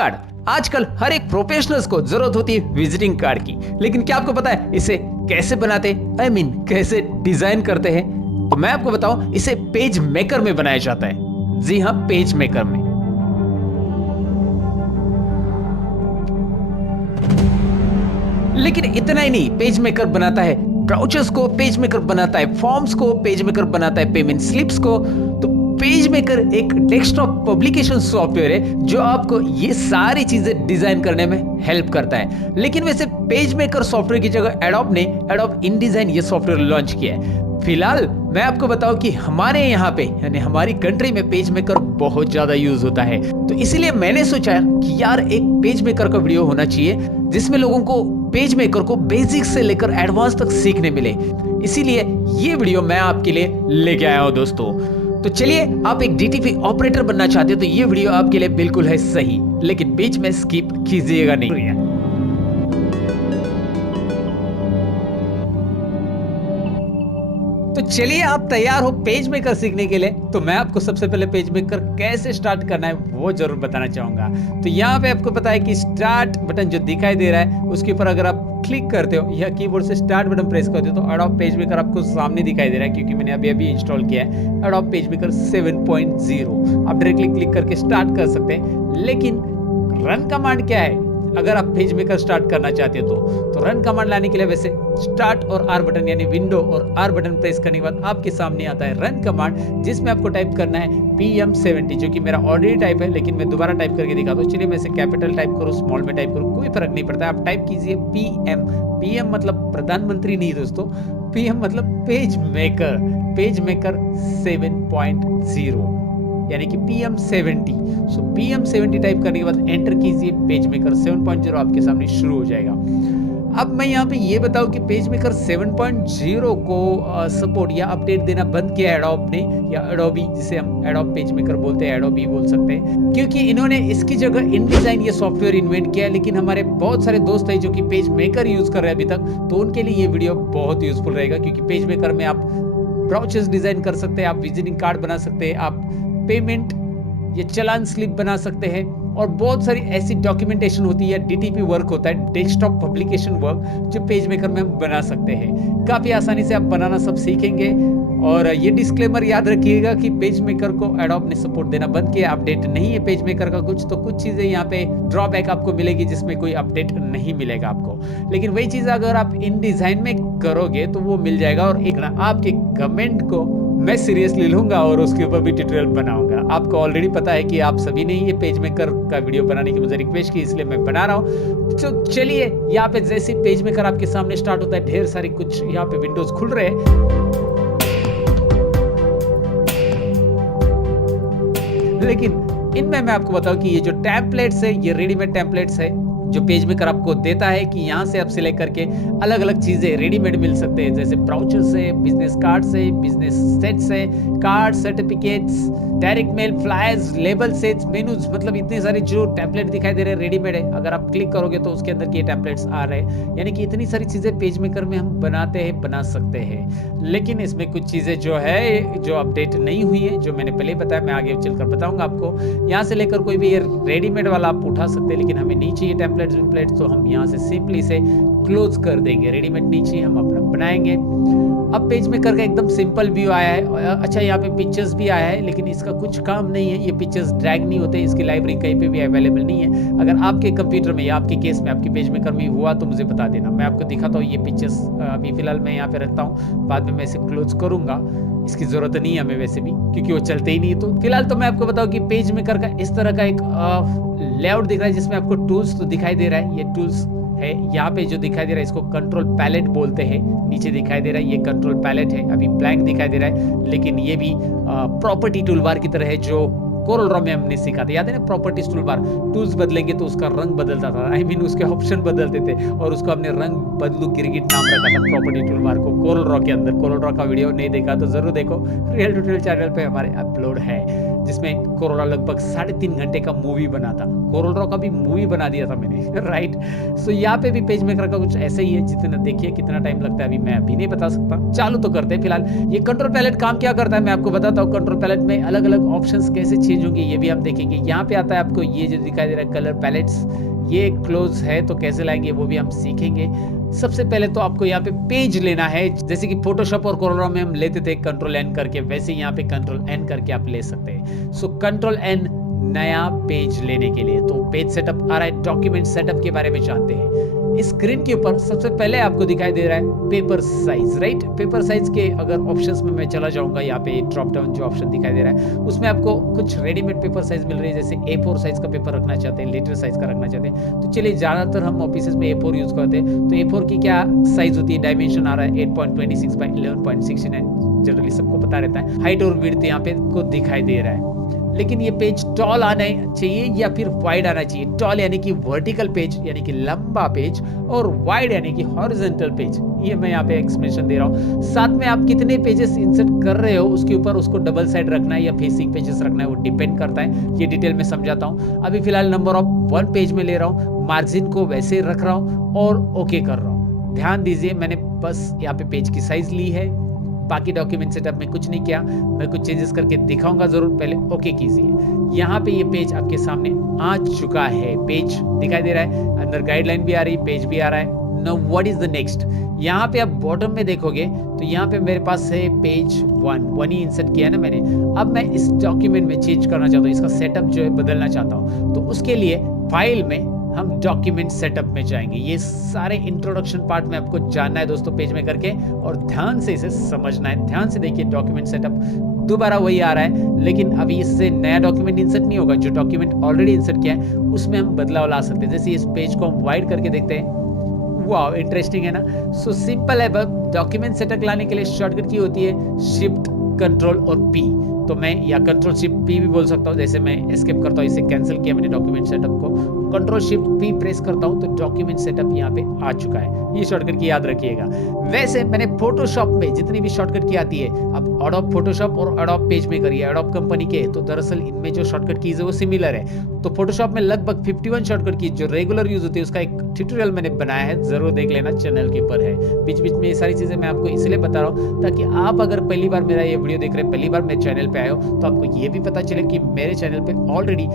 Card आजकल हर एक professionals को जरूरत होती है विजिटिंग कार्ड की, लेकिन क्या आपको पता है इसे कैसे बनाते कैसे डिजाइन करते हैं? तो मैं आपको बताऊं, इसे पेज मेकर में बनाया जाता है। जी हाँ, पेज मेकर में। लेकिन इतना ही नहीं, पेज मेकर बनाता है ब्राउचर्स को, पेज मेकर बनाता है फॉर्म्स को, पेज मेकर बनाता है पेमेंट स्लिप्स को। तो पेज मेकर एक डेस्कटॉप पब्लिकेशन सॉफ्टवेयर है जो आपको ये सारी चीजें डिजाइन करने में हेल्प करता है। लेकिन वैसे पेज मेकर सॉफ्टवेयर की जगह एडोब ने एडोब InDesign ये सॉफ्टवेयर लॉन्च किया है। फिलहाल मैं आपको बताऊं कि हमारे यहाँ पे यानी हमारी कंट्री में पेज मेकर बहुत ज्यादा यूज होता है, तो इसीलिए मैंने सोचा कि यार एक पेज मेकर का वीडियो होना चाहिए जिसमें लोगों को पेज मेकर को बेसिक से लेकर एडवांस तक सीखने मिले। इसीलिए ये वीडियो मैं आपके लिए लेके आया हूं दोस्तों। तो चलिए, आप एक DTP ऑपरेटर बनना चाहते हो तो ये वीडियो आपके लिए बिल्कुल है सही, लेकिन बीच में स्किप कीजिएगा नहीं। तो चलिए, आप तैयार हो पेज मेकर सीखने के लिए? तो मैं आपको सबसे पहले पेज मेकर कैसे स्टार्ट करना है वो जरूर बताना चाहूंगा। तो यहाँ पे आपको पता है कि स्टार्ट बटन जो दिखाई दे रहा है उसके ऊपर अगर आप क्लिक करते हो या कीबोर्ड से स्टार्ट बटन प्रेस करते हो तो एडोब पेज मेकर आपको सामने दिखाई दे रहा है, क्योंकि मैंने अभी इंस्टॉल किया है एडोब पेज मेकर 7.0। आप डायरेक्टली क्लिक करके स्टार्ट कर सकते हैं। लेकिन रन कमांड क्या है अगर आप पेज मेकर स्टार्ट करना चाहते हो तो रन कमांड लाने के लिए वैसे स्टार्ट और R बटन यानी विंडो और R बटन प्रेस करने के बाद आपके सामने आता है रन कमांड, जिसमें आपको टाइप करना है PM70, जो कि मेरा ऑलरेडी टाइप है, लेकिन मैं दोबारा टाइप करके दिखाता हूँ। चलिए, मैं इसे कैपिटल टाइप करूँ, स्मॉल में टाइप करूँ, कोई फर्क नहीं पड़ता। आप टाइप कीजिए PM मतलब प्रधानमंत्री नहीं दोस्तों, PM मतलब पेज मेकर 7.0 यानी कि PM70। सो PM70 टाइप करने के बाद एंटर कीजिए, पेज मेकर 7.0 आपके सामने शुरू हो जाएगा। अब मैं यहाँ पे ये बताऊं कि पेज मेकर 7.0 को सपोर्ट या अपडेट देना बंद किया एडोब ने, या एडोबी, जिसे हम एडोब पेज मेकर बोलते हैं, एडोबी बोल सकते हैं, क्योंकि इन्होंने इसकी जगह InDesign ये सॉफ्टवेयर इन्वेंट किया है। लेकिन हमारे बहुत सारे दोस्त हैं जो कि पेज मेकर यूज कर रहे हैं अभी तक, तो उनके लिए ये वीडियो बहुत यूजफुल रहेगा, क्योंकि पेज मेकर में आप ब्राउचर्स डिजाइन कर सकते हैं, आप विजिटिंग कार्ड बना सकते हैं, आप पेमेंट या चालान स्लिप बना सकते हैं, और बहुत सारी ऐसी डॉक्यूमेंटेशन होती है, DTP वर्क होता है, डेस्कटॉप पब्लिकेशन वर्क, जो पेज मेकर में हम बना सकते हैं। काफी आसानी से आप बनाना सब सीखेंगे। और ये डिस्क्लेमर याद रखिएगा कि पेज मेकर को एडोब ने सपोर्ट देना बंद किया, अपडेट नहीं है पेज मेकर का कुछ, तो कुछ चीजें यहाँ पे ड्रॉबैक आपको मिलेगी जिसमें कोई अपडेट नहीं मिलेगा आपको। लेकिन वही चीज अगर आप InDesign में करोगे तो वो मिल जाएगा। और एक ना आपके कमेंट को मैं सीरियसली लूंगा और उसके ऊपर भी ट्यूटोरियल बनाऊंगा। आपको ऑलरेडी पता है कि आप सभी ने ये पेज मेकर का वीडियो बनाने की मुझे रिक्वेस्ट की, इसलिए मैं बना रहा हूँ। तो चलिए, यहाँ पे जैसे पेज मेकर आपके सामने स्टार्ट होता है, ढेर सारी कुछ यहाँ पे विंडोज खुल रहे हैं। लेकिन इनमें मैं आपको बताऊं कि ये जो टेम्पलेट्स है, ये रेडीमेड टेम्पलेट्स है जो पेज मेकर आपको देता है, कि यहाँ से आप सिलेक्ट करके अलग अलग चीजें रेडीमेड मिल सकते हैं, जैसे ब्राउचर से, बिजनेस कार्ड से, बिजनेस सेट से, card, certificates, direct mail, flyers, label sets, menus, मतलब इतने सारे जो टेम्पलेट दिखाई दे रहे हैं रेडीमेड है। अगर आप क्लिक करोगे तो उसके अंदर के टेम्पलेट्स आ रहे हैं, यानी कि इतनी सारी चीजें पेज मेकर में हम बना सकते हैं। लेकिन इसमें कुछ चीजें जो है जो अपडेट नहीं हुई है, जो मैंने पहले बताया, मैं आगे चलकर बताऊंगा आपको। यहाँ से लेकर कोई भी ये रेडीमेड वाला आप उठा सकते हैं, लेकिन हमें नहीं चाहिए टेम्पलेट, तो हम यहाँ से सिंपली से क्लोज कर देंगे। रेडीमेड नहीं चाहिए, हम अपना बनाएंगे। अब पेज मेकर का एकदम सिंपल व्यू आया है। अच्छा, यहाँ पे पिक्चर्स भी आया है, लेकिन इसका कुछ काम नहीं है, ये पिक्चर्स ड्रैग नहीं होते, इसकी लाइब्रेरी कहीं पे भी अवेलेबल नहीं है। अगर आपके कंप्यूटर में या आपके केस में, आपके पेज मेकर में हुआ तो मुझे बता देना, मैं आपको दिखाता हूँ। ये पिक्चर्स अभी फिलहाल मैं यहाँ पे रखता हूँ, बाद में मैं इसे क्लोज करूंगा, इसकी जरूरत नहीं है हमें वैसे भी, क्योंकि वो चलते ही नहीं। तो फिलहाल तो मैं आपको बताऊं कि पेज मेकर का इस तरह का एक लेआउट दिख रहा है, जिसमें आपको टूल्स तो दिखाई दे रहा है, ये टूल्स है। यहाँ पे जो दिखाई दे रहा है इसको कंट्रोल पैलेट बोलते हैं, नीचे दिखाई दे रहा है ये कंट्रोल पैलेट है, अभी ब्लैंक दिखाई दे रहा है, लेकिन ये भी प्रॉपर्टी टूलबार की तरह है जो कोरल ड्रॉ में हमने सीखा था, याद है ना? प्रॉपर्टीज टूलबार, टूल्स बदलेंगे तो उसका रंग बदलता था, उसके ऑप्शन बदलते थे, और उसको हमने रंग बदलू गिरगिट नाम रखा था प्रॉपर्टी टूलबार को कोरल ड्रॉ के अंदर। कोरल ड्रॉ का वीडियो नहीं देखा तो जरूर देखो, रियल ट्यूटोरियल चैनल पे हमारे अपलोड है, जिसमें कोरोला लगभग 3.5 घंटे का मूवी बना था। कोरोला का भी मूवी बना दिया था मैंने राइट। सो यहाँ पे भी पेज मेकर का कुछ ऐसे ही है, जितना देखिए कितना टाइम लगता है अभी मैं अभी नहीं बता सकता। चालू तो करते हैं फिलहाल। ये कंट्रोल पैलेट काम क्या करता है मैं आपको बताता हूँ। कंट्रोल पैलेट में अलग अलग ऑप्शंस कैसे चेंज होंगे ये भी हम देखेंगे। यहाँ पे आता है आपको ये जो दिखाई दे रहा है कलर पैलेट्स, ये क्लोज है तो कैसे लाएंगे वो भी हम सीखेंगे। सबसे पहले तो आपको यहाँ पे पेज लेना है, जैसे कि फोटोशॉप और कोरोला में हम लेते थे कंट्रोल एन करके, वैसे यहाँ पे कंट्रोल एन करके आप ले सकते हैं। सो कंट्रोल एन नया पेज लेने के लिए, तो पेज सेटअप आ रहा है। डॉक्यूमेंट सेटअप के बारे में जानते हैं। इस स्क्रीन के ऊपर सबसे पहले आपको दिखाई दे रहा है paper size right. Paper size के अगर ऑप्शंस में मैं चला जाऊंगा, यहाँ पे ड्रॉप डाउन जो ऑप्शन दिखाई दे रहा है उसमें आपको कुछ रेडीमेड पेपर साइज मिल रही है, जैसे A4 साइज का पेपर रखना चाहते हैं, लीटर साइज का रखना चाहते हैं। तो चलिए ज्यादातर हम ऑफिस में A4 यूज करते हैं। तो A4 की क्या साइज होती है, डायमेंशन आ रहा है 8.26 बाई 11.69, जनरली सबको पता रहता है। हाइट और विड्थ यहाँ पे को दिखाई दे रहा है। लेकिन ये पेज टॉल आना चाहिए या फिर वाइड आना चाहिए। टॉल यानी कि वर्टिकल पेज यानी कि लंबा पेज, और वाइड यानी कि हॉरिजॉन्टल पेज। ये मैं यहाँ पे एक्सप्लेनेशन दे रहा हूँ। साथ में आप कितने पेजेस इंसर्ट कर रहे हो उसके ऊपर उसको डबल साइड रखना है या फेसिंग पेजेस रखना है, वो डिपेंड करता है। ये डिटेल में समझाता हूँ। अभी फिलहाल नंबर ऑफ 1 पेज में ले रहा हूँ, मार्जिन को वैसे रख रहा हूँ और ओके कर रहा हूँ। ध्यान दीजिए मैंने बस यहाँ पे पेज की साइज ली है, बाकी डॉक्यूमेंट सेटअप में कुछ नहीं किया। मैं कुछ चेंजेस करके दिखाऊंगा जरूर, पहले ओके कीजिए। यहाँ पे ये पेज आपके सामने आ चुका है। पेज दिखाई दे रहा है, अंदर गाइडलाइन भी आ रही है, पेज भी आ रहा है। Now what is the next. यहाँ पे आप बॉटम में देखोगे तो यहाँ पे मेरे पास है पेज 1 ही इंसर्ट किया है ना मैंने। अब मैं इस डॉक्यूमेंट में चेंज करना चाहता हूँ, इसका सेटअप जो है बदलना चाहता हूँ। तो उसके लिए फाइल में हम डॉक्यूमेंट सेटअप में जाएंगे। ये सारे इंट्रोडक्शन पार्ट में आपको जानना है दोस्तों पेज में करके, और ध्यान से इसे समझना है। ध्यान से देखिए, डॉक्यूमेंट सेटअप दोबारा वही आ रहा है, लेकिन अभी इससे नया डॉक्यूमेंट इंसर्ट नहीं होगा। जो डॉक्यूमेंट ऑलरेडी इंसर्ट किया है उसमें हम बदलाव ला सकते हैं। जैसे इस पेज को हम वाइड करके देखते हैं। वाह इंटरेस्टिंग है ना। सो सिंपल है, बस डॉक्यूमेंट सेटअप लाने के लिए शॉर्टकट की होती है शिफ्ट कंट्रोल और पी। तो मैं या कंट्रोल शिफ्ट पी भी बोल सकता हूँ। जैसे मैं एस्केप करता हूँ, इसे कैंसिल किया मैंने डॉक्यूमेंट सेटअप को, कंट्रोल शिफ्ट पी प्रेस करता हूँ तो डॉक्यूमेंट सेटअप यहाँ पे आ चुका है। ये शॉर्टकट की याद रखिएगा। वैसे मैंने फोटोशॉप में जितनी भी शॉर्टकट की आती है, अब एडोब फोटोशॉप और एडोब पेज मेकर, ये एडोब कंपनी के, तो दरअसल इनमें जो शॉर्टकट कीज है वो सिमिलर है। तो फोटोशॉप में लगभग 51 शॉर्टकट की जो रेगुलर यूज होती है उसका एक ट्यूटोरियल मैंने बनाया है, जरूर देख लेना, चैनल के ऊपर है। बीच बीच में ये सारी चीजें मैं आपको इसलिए बता रहा हूँ ताकि आप अगर पहली बार मेरा ये वीडियो देख रहे हैं, पहली बार मेरे चैनल पे आए हो, तो आपको ये भी पता चले कि मेरे चैनल पे ऑलरेडी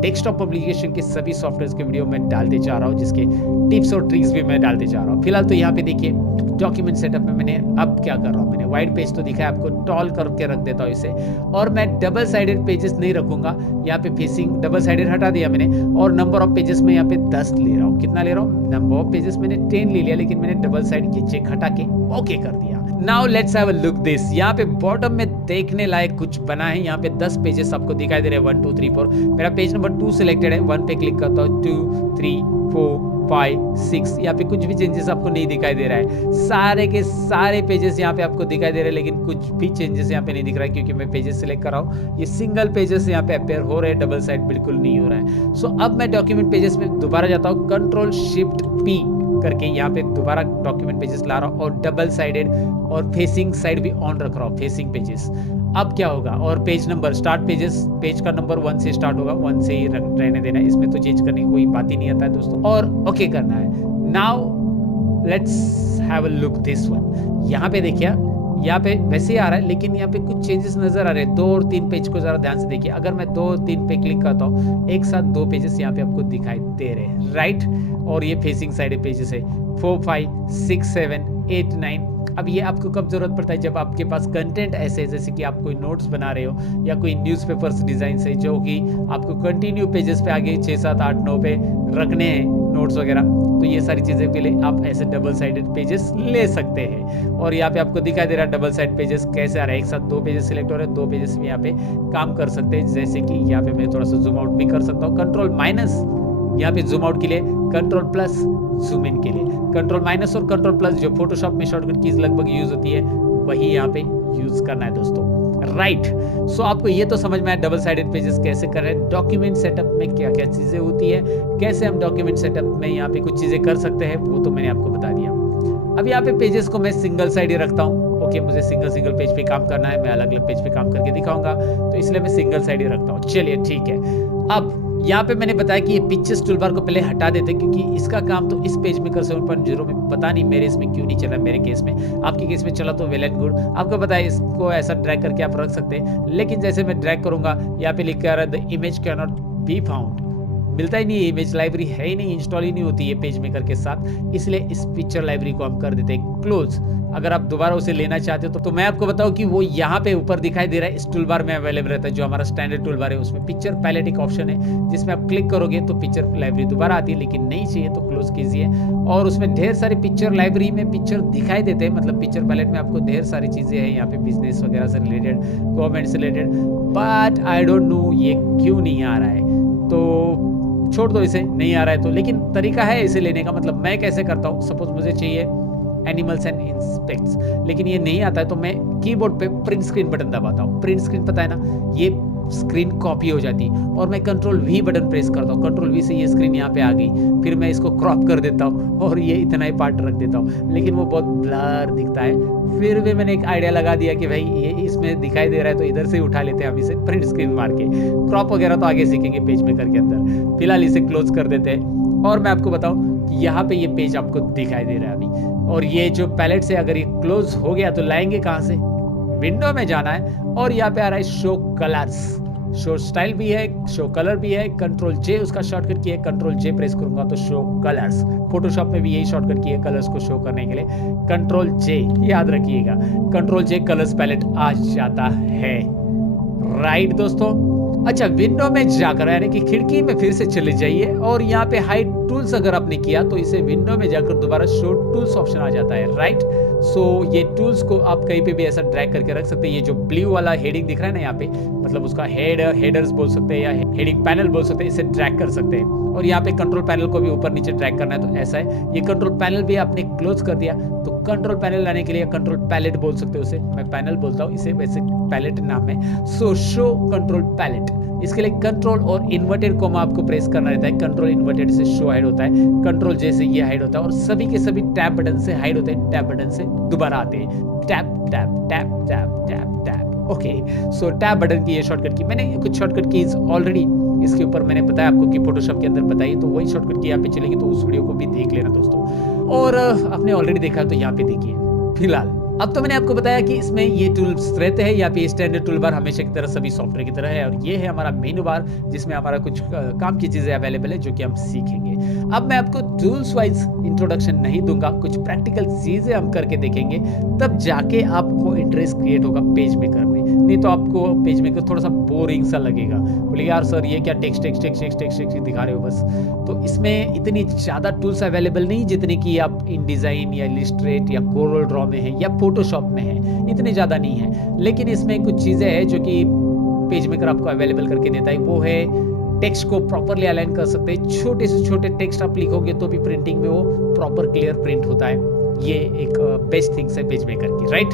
डेस्कटॉप पब्लिकेशन के सभी सॉफ्टवेयर के वीडियो मैं डालते जा रहा हूँ, जिसके टिप्स और ट्रिक्स भी मैं डालते जा रहा हूँ। फिलहाल तो यहाँ पे देखिए डॉक्यूमेंट सेटअप में मैंने अब क्या कर रहा हूँ, मैंने वाइड पेज तो दिखा है आपको, टॉल करके रख देता हूँ इसे। और मैं डबल साइडेड पेजेस नहीं रखूंगा। यहाँ पे फेसिंग डबल साइडेड हटा दिया मैंने, और नंबर ऑफ पेजेस में यहाँ पे 10 ले रहा हूँ। कितना ले रहा हूँ, नंबर ऑफ पेजेस मैंने 10 ले लिया, लेकिन मैंने डबल साइड ये चेक हटा के ओके कर दिया। Now let's have a look this. यहाँ पे बॉटम में देखने लायक कुछ बना है। यहाँ पे 10 पेजेस आपको दिखाई दे रहे हैं, 1 2 3 4। मेरा पेज नंबर 2 सिलेक्टेड है, 1 पे क्लिक करता हूँ, 2 3 4 5 6। यहाँ पे कुछ भी चेंजेस आपको नहीं दिखाई दे रहा है। सारे के सारे पेजेस यहाँ पे आपको दिखाई दे रहे हैं, लेकिन कुछ भी चेंजेस यहाँ पे नहीं दिख रहा है क्योंकि मैं पेजेस सिलेक्ट कर रहा हूँ। ये सिंगल पेजेस यहाँ पे अपेयर हो रहे हैं, डबल साइड बिल्कुल नहीं हो रहा है। सो अब मैं डॉक्यूमेंट पेजेस में दोबारा जाता हूँ, कंट्रोल शिफ्ट पी करके यहाँ पे दोबारा डॉक्यूमेंट पेजेस ला रहा हूँ, और डबल साइडेड और फेसिंग साइड भी ऑन रख रहा हूँ, फेसिंग पेजेस। अब क्या होगा, और page number start pages, page का नंबर 1 से स्टार्ट होगा, 1 से ही रहने देना है, इसमें तो चेंज करने की कोई बात ही नहीं आता है दोस्तों, और ओके करना है। Now let's have a look this one. यहाँ पे देखिए, यहाँ पे वैसे ही आ रहा है, लेकिन यहाँ पे कुछ चेंजेस नजर आ रहे हैं। 2 और 3 पेज को जरा ध्यान से देखिए। अगर मैं 2 और 3 पे क्लिक करता हूँ, एक साथ 2 पेजेस यहाँ पे आपको दिखाई दे रहे हैं, राइट। और ये फेसिंग साइड पेजेस है, 4 5 6 7 8 9। अब ये आपको कब जरूरत पड़ता है, जब आपके पास कंटेंट ऐसे, जैसे कि आप कोई नोट्स बना रहे हो या कोई न्यूज़पेपर्स डिजाइन है, जो कि आपको कंटिन्यू पेजेस पे आगे 6 7 8 9 पे रखने हैं नोट्स वगैरह, तो ये सारी चीज़ें के लिए आप ऐसे डबल साइडेड पेजेस ले सकते हैं। और यहाँ पे आपको दिखाई दे रहा है डबल साइड पेजेस कैसे आ रहा है, एक साथ 2 पेजेस सिलेक्ट हो रहे हैं, 2 पेजेस में यहाँ पे काम कर सकते हैं। जैसे कि यहाँ पे मैं थोड़ा सा जूम आउट भी कर सकता हूँ, कंट्रोल माइनस यहाँ पे जूम आउट के लिए, कंट्रोल प्लस जूम इन के लिए। कंट्रोल माइनस और कंट्रोल प्लस जो फोटोशॉप में शॉर्टकट कीज लगभग यूज होती है, वही यहाँ पे यूज करना है दोस्तों, राइट। सो आपको ये तो समझ में आया डबल साइडेड पेजेस कैसे कर रहे हैं। डॉक्यूमेंट सेटअप में क्या क्या चीजें होती है, कैसे हम डॉक्यूमेंट सेटअप में यहाँ पे कुछ चीजें कर सकते हैं, वो तो मैंने आपको बता दिया। अब यहाँ पे पेजेस को मैं सिंगल साइड ही रखता हूँ, ओके मुझे सिंगल सिंगल पेज पे काम करना है, मैं अलग अलग पेज पे काम करके दिखाऊंगा, तो इसलिए मैं सिंगल साइड ही रखता हूँ। चलिए ठीक है। अब यहाँ पे मैंने बताया कि ये पिक्चर्स टूलबार को पहले हटा देते हैं, क्योंकि इसका काम तो इस पेज मेकर 7.0 में पता नहीं मेरे इसमें क्यों नहीं चल रहा, मेरे केस में। आपके केस में चला तो वेल एंड गुड, आपको पता है इसको ऐसा ड्रैग करके आप रख सकते हैं। लेकिन जैसे मैं ड्रैग करूंगा, यहाँ पे लिख के आ रहा है the image can not be found, मिलता ही नहीं है, इमेज लाइब्रेरी है ही नहीं, इंस्टॉल ही नहीं होती है पेज मेकर के साथ, इसलिए इस पिक्चर लाइब्रेरी को हम कर देते हैं क्लोज। अगर आप दोबारा उसे लेना चाहते हो तो मैं आपको बताऊं कि वो यहाँ पे ऊपर दिखाई दे रहा है, इस टूल बार में अवेलेबल रहता है, जो हमारा स्टैंडर्ड टूल बार है उसमें पिक्चर पैलेट एक ऑप्शन है, जिसमें आप क्लिक करोगे तो पिक्चर लाइब्रेरी दोबारा आती है, लेकिन नहीं चाहिए तो क्लोज कीजिए। और उसमें ढेर सारी पिक्चर लाइब्रेरी में पिक्चर दिखाई देते हैं, मतलब पिक्चर पैलेट में आपको ढेर सारी चीजें हैं यहाँ पे, बिजनेस वगैरह से रिलेटेड, गवर्नमेंट से related, but I don't know ये क्यों नहीं आ रहा है, तो छोड़ दो इसे, नहीं आ रहा है तो। लेकिन तरीका है इसे लेने का, मतलब मैं कैसे करता हूँ, सपोज मुझे चाहिए एनिमल्स एंड इंस्पेक्ट्स, लेकिन ये नहीं आता है तो मैं कीबोर्ड पे प्रिंट स्क्रीन बटन दबाता हूँ। प्रिंट स्क्रीन पता है ना, ये स्क्रीन कॉपी हो जाती है, और मैं कंट्रोल वी बटन प्रेस करता हूँ, कंट्रोल वी से ये स्क्रीन यहाँ पे आ गई, फिर मैं इसको क्रॉप कर देता हूँ और ये इतना ही पार्ट रख देता हूँ, लेकिन वो बहुत ब्लर दिखता है। फिर भी मैंने एक आइडिया लगा दिया कि भाई ये इसमें दिखाई दे रहा है तो इधर से उठा लेते हैं हम इसे, प्रिंट स्क्रीन मार के। क्रॉप वगैरह तो आगे सीखेंगे पेज मेकर के अंदर, फिलहाल इसे क्लोज कर देते हैं। और मैं आपको बताऊं कि यहाँ पे ये पेज आपको दिखाई दे रहा है अभी, और ये जो पैलेट से अगर ये क्लोज हो गया तो लाएंगे कहाँ से, विंडो में जाना है, और यहाँ पे आ रहा है शो कलर्स, शो स्टाइल भी है, शो कलर भी है, कंट्रोल जे उसका शॉर्टकट की है, कंट्रोल जे प्रेस करूंगा तो शो कलर्स। फोटोशॉप में भी यही शॉर्टकट की है कलर्स को शो करने के लिए, कंट्रोल जे, याद रखिएगा कंट्रोल जे, कलर्स पैलेट आ जाता है। राइट दोस्तों, अच्छा विंडो में जाकर यानी कि खिड़की में फिर से चले जाइए, और यहाँ पे हाइड टूल्स अगर आपने किया तो इसे विंडो में जाकर दोबारा शो टूल्स ऑप्शन आ जाता है। राइट, सो ये टूल्स को आप कहीं पे भी ऐसा ड्रैग करके रख सकते हैं। ये जो ब्लू वाला हेडिंग दिख रहा है ना यहाँ पे, मतलब उसका हेडर्स बोल सकते हैं या हेडिंग पैनल बोल सकते हैं, इसे ड्रैग कर सकते हैं। और यहाँ पे कंट्रोल पैनल को भी ऊपर नीचे ड्रैग करना है तो ऐसा है। ये कंट्रोल पैनल भी आपने क्लोज कर दिया तो कंट्रोल पैनल लाने के लिए कंट्रोल पैलेट बोल सकते हो उसे, मैं पैनल बोलता हूँ इसे, वैसे पैलेट नाम है। सो शो कंट्रोल पैलेट, इसके लिए कंट्रोल और इन्वर्टेड कोमा आपको प्रेस करना रहता है। कंट्रोल इन्वर्टेड से शो हाइड होता है, कंट्रोल जैसे ये हाइड होता है, और सभी के सभी टैब बटन से हाइड होते हैं, टैब बटन से दोबारा आते हैं। Tap tap tap tap tap tap. Okay, so tab button की ये शॉर्टकट की, मैंने कुछ शॉर्टकट कीज ऑलरेडी इसके ऊपर मैंने बताया आपको कि फोटोशॉप के अंदर बताइए, तो वही शॉर्टकट की यहाँ पे चलेगी, तो उस वीडियो को भी देख लेना दोस्तों। और आपने ऑलरेडी देखा तो यहाँ पे देखिए। फिलहाल अब तो मैंने आपको बताया कि इसमें ये टूल्स रहते हैं, यहाँ पे स्टैंडर्ड टूल बार हमेशा की तरह सभी सॉफ्टवेयर की तरह है, और ये है हमारा मेनू बार जिसमें हमारा कुछ काम की चीजें अवेलेबल है जो कि हम सीखेंगे। अब मैं आपको टूल्स वाइज इंट्रोडक्शन नहीं दूंगा, कुछ प्रैक्टिकल चीजें हम करके देखेंगे, तब जाके आपको इंटरेस्ट क्रिएट होगा पेज मेकर में। नहीं तो आपको पेज मेकर थोड़ा सा बोरिंग सा लगेगा, बोलेगा यार सर ये क्या text text text text text text दिखा रहे हो बस। तो इसमें इतनी ज्यादा टूल्स अवेलेबल नहीं जितने कि आप इन डिजाइन या इलिस्ट्रेट या कोरल ड्रॉ में है या फोटोशॉप में है, इतने ज्यादा नहीं है। लेकिन इसमें कुछ चीजें हैं जो कि पेज मेकर आपको अवेलेबल करके देता है। वो है टेक्स्ट को प्रॉपरली अलाइन कर सकते हैं, छोटे से छोटे टेक्स्ट आप लिखोगे तो भी प्रिंटिंग में वो प्रॉपर क्लियर प्रिंट होता है। ये एक बेस्ट थिंग्स है पेज मेकर की। राइट,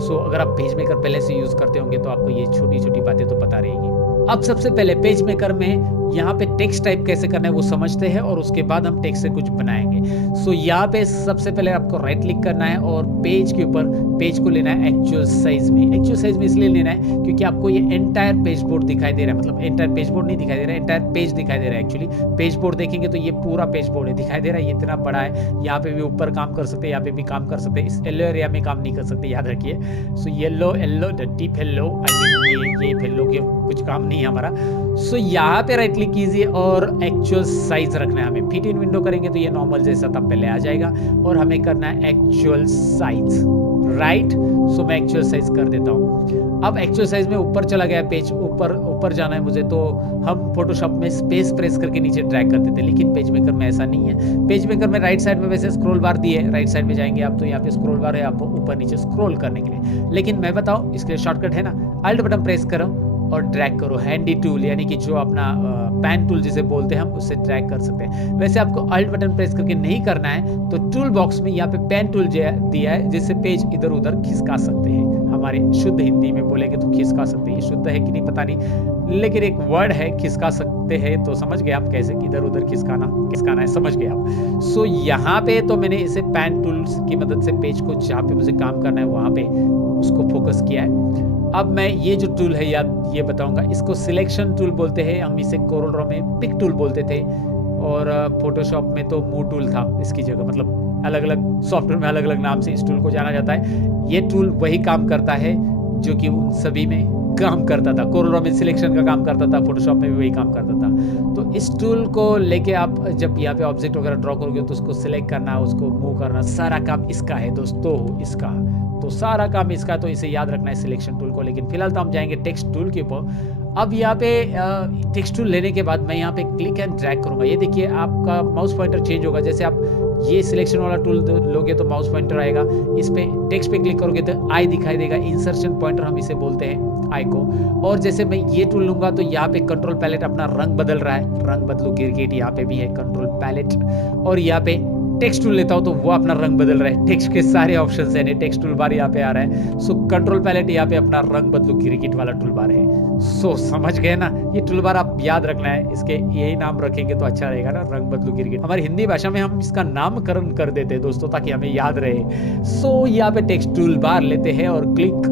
सो अगर आप पेज मेकर पहले से यूज करते होंगे तो आपको ये छोटी छोटी बातें तो पता रहेगी। अब सबसे पहले पेज मेकर में यहाँ पे टेक्स्ट टाइप कैसे करना है वो समझते हैं, और उसके बाद हम टेक्स्ट से कुछ बनाएंगे। सो यहाँ पे सबसे पहले आपको राइट क्लिक करना है और पेज के ऊपर पेज को लेना है एक्चुअल साइज में। एक्चुअल साइज में इसलिए लेना है क्योंकि आपको ये एंटायर पेज बोर्ड दिखाई दे रहा है, मतलब एंटायर पेज बोर्ड नहीं दिखाई दे रहा है, एंटायर पेज दिखाई दे रहा है। एक्चुअली पेज बोर्ड देखेंगे तो ये पूरा पेज बोर्ड है, दिखाई दे रहा है, ये इतना बड़ा है। यहाँ पे भी ऊपर काम कर सकते हैं, यहाँ पे भी काम कर सकते हैं, इस येलो एरिया में काम नहीं कर सकते, याद रखिए। So yellow yellow deep yellow, I mean ये येलो के कुछ काम नहीं है हमारा। सो यहाँ पे राइट क्लिक कीजिए और एक्चुअल साइज रखना है हमें। फिट इन विंडो करेंगे तो ये नॉर्मल जैसा तब पहले आ जाएगा, और हमें करना है एक्चुअल साइज। राइट, सो मैं एक्चुअल साइज कर देता हूँ। अब एक्चुअल साइज में ऊपर चला गया पेज, ऊपर जाना है मुझे, तो हम फोटोशॉप में स्पेस प्रेस करके नीचे ड्रैग करते थे, लेकिन पेज मेकर में ऐसा नहीं है। पेज मेकर में राइट साइड में वैसे स्क्रॉल बार दी है, राइट साइड में जाएंगे आप तो यहाँ पे स्क्रॉल बार है आपको ऊपर नीचे स्क्रॉल करने के लिए। लेकिन मैं बताऊँ इसके लिए शॉर्टकट है ना, अल्ट बटन प्रेस करो और ड्रैग करो। हैंडी टूल यानी कि जो अपना पेन टूल जिसे बोलते हैं हम, उससे ड्रैग कर सकते हैं। वैसे आपको अल्ट बटन प्रेस करके नहीं करना है, तो टूल बॉक्स में यहाँ पे पेन टूल दिया है, जिससे पेज इधर उधर खिसका सकते हैं। हमारे शुद्ध हिंदी में बोलेंगे तो खिसका सकते हैं। शुद्ध है कि नहीं पता नहीं, लेकिन एक वर्ड है खिसका सकते हैं, तो समझ गए आप कैसे इधर उधर खिसकाना है, समझ गए आप। सो यहाँ पे तो मैंने इसे पेन टूल्स की मदद से पेज को जहाँ पे मुझे काम करना है वहाँ पे उसको फोकस किया है। अब मैं ये जो टूल है याद ये बताऊंगा, इसको सिलेक्शन टूल बोलते हैं। हम इसे कोरल ड्रॉ में पिक टूल बोलते थे, और फोटोशॉप में तो मूव टूल था इसकी जगह। मतलब अलग अलग सॉफ्टवेयर में अलग अलग नाम से इस टूल को जाना जाता है। ये टूल वही काम करता है जो कि उन सभी में काम करता था। कोरल ड्रॉ में सिलेक्शन का काम करता था, फोटोशॉप में भी वही काम करता था। तो इस टूल को लेके आप जब यहाँ पे ऑब्जेक्ट वगैरह ड्रॉ करोगे तो उसको सिलेक्ट करना, उसको मूव करना, सारा काम इसका है दोस्तों, इसका तो सारा काम इसका। तो इसे याद रखना है सिलेक्शन टूल को। लेकिन फिलहाल तो हम जाएंगे टेक्स्ट टूल के ऊपर। अब यहाँ पे टेक्स्ट टूल लेने के बाद मैं यहाँ पे क्लिक एंड ड्रैग करूंगा। ये देखिए आपका माउस पॉइंटर चेंज होगा। जैसे आप ये सिलेक्शन वाला टूल लोगे तो माउस पॉइंटर आएगा, इस पे टेक्स्ट पे क्लिक करोगे तो आई दिखाई देगा, इंसर्शन पॉइंटर हम इसे बोलते हैं आई को। और जैसे मैं ये टूल लूंगा तो यहाँ पे कंट्रोल पैलेट अपना रंग बदल रहा है, रंग बदलो गिरगिट यहाँ पे भी है कंट्रोल पैलेट। और यहाँ पे टेक्स्ट टूल लेता हूं तो वो अपना रंग बदल रहा है। टेक्स्ट के सारे ऑप्शंस है, टेक्स्ट टूल बार यहाँ पे आ रहा है। सो कंट्रोल पैलेट यहाँ पे अपना रंग बदलो गिरगिट वाला टूल बार है। सो समझ गए ना, ये टूल बार आप याद रखना है, इसके यही नाम रखेंगे तो अच्छा रहेगा ना, रंग बदलो गिरगिट। हमारी हिंदी भाषा में हम इसका नामकरण कर देते हैं दोस्तों, ताकि हमें याद रहे। सो यहाँ पे टेक्स्ट टूल बार लेते हैं और क्लिक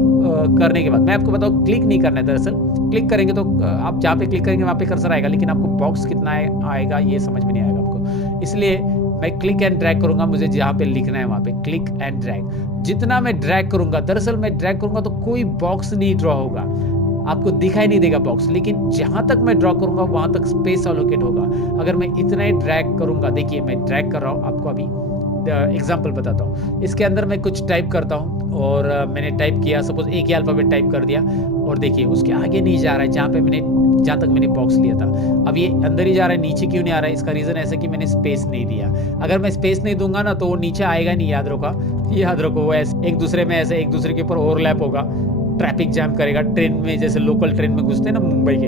करने के बाद मैं आपको बताऊँ क्लिक नहीं करना है। दरअसल क्लिक करेंगे तो आप जहाँ पे क्लिक करेंगे वहाँ पे कर्सर आएगा, लेकिन आपको बॉक्स कितना आएगा ये समझ में नहीं आएगा आपको। इसलिए मैं क्लिक एंड ड्रैग करूंगा, मुझे जहां पे लिखना है वहां पे क्लिक एंड ड्रैग। जितना मैं ड्रैग करूंगा, दरअसल मैं ड्रैग करूंगा तो कोई बॉक्स नहीं ड्रॉ होगा, आपको दिखाई नहीं देगा बॉक्स, लेकिन जहां तक मैं ड्रॉ करूंगा वहां तक स्पेस अलोकेट होगा। अगर मैं इतना ही ड्रैग करूंगा, देखिए मैं ड्रैग कर रहा हूं, आपको अभी एग्जाम्पल बताता हूँ। इसके अंदर मैं कुछ टाइप करता हूँ और मैंने टाइप किया, सपोज एक ही अल्फाबेट टाइप कर दिया, और देखिए उसके आगे नहीं जा रहा है जहाँ तक मैंने बॉक्स लिया था। अब ये अंदर ही जा रहा है, नीचे क्यों नहीं आ रहा है? इसका रीजन ऐसा कि मैंने स्पेस नहीं दिया। अगर मैं स्पेस नहीं दूंगा ना तो वो नीचे आएगा नहीं, याद रखो वो ऐसे एक दूसरे में ऐसे एक दूसरे के ऊपर ओवरलैप होगा, ट्रैफिक जैम करेगा। ट्रेन में जैसे लोकल ट्रेन में घुसते हैं ना मुंबई के,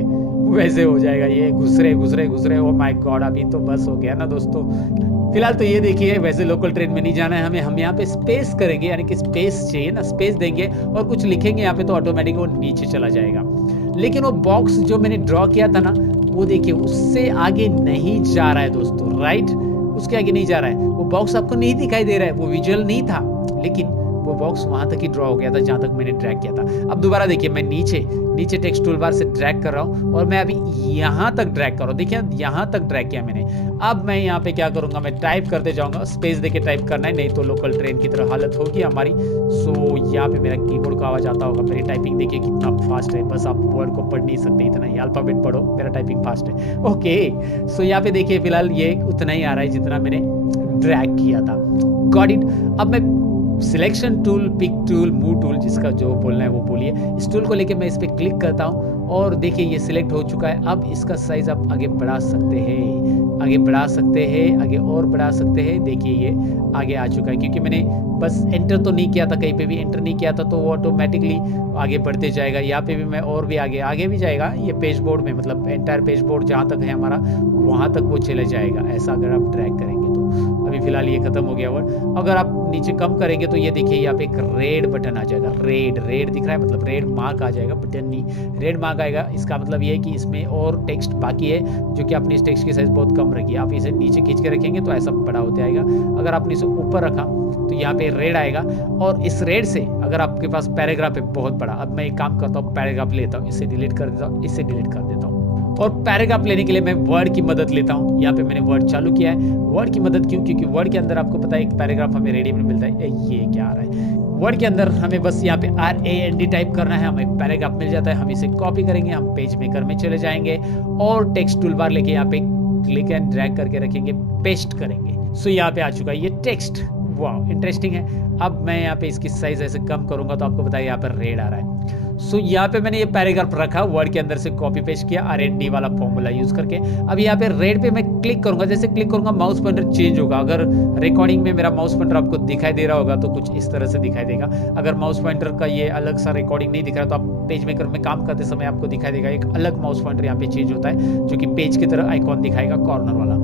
वैसे हो जाएगा। ये घुसरे ओ माय गॉड, अभी तो बस हो गया ना दोस्तों। फिलहाल तो ये देखिए, वैसे लोकल ट्रेन में नहीं जाना है हमें, हम यहाँ पे स्पेस करेंगे, यानी कि स्पेस चाहिए ना, स्पेस देंगे और कुछ लिखेंगे यहाँ पे तो ऑटोमेटिक वो नीचे चला जाएगा। लेकिन वो बॉक्स जो मैंने ड्रॉ किया था ना, वो देखिए उससे आगे नहीं जा रहा है दोस्तों, राइट, उसके आगे नहीं जा रहा है। वो बॉक्स आपको नहीं दिखाई दे रहा है, वो विजुअल नहीं था, लेकिन वो बॉक्स वहां तक ही ड्रॉ हो गया था जहां तक मैंने ड्रैग किया था। अब दोबारा देखिए, मैं नीचे टेक्स्ट टूल बार से ड्रैग कर रहा हूं और मैं अभी यहां तक ड्रैग कर रहा हूं। देखिए यहां तक ड्रैग किया मैंने। अब मैं यहाँ पे क्या करूंगा, मैं टाइप करते जाऊंगा, स्पेस देके टाइप करना है, नहीं तो लोकल ट्रेन की तरह हालत होगी हमारी। सो यहाँ पे मेरा कीबोर्ड का आवाज आता होगा। मेरी टाइपिंग देखिए कितना फास्ट है, बस आप वर्ड को पढ़ नहीं सकते, इतना ही अल्फाबेट पढ़ो, मेरा टाइपिंग फास्ट है। ओके, सो यहाँ पे देखिए फिलहाल ये उतना ही आ रहा है जितना मैंने ड्रैग किया था। Got it. अब मैं selection tool, pick tool, move tool, जिसका जो बोलना है वो बोलिए, इस टूल को लेके मैं इस पर क्लिक करता हूँ और देखिए ये सिलेक्ट हो चुका है। अब इसका साइज आप आगे बढ़ा सकते हैं, आगे और बढ़ा सकते हैं। देखिए ये आगे आ चुका है, क्योंकि मैंने बस एंटर तो नहीं किया था, कहीं पे भी एंटर नहीं किया था, तो वो ऑटोमेटिकली आगे बढ़ते जाएगा। यहाँ पे भी मैं और भी आगे भी जाएगा। ये पेज बोर्ड में, मतलब एंटायर पेज बोर्ड जहाँ तक है हमारा, वहाँ तक वो चले जाएगा, ऐसा अगर आप ड्रैग करेंगे तो। अभी फिलहाल ये खत्म हो गया वर्ड। अगर आप नीचे कम करेंगे तो ये देखिए यहाँ पे एक रेड बटन आ जाएगा, रेड दिख रहा है, मतलब रेड मार्क आ जाएगा, बटन नहीं, रेड मार्क आएगा। इसका मतलब ये है कि इसमें और टेक्स्ट बाकी है, जो कि आपने इस टेक्स्ट की साइज बहुत कम रखी है। आप इसे नीचे खींच के रखेंगे तो ऐसा बड़ा होते आएगा। अगर आपने इसे ऊपर रखा तो यहाँ पे रेड आएगा, और इस रेड से अगर आपके पास पैराग्राफ है बहुत बड़ा, अब मैं एक काम करता हूँ, पैराग्राफ लेता हूँ, इसे डिलीट कर देता हूँ, इसे डिलीट कर देता हूँ। और पैराग्राफ लेने के लिए मैं वर्ड की मदद लेता हूँ। यहाँ पे मैंने वर्ड चालू किया है। वर्ड की मदद क्यों? क्योंकि वर्ड के अंदर आपको पता है एक पैराग्राफ हमें रेडीमेड मिलता है। ये क्या आ रहा है? वर्ड के अंदर हमें बस यहाँ पे RAND टाइप करना है, हमें पैराग्राफ मिल जाता है। हम इसे कॉपी करेंगे, हम पेज मेकर में चले जाएंगे और टेक्स्ट टूल बार लेके यहाँ पे क्लिक एंड ड्रैग करके रखेंगे, पेस्ट करेंगे। सो यहाँ पे आ चुका है ये टेक्स्ट। वाह इंटरेस्टिंग है। अब मैं यहाँ पे इसकी साइज ऐसे कम करूंगा तो आपको बताइए यहाँ पर रेड आ रहा है। सो यहाँ पे मैंने ये पैराग्राफ रखा, वर्ड के अंदर से कॉपी पेस्ट किया R&D वाला फॉर्मूला यूज करके। अब यहाँ पे रेड पे मैं क्लिक करूंगा, जैसे क्लिक करूंगा माउस पॉइंटर चेंज होगा। अगर रिकॉर्डिंग में मेरा माउस पॉइंटर आपको दिखाई दे रहा होगा तो कुछ इस तरह से दिखाई देगा। अगर माउस पॉइंटर का ये अलग सा रिकॉर्डिंग नहीं दिख रहा तो आप पेज मेकर में काम करते समय आपको दिखाई देगा एक अलग माउस पॉइंटर यहाँ पे चेंज होता है, जो कि पेज की तरह आइकॉन दिखाएगा कॉर्नर वाला।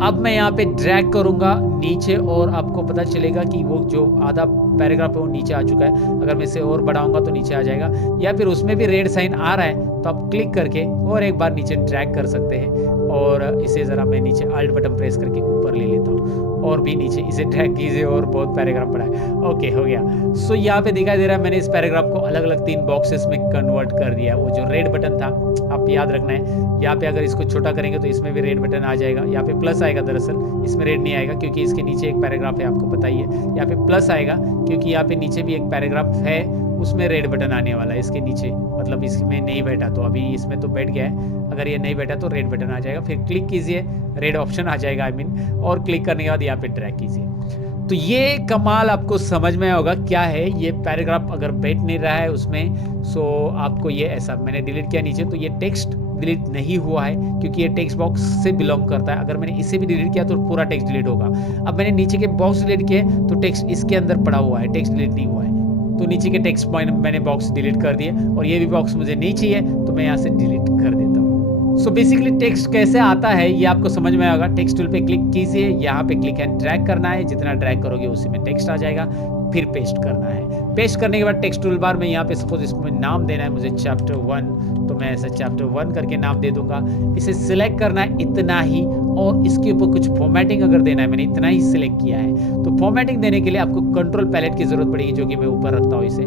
अब मैं यहाँ पे ड्रैग करूंगा नीचे और आपको पता चलेगा कि वो जो आधा पैराग्राफ है वो नीचे आ चुका है। अगर मैं इसे और बढ़ाऊंगा तो नीचे आ जाएगा, या फिर उसमें भी रेड साइन आ रहा है तो आप क्लिक करके और एक बार नीचे ड्रैग कर सकते हैं। और इसे ज़रा मैं नीचे अल्ट बटन प्रेस करके ऊपर ले लेता हूँ और भी नीचे इसे ड्रैग कीजिए और बहुत पैराग्राफ बढ़ा है। ओके हो गया। सो यहाँ पे दिखाई दे रहा है मैंने इस पैराग्राफ को अलग अलग 3 बॉक्सेस में कन्वर्ट कर दिया। वो जो रेड बटन था आप याद रखना है, यहाँ पे अगर इसको छोटा करेंगे तो इसमें भी रेड बटन आ जाएगा। यहाँ पे प्लस आएगा, दरअसल इसमें रेड नहीं आएगा क्योंकि इसके नीचे एक पैराग्राफ है, आपको पता ही है। यहाँ पे प्लस आएगा क्योंकि यहाँ पे नीचे भी एक पैराग्राफ है, उसमें रेड बटन आने वाला है इसके नीचे, मतलब इसमें नहीं बैठा तो अभी इसमें तो बैठ गया है। अगर ये नहीं बैठा तो रेड बटन आ जाएगा, फिर क्लिक कीजिए, रेड ऑप्शन आ जाएगा आई मीन, और क्लिक करने के बाद यहाँ पे ड्रैग कीजिए। तो ये कमाल आपको समझ में होगा क्या है ये पैराग्राफ अगर बैठ नहीं रहा है उसमें। सो आपको ये ऐसा मैंने डिलीट किया नीचे तो ये टेक्स्ट डिलीट नहीं हुआ है क्योंकि ये टेक्स्ट बॉक्स से बिलोंग करता है। अगर मैंने इसे भी डिलीट किया तो पूरा टेक्स्ट डिलीट होगा। अब मैंने नीचे के बॉक्स डिलीट किए तो टेक्स्ट इसके अंदर पड़ा हुआ है, टेक्स्ट डिलीट नहीं हुआ है। तो नीचे के टेक्स्ट मैंने बॉक्स डिलीट कर दिए और ये भी बॉक्स मुझे नहीं चाहिए तो मैं यहाँ से डिलीट कर देता हूँ। सो बेसिकली टेक्स्ट कैसे आता है ये आपको समझ में आएगा। टेक्स्ट टूल पे क्लिक कीजिए, यहाँ पे क्लिक एंड ड्रैग करना है, जितना ड्रैग करोगे उसी में टेक्स्ट आ जाएगा। फिर पेस्ट करना है, पेस्ट करने के बाद टेक्स्ट टूल बार में यहाँ पे सपोज इसमें नाम देना है मुझे चैप्टर 1, तो मैं ऐसा चैप्टर 1 करके नाम दे दूंगा। इसे सिलेक्ट करना है इतना ही, और इसके ऊपर कुछ फॉर्मेटिंग अगर देना है, मैंने इतना ही सिलेक्ट किया है। तो फॉर्मेटिंग देने के लिए आपको कंट्रोल पैलेट की जरूरत पड़ेगी, जो कि मैं ऊपर रखता हूँ, इसे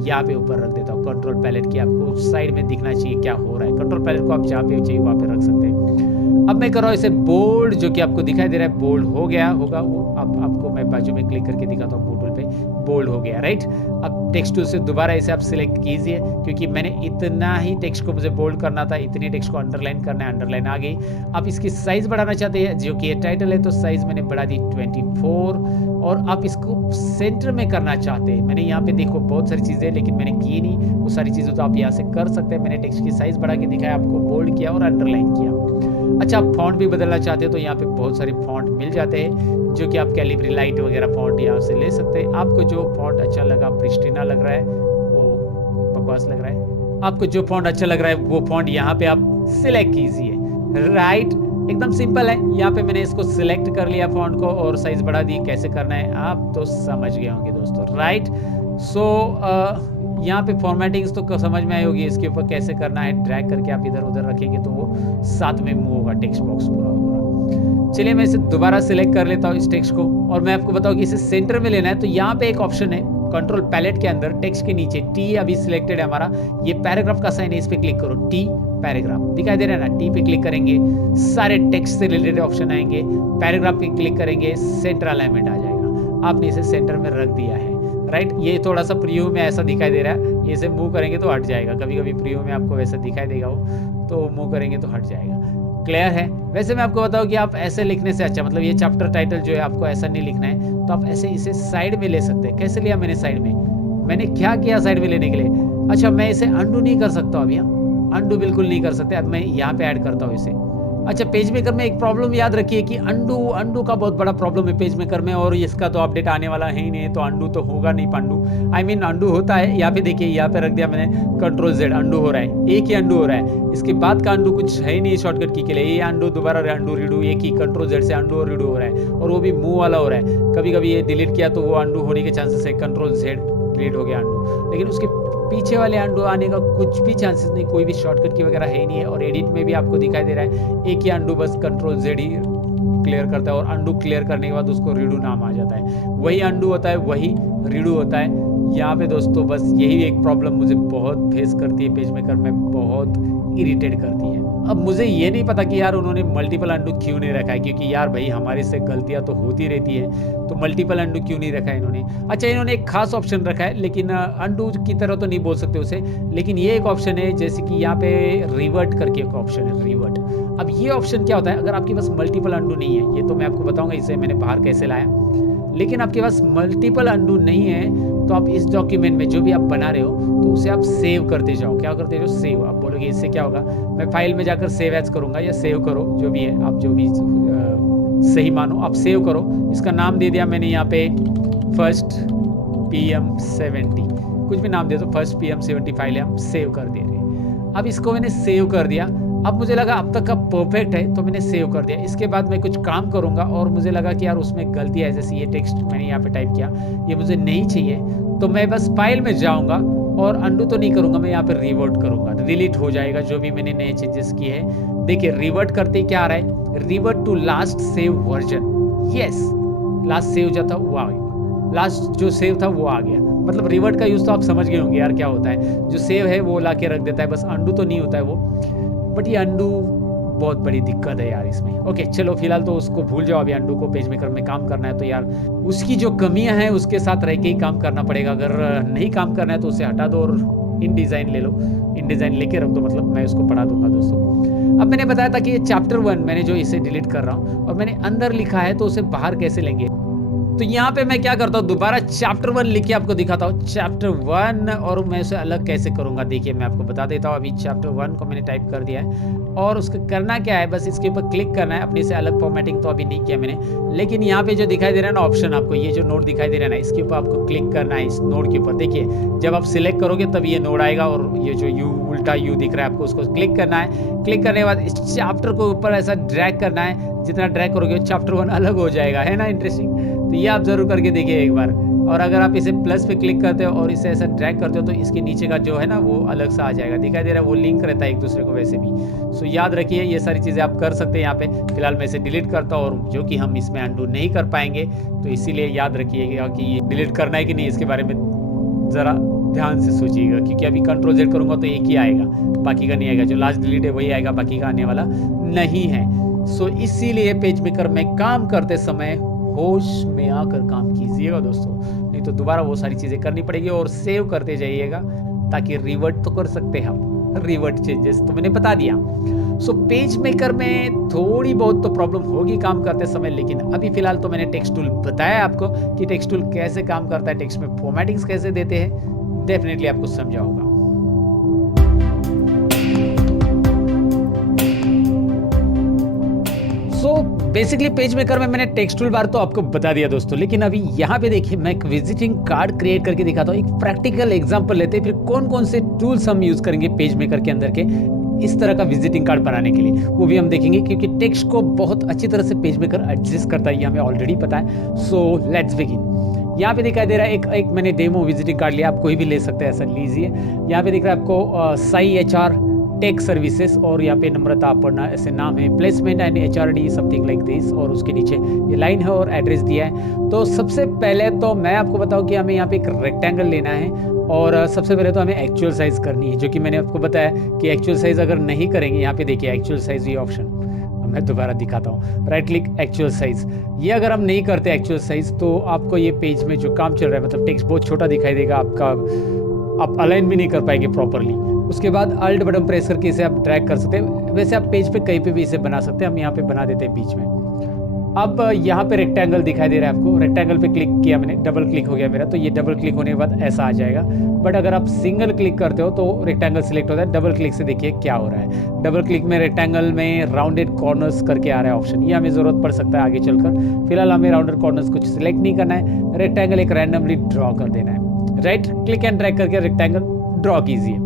यहाँ पे ऊपर रख देता हूँ। कंट्रोल पैलेट की आपको साइड में दिखना चाहिए क्या हो रहा है। कंट्रोल पैलेट को आप जहाँ पे चाहिए वहाँ पे रख सकते हैं। अब मैं कर रहा हूँ इसे बोल्ड, जो कि आपको दिखाई दे रहा है बोल्ड हो गया होगा वो। अब आपको मैं बाजू में क्लिक करके दिखाता हूँ बोल्ड पे, बोल्ड हो गया राइट। अब टेक्स्ट टूल से दोबारा इसे आप सिलेक्ट कीजिए, क्योंकि मैंने इतना ही टेक्स्ट को मुझे बोल्ड करना था, इतनी टेक्स्ट को अंडरलाइन करना है, अंडरलाइन आ गई। आप इसकी साइज बढ़ाना चाहते हैं, जो कि ये टाइटल है, तो साइज मैंने बढ़ा दी 24, और आप इसको सेंटर में करना चाहते हैं। मैंने यहाँ पे देखो बहुत सारी चीजें, लेकिन मैंने की नहीं वो सारी चीजें, तो आप यहाँ से कर सकते हैं। मैंने टेक्स्ट की साइज बढ़ा के दिखाया आपको, बोल्ड किया और अंडरलाइन किया। अच्छा, आप फॉन्ट भी बदलना चाहते हैं तो यहाँ पे बहुत सारे फॉन्ट मिल जाते हैं, जो कि आप कैलिब्री लाइट वगैरह फॉन्ट यहाँ से ले सकते हैं। आपको जो फॉन्ट अच्छा लगा, प्रिस्टीना लग रहा है, वो बकवास लग रहा है, आपको जो फॉन्ट अच्छा लग रहा है वो फॉन्ट यहाँ पे आप सिलेक्ट कीजिए राइट। एकदम सिंपल है। यहाँ पे मैंने इसको सिलेक्ट कर लिया फॉन्ट को और साइज बढ़ा दी। कैसे करना है आप तो समझ गए होंगे दोस्तों राइट। सो यहाँ पे फॉर्मेटिंग्स तो समझ में आई होगी, इसके ऊपर कैसे करना है। ड्रैग करके आप इधर उधर रखेंगे तो वो साथ में मूव होगा टेक्स्ट बॉक्स पूरा पूरा। चलिए मैं इसे दोबारा सिलेक्ट कर लेता हूँ इस टेक्स्ट को, और मैं आपको बताऊँ कि इसे सेंटर में लेना है। तो यहाँ पे एक ऑप्शन है कंट्रोल पैलेट के अंदर, टेक्स्ट के नीचे टी अभी सिलेक्टेड है हमारा, ये पैराग्राफ का साइन है, इस पे क्लिक करो, टी पैराग्राफ दिखाई दे रहा है ना। टी पे क्लिक करेंगे, सारे टेक्स्ट से रिलेटेड ऑप्शन आएंगे। पैराग्राफ पे क्लिक करेंगे, सेंटर अलाइनमेंट आ जाएगा। आपने इसे सेंटर में रख दिया है राइट। ये थोड़ा सा प्रीव्यू में ऐसा दिखाई दे रहा है, ये इसे मूव करेंगे तो हट जाएगा। कभी कभी प्रीव्यू में आपको वैसा दिखाई देगा वो, तो मूव करेंगे तो हट जाएगा। क्लियर है। वैसे मैं आपको बताऊं कि आप ऐसे लिखने से अच्छा, मतलब ये चैप्टर टाइटल जो है आपको ऐसा नहीं लिखना है, तो आप ऐसे इसे साइड में ले सकते हैं। कैसे लिया मैंने साइड में, मैंने क्या किया साइड में लेने के लिए। अच्छा, मैं इसे अंडू नहीं कर सकता अभी, अंडू बिल्कुल नहीं कर सकते। अब मैं यहाँ पे ऐड करता हूँ इसे। अच्छा, पेज मेकर में एक प्रॉब्लम याद रखिए कि अंडू का बहुत बड़ा प्रॉब्लम है पेज मेकर में, और इसका तो अपडेट आने वाला है ही नहीं, तो अंडू तो होगा नहीं। पांडू आई मीन अंडू होता है। यहाँ पे देखिए, यहाँ पे रख दिया मैंने कंट्रोल Z, अंडू हो रहा है, एक ही अंडू हो रहा है। इसके बाद का अंडू कुछ है ही नहीं शॉर्टकट की के लिए। ये अंडू दोबारा अंडू रीडू, एक ही कंट्रोल Z से अंडू और रीडू हो रहा है, और वो भी मुंह वाला हो रहा है। कभी कभी ये डिलीट किया तो वो अंडू होने के चांसेस है, कंट्रोल Z डिलीट हो गया अंडू, लेकिन उसके पीछे वाले अंडू आने का कुछ भी चांसेस नहीं, कोई भी शॉर्टकट की वगैरह है ही नहीं है। और एडिट में भी आपको दिखाई दे रहा है एक ही अंडू, बस कंट्रोल Z ही क्लियर करता है, और अंडू क्लियर करने के बाद उसको रीडू नाम आ जाता है। वही अंडू होता है, वही रीडू होता है। यहाँ पे दोस्तों बस यही एक प्रॉब्लम मुझे बहुत फेस करती है पेज मेकर में, बहुत इरिटेट करती है। अब मुझे ये नहीं पता कि यार उन्होंने मल्टीपल अंडू क्यों नहीं रखा है, क्योंकि यार भाई हमारे से गलतियां तो होती रहती है, तो मल्टीपल अंडू क्यों नहीं रखा है इन्होंने। अच्छा, इन्होंने एक खास ऑप्शन रखा है, लेकिन अंडू की तरह तो नहीं बोल सकते उसे, लेकिन ये एक ऑप्शन है, जैसे कि यहाँ पे रिवर्ट करके एक ऑप्शन है, रिवर्ट। अब ये ऑप्शन क्या होता है, अगर आपके पास मल्टीपल अंडू नहीं है, ये तो मैं आपको बताऊंगा इसे मैंने बाहर कैसे लाया, लेकिन आपके पास मल्टीपल अंडू नहीं है तो आप इस डॉक्यूमेंट में जो भी आप बना रहे हो तो उसे आप सेव करते जाओ। क्या करते जाओ? सेव। आप बोलोगे इससे क्या होगा, मैं फाइल में जाकर सेव एज करूँगा या सेव करो, जो भी है आप जो भी सही मानो आप सेव करो। इसका नाम दे दिया मैंने यहाँ पे फर्स्ट PM70, कुछ भी नाम दे दो, फर्स्ट PM70 फाइल है, हम सेव कर दे रहे हैं। अब इसको मैंने सेव कर दिया। अब मुझे लगा अब तक का परफेक्ट है तो मैंने सेव कर दिया। इसके बाद मैं कुछ काम करूंगा और मुझे लगा कि यार उसमें गलती है, जैसे ये टेक्स्ट मैंने यहाँ पे टाइप किया ये मुझे नहीं चाहिए, तो मैं बस फाइल में जाऊंगा और अंडू तो नहीं करूंगा, मैं यहाँ पे रिवर्ट करूंगा, डिलीट हो जाएगा जो भी मैंने नए चेंजेस किए हैं। देखिए रिवर्ट करते ही क्या आ रहा है, revert to last save version. Yes, last save जो था वो आ गया, लास्ट जो सेव था वो आ गया। मतलब रिवर्ट का यूज तो आप समझ गए होंगे यार क्या होता है, जो सेव है वो ला के रख देता है, बस अंडू तो नहीं होता है वो। बट ये अंडू बहुत बड़ी दिक्कत है यार इसमें। ओके चलो फिलहाल तो उसको भूल जाओ, अभी अंडू को पेज मेकर में काम करना है तो यार उसकी जो कमियां हैं उसके साथ रह के ही काम करना पड़ेगा। अगर नहीं काम करना है तो उसे हटा दो और इन डिज़ाइन ले लो, इन डिज़ाइन लेके रख दो, मतलब मैं उसको पढ़ा दूंगा दोस्तों। अब मैंने बताया था कि ये चैप्टर 1 मैंने जो इसे डिलीट कर रहा हूँ और मैंने अंदर लिखा है तो उसे बाहर कैसे लेंगे। तो यहाँ पे मैं क्या करता हूँ, दोबारा चैप्टर 1 लिख के आपको दिखाता हूँ, चैप्टर 1, और मैं उसे अलग कैसे करूँगा देखिए मैं आपको बता देता हूँ। अभी चैप्टर 1 को मैंने टाइप कर दिया है और उसको करना क्या है, बस इसके ऊपर क्लिक करना है। अपने से अलग फॉर्मेटिंग तो अभी नहीं किया मैंने, लेकिन यहाँ पे जो दिखाई दे रहा है ना ऑप्शन, आपको ये जो नोड दिखाई दे रहा है ना, इसके ऊपर आपको क्लिक करना है। इस नोड के ऊपर देखिए जब आप सिलेक्ट करोगे तब ये नोड आएगा और ये जो यू उल्टा यू दिख रहा है आपको उसको क्लिक करना है। क्लिक करने के बाद इस चैप्टर को ऊपर ऐसा ड्रैग करना है, जितना ड्रैग करोगे चैप्टर 1 अलग हो जाएगा, है ना इंटरेस्टिंग। तो ये आप जरूर करके देखिए एक बार। और अगर आप इसे प्लस पे क्लिक करते हो और इसे ऐसा ड्रैग करते हो तो इसके नीचे का जो है ना वो अलग सा आ जाएगा, दिखाई दे रहा है, वो लिंक रहता है एक दूसरे को वैसे भी। सो याद रखिए ये सारी चीज़ें आप कर सकते हैं यहाँ पे। फिलहाल मैं इसे डिलीट करता हूँ और जो कि हम इसमें अंडू नहीं कर पाएंगे, तो इसीलिए याद रखिएगा कि ये डिलीट करना है कि नहीं इसके बारे में ज़रा ध्यान से सोचिएगा, क्योंकि अभी कंट्रोल Z करूँगा तो एक ही आएगा, बाकी का नहीं आएगा। जो लास्ट डिलीट है वही आएगा, बाकी का आने वाला नहीं है। सो इसीलिए पेज मेकर में काम करते समय होश में आकर काम कीजिएगा दोस्तों, नहीं तो दोबारा वो सारी चीज़ें करनी पड़ेगी। और सेव करते जाइएगा ताकि रिवर्ट तो कर सकते हैं हम, रिवर्ट चेंजेस तो मैंने बता दिया। सो पेज मेकर में थोड़ी बहुत तो प्रॉब्लम होगी काम करते समय, लेकिन अभी फिलहाल तो मैंने टेक्स्ट टूल बताया आपको कि टेक्स्ट टूल कैसे काम करता है, टेक्स्ट में फॉर्मेटिंग्स कैसे देते हैं, डेफिनेटली आपको समझा होगा। सो बेसिकली पेज मेकर में मैंने टेक्स्ट टूल बार तो आपको बता दिया दोस्तों, लेकिन अभी यहाँ पे देखिए मैं एक विजिटिंग कार्ड क्रिएट करके दिखाता हूँ। एक प्रैक्टिकल एग्जांपल लेते हैं, फिर कौन कौन से टूल्स हम यूज करेंगे पेज मेकर के अंदर के इस तरह का विजिटिंग कार्ड बनाने के लिए, वो भी हम देखेंगे, क्योंकि टेक्स्ट को बहुत अच्छी तरह से पेज मेकर एडजस्ट करता है, ये हमें ऑलरेडी पता है। So let's begin. यहाँ पे दिखाई दे रहा है एक मैंने डेमो विजिटिंग कार्ड लिया, आप कोई भी ले सकते हैं, ऐसा लीजिए। यहाँ पे दिख रहा है आपको साई HR टेक सर्विसेज और यहाँ पे नम्रता अपर्णा ऐसे नाम है, placement and HRD something like this, और उसके नीचे ये लाइन है और एड्रेस दिया है। तो सबसे पहले तो मैं आपको बताऊँ कि हमें यहाँ पे एक रेक्टेंगल लेना है और सबसे पहले तो हमें एक्चुअल साइज़ करनी है, जो कि मैंने आपको बताया कि एक्चुअल साइज़ अगर नहीं करेंगे, यहाँ पे देखिए एक्चुअल साइज़ ये ऑप्शन मैं दोबारा दिखाता हूँ, राइट क्लिक एक्चुअल साइज़, ये अगर हम नहीं करते एक्चुअल साइज़ तो आपको ये पेज में जो काम चल रहा है मतलब टेक्स्ट बहुत छोटा दिखाई देगा आपका, आप अलाइन भी नहीं कर पाएंगे प्रॉपरली। उसके बाद अल्ट बटन प्रेस करके इसे आप ड्रैग कर सकते हैं, वैसे आप पेज पे कहीं पे भी इसे बना सकते हैं, हम यहाँ पे बना देते हैं बीच में। अब यहाँ पे रेक्टेंगल दिखाई दे रहा है आपको, रेक्टेंगल पे क्लिक किया मैंने, डबल क्लिक हो गया मेरा, तो ये डबल क्लिक होने के बाद ऐसा आ जाएगा। बट अगर आप सिंगल क्लिक करते हो तो रेक्टेंगल सिलेक्ट होता है, डबल क्लिक से देखिए क्या हो रहा है। डबल क्लिक में रेक्टेंगल में राउंडेड कॉर्नर्स करके आ रहा है ऑप्शन, ये हमें ज़रूरत पड़ सकता है आगे चलकर। फिलहाल हमें राउंडेड कॉर्नर्स कुछ सिलेक्ट नहीं करना है, रेक्टेंगल एक रैंडमली ड्रॉ कर देना है, राइट क्लिक एंड ड्रैग करके रेक्टेंगल ड्रॉ कीजिए।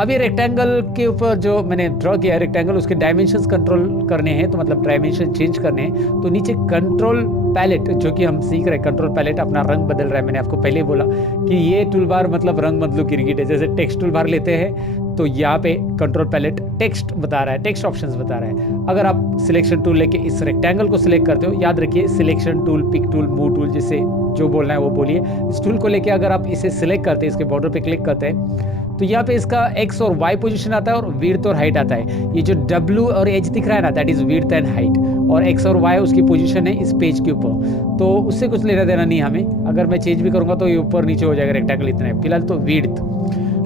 अब ये रेक्टेंगल के ऊपर जो मैंने ड्रॉ किया है रेक्टेंगल, उसके डायमेंशंस कंट्रोल करने हैं, तो मतलब डायमेंशन चेंज करने हैं, तो नीचे कंट्रोल पैलेट जो कि हम सीख रहे हैं, कंट्रोल पैलेट अपना रंग बदल रहा है। मैंने आपको पहले बोला कि ये टूल बार मतलब रंग बदलू क्रिकेट है, जैसे टेक्स्ट टूल बार लेते हैं तो यहाँ पे कंट्रोल पैलेट टेक्स्ट बता रहा है, टेक्स्ट ऑप्शंस बता रहा है। अगर आप सिलेक्शन टूल लेके इस रेक्टेंगल को सिलेक्ट करते हो, याद रखिए selection tool, pick tool, move tool, जिसे जो बोलना है वो बोलिए। इस टूल को लेके अगर आप इसे सिलेक्ट करते हैं, इसके बॉर्डर पे क्लिक करते हैं, तो यहाँ पे इसका X और Y पोजीशन आता है और विड्थ और हाइट आता है। ये जो W और H दिख रहा है ना, that is width and height, और X और Y उसकी पोजीशन है इस पेज के ऊपर, तो उससे कुछ लेना देना नहीं हमें। अगर मैं चेंज भी करूँगा तो ये ऊपर नीचे हो जाएगा, रेक्टेंगल इतना है। फिलहाल तो विड्थ,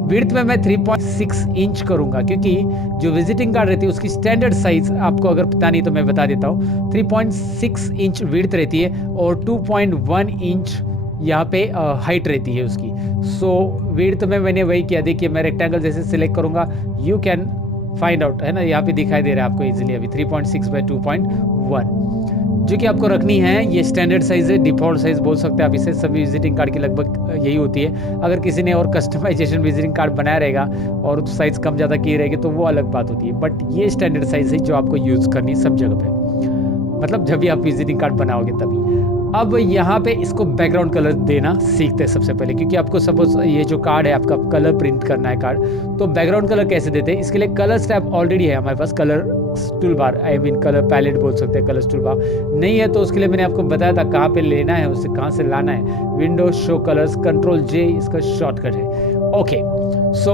विड्थ में मैं 3.6 इंच करूंगा, क्योंकि जो विजिटिंग कार्ड रहती है उसकी स्टैंडर्ड साइज आपको अगर पता नहीं तो मैं बता देता हूँ, 3.6 इंच विड्थ रहती है और 2.1 इंच यहाँ पे हाइट रहती है उसकी। सो विड्थ में मैंने वही किया, देखिए मैं रेक्टेंगल जैसे सिलेक्ट करूंगा, यू कैन फाइंड आउट, है ना, यहाँ पे दिखाई दे रहा है आपको इजीली अभी 3.6 बाई 2.1, जो कि आपको रखनी है। ये स्टैंडर्ड साइज है, डिफॉल्ट साइज बोल सकते हैं आप इसे, सभी विजिटिंग कार्ड की लगभग यही होती है। अगर किसी ने और कस्टमाइजेशन विजिटिंग कार्ड बनाया रहेगा और साइज कम ज़्यादा की रहेगी तो वो अलग बात होती है, बट ये स्टैंडर्ड साइज है जो आपको यूज़ करनी है सब जगह पे, मतलब जब भी आप विजिटिंग कार्ड बनाओगे तभी। अब यहाँ पे इसको बैकग्राउंड कलर देना सीखते हैं सबसे पहले, क्योंकि आपको सपोज ये जो कार्ड है आपका कलर प्रिंट करना है कार्ड, तो बैकग्राउंड कलर कैसे देते हैं, इसके लिए कलर्स टैब ऑलरेडी है हमारे पास, colour toolbar, I mean colour palette बोल सकते हैं, कलर्स टूल बार नहीं है तो उसके लिए मैंने आपको बताया था कहाँ पे लेना है, उसे कहाँ से लाना है, विंडो शो कलर्स, Ctrl+J इसका शॉर्टकट है। ओके, सो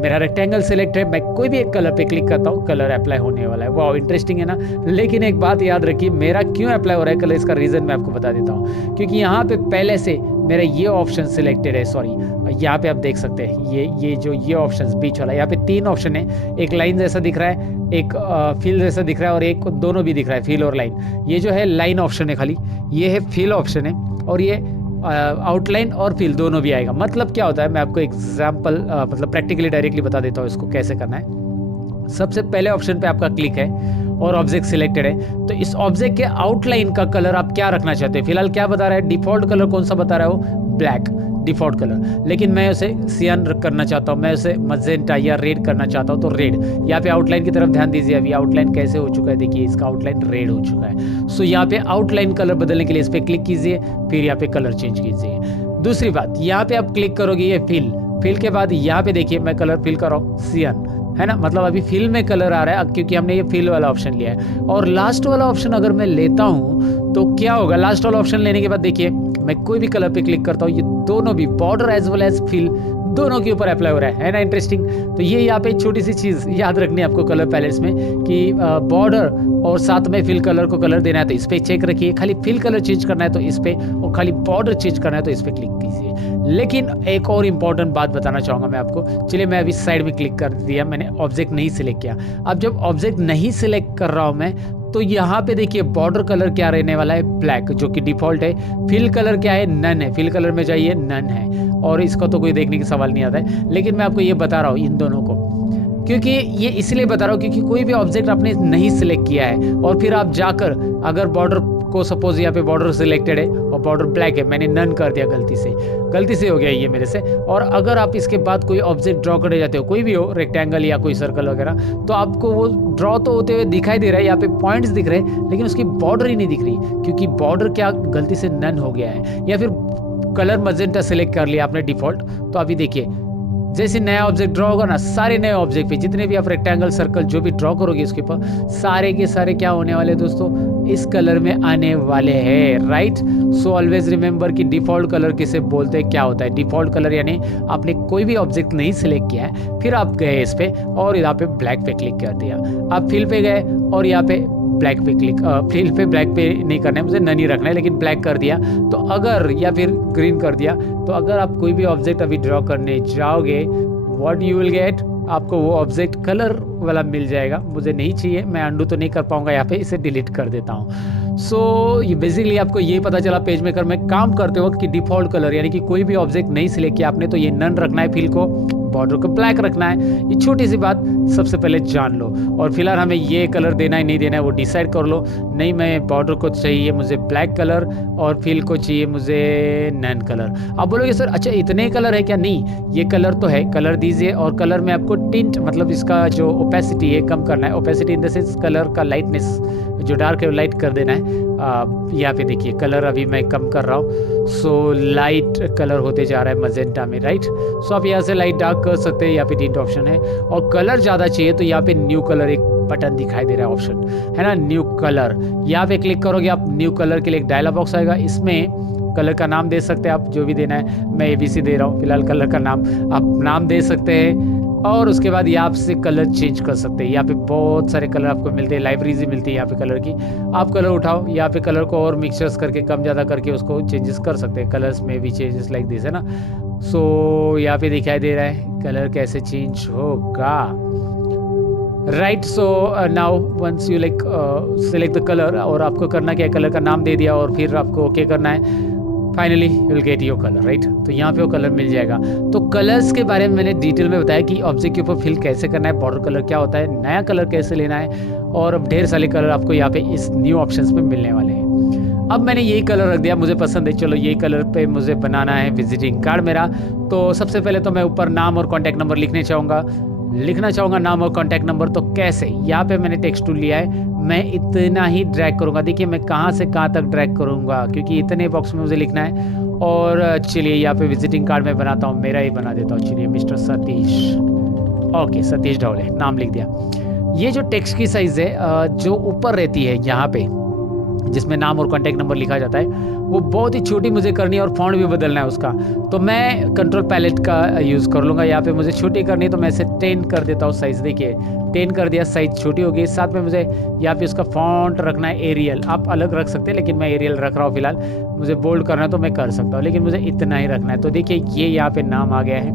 मेरा रेक्टेंगल सेलेक्ट है, मैं कोई भी एक कलर पे क्लिक करता हूँ, कलर अप्लाई होने वाला है। वाह इंटरेस्टिंग है ना। लेकिन एक बात याद रखिए, मेरा क्यों अप्लाई हो रहा है कलर, इसका रीज़न मैं आपको बता देता हूँ, क्योंकि यहाँ पे पहले से मेरा ये ऑप्शन सिलेक्टेड है, सॉरी यहाँ पे आप देख सकते हैं ये ऑप्शन बीच वाला, यहाँ पे 3 ऑप्शन है, एक लाइन जैसा दिख रहा है, एक फिल जैसा दिख रहा है और एक दोनों भी दिख रहा है, फिल और लाइन। ये जो है लाइन ऑप्शन है खाली, ये है फिल ऑप्शन है, और ये आउटलाइन और फिल दोनों भी आएगा। मतलब क्या होता है, मैं आपको एग्जांपल मतलब प्रैक्टिकली डायरेक्टली बता देता हूँ इसको कैसे करना है। सबसे पहले ऑप्शन पे आपका क्लिक है और ऑब्जेक्ट सिलेक्टेड है, तो इस ऑब्जेक्ट के आउटलाइन का कलर आप क्या रखना चाहते हैं। फिलहाल क्या बता रहा है, डिफॉल्ट कलर कौन सा बता रहा है, वो ब्लैक डिफॉल्ट कलर, लेकिन मैं उसे सियान करना चाहता हूँ, मैं उसे मजेंटा या रेड करना चाहता हूँ, तो रेड। यहाँ पे आउटलाइन की तरफ ध्यान दीजिए, अभी आउटलाइन कैसे हो चुका है, देखिए इसका आउटलाइन रेड हो चुका है। सो यहाँ पे आउटलाइन कलर बदलने के लिए इस पर क्लिक कीजिए, फिर यहाँ पे कलर चेंज कीजिए। दूसरी बात, यहाँ पे आप क्लिक करोगे ये फिल के बाद यहाँ पे देखिए मैं कलर फिल कर रहा हूँ सियान, है ना, मतलब अभी फिल में कलर आ रहा है क्योंकि हमने ये फिल वाला ऑप्शन लिया है। और लास्ट वाला ऑप्शन अगर मैं लेता हूँ तो क्या होगा, लास्ट वाला ऑप्शन लेने के बाद देखिए मैं कोई भी कलर पे क्लिक करता हूँ, ये दोनों भी border as well as fill दोनों के ऊपर अप्लाई हो रहा है ना, इंटरेस्टिंग। तो ये यहाँ पे छोटी सी चीज़ याद रखनी है आपको कलर पैलेट्स में कि बॉर्डर और साथ में फिल कलर को कलर देना है तो इस पर चेक रखिए, खाली फिल कलर चेंज करना है तो इस पर, और खाली बॉर्डर चेंज करना है तो इस पर क्लिक कीजिए। लेकिन एक और इम्पॉर्टेंट बात बताना चाहूँगा मैं आपको, चलिए मैं अभी साइड में क्लिक कर दिया, मैंने ऑब्जेक्ट नहीं सिलेक्ट किया। अब जब ऑब्जेक्ट नहीं सिलेक्ट कर रहा हूँ मैं, तो यहाँ पे देखिए बॉर्डर कलर क्या रहने वाला है, ब्लैक, जो कि डिफॉल्ट है। फिल कलर क्या है, नन है, फिल कलर में जाइए नन है, और इसका तो कोई देखने की सवाल नहीं आता है। लेकिन मैं आपको ये बता रहा हूँ इन दोनों को, क्योंकि ये इसलिए बता रहा हूँ क्योंकि कोई भी ऑब्जेक्ट आपने नहीं सिलेक्ट किया है और फिर आप जाकर अगर बॉर्डर को, सपोज यहाँ पे बॉर्डर सिलेक्टेड है और बॉर्डर ब्लैक है, मैंने नन कर दिया, गलती से हो गया ये मेरे से। और अगर आप इसके बाद कोई ऑब्जेक्ट ड्रॉ करने जाते हो, कोई भी हो, रेक्टेंगल या कोई सर्कल वगैरह, तो आपको वो ड्रॉ तो होते हुए दिखाई दे रहा है, यहाँ पे पॉइंट्स दिख रहे हैं लेकिन उसकी बॉर्डर ही नहीं दिख रही, क्योंकि बॉर्डर क्या गलती से नन हो गया है, या फिर कलर मजेंटा सिलेक्ट कर लिया आपने डिफॉल्ट। तो अभी देखिए जैसे नया ऑब्जेक्ट ड्रॉ होगा ना, सारे नए ऑब्जेक्ट पे जितने भी आप रेक्टेंगल सर्कल जो भी ड्रॉ करोगे उसके ऊपर, सारे के सारे क्या होने वाले दोस्तों, इस कलर में आने वाले हैं, राइट। सो ऑलवेज रिमेंबर कि डिफॉल्ट कलर किसे बोलते हैं, क्या होता है डिफॉल्ट कलर, यानी आपने कोई भी ऑब्जेक्ट नहीं सिलेक्ट किया है, फिर आप गए इस पे और यहाँ पे ब्लैक पे क्लिक कर दिया, आप फिल पे गए और यहाँ पे ब्लैक पे क्लिक, फिल पे ब्लैक पे नहीं करना है, मुझे नन ही रखना है, लेकिन ब्लैक कर दिया तो अगर, या फिर ग्रीन कर दिया, तो अगर आप कोई भी ऑब्जेक्ट अभी ड्रॉ करने जाओगे, व्हाट यू विल गेट, आपको वो ऑब्जेक्ट कलर वाला मिल जाएगा। मुझे नहीं चाहिए, मैं अंडू तो नहीं कर पाऊंगा यहाँ पे, इसे डिलीट कर देता हूँ। सो ये बेसिकली आपको ये पता चला पेज मेकर में काम करते वक्त कि डिफॉल्ट कलर, यानी कि कोई भी ऑब्जेक्ट नहीं सिलेक्ट किया आपने तो ये नन रखना है, फिल को, बॉर्डर को ब्लैक रखना है। ये छोटी सी बात सबसे पहले जान लो, और फिलहाल हमें ये कलर देना है नहीं देना है वो डिसाइड कर लो। नहीं, मैं बॉर्डर को चाहिए मुझे ब्लैक कलर और फिल को चाहिए मुझे नन कलर। आप बोलोगे सर अच्छा इतने कलर है क्या, नहीं, ये कलर तो है, कलर दीजिए, और कलर में आपको टिंट, मतलब इसका जो ओपेसिटी है कम करना है, opacity in the sense colour का लाइटनेस, जो डार्क है वो लाइट कर देना है। यहाँ पे देखिए कलर अभी मैं कम कर रहा हूँ, सो लाइट कलर होते जा रहा है मजेंटा में, राइट। सो आप यहाँ से लाइट डार्क कर सकते हैं, यहाँ पे टिंट ऑप्शन है, और कलर ज़्यादा चाहिए तो यहाँ पे न्यू कलर एक बटन दिखाई दे रहा है, ऑप्शन है ना, न्यू कलर, यहाँ पे क्लिक करोगे आप, न्यू कलर के लिए एक डायलॉग बॉक्स आएगा, इसमें कलर का नाम दे सकते हैं आप जो भी देना है, मैं ABC दे रहा हूँ फिलहाल, कलर का नाम आप नाम दे सकते हैं, और उसके बाद यहाँ से कलर चेंज कर सकते हैं। यहाँ पे बहुत सारे कलर आपको मिलते हैं, लाइब्रेरी मिलती है यहाँ पे कलर की, आप कलर उठाओ, यहाँ पे कलर को और मिक्सचर्स करके कम ज़्यादा करके उसको चेंजेस कर सकते हैं, कलर्स में भी चेंजेस लाइक दिस, है ना। सो यहाँ पे दिखाई दे रहा है कलर कैसे चेंज होगा, right. So now once you like select the colour, और आपको करना क्या है, कलर का नाम दे दिया और फिर आपको ओके करना है। Finally you will get your colour, right. तो यहाँ पे वो कलर मिल जाएगा। तो कलर्स के बारे में मैंने डिटेल में बताया कि ऑब्जेक्ट के ऊपर फिल कैसे करना है, बॉर्डर कलर क्या होता है, नया कलर कैसे लेना है, और अब ढेर सारे कलर आपको यहाँ पे इस न्यू ऑप्शंस पे मिलने वाले हैं। अब मैंने यही कलर रख दिया, मुझे पसंद है, चलो यही कलर पे मुझे बनाना है विजिटिंग कार्ड मेरा। तो सबसे पहले तो मैं ऊपर नाम और कॉन्टैक्ट नंबर लिखना चाहूँगा नाम और कॉन्टैक्ट नंबर। तो कैसे, यहाँ पे मैंने टेक्स्ट टूल लिया है, मैं इतना ही ड्रैग करूँगा। देखिए मैं कहाँ से कहाँ तक ड्रैग करूँगा, क्योंकि इतने बॉक्स में मुझे लिखना है। और चलिए यहाँ पे विजिटिंग कार्ड में बनाता हूँ, मेरा ही बना देता हूँ। चलिए मिस्टर सतीश, ओके सतीश ढौले, नाम लिख दिया। ये जो टेक्स्ट की साइज़ है जो ऊपर रहती है यहाँ पे, जिसमें नाम और कॉन्टैक्ट नंबर लिखा जाता है, वो बहुत ही छोटी मुझे करनी है और फॉन्ट भी बदलना है उसका। तो मैं कंट्रोल पैलेट का यूज़ कर लूँगा। यहाँ पे मुझे छोटी करनी है तो मैं इसे 10 कर देता हूँ साइज़। देखिए 10 कर दिया, साइज़ छोटी होगी। साथ में मुझे यहाँ पे उसका फॉन्ट रखना है एरियल, आप अलग रख सकते हैं लेकिन मैं एरियल रख रहा हूँ फिलहाल। मुझे बोल्ड करना है तो मैं कर सकता हूँ, लेकिन मुझे इतना ही रखना है। तो देखिए ये यहाँ पे नाम आ गया है,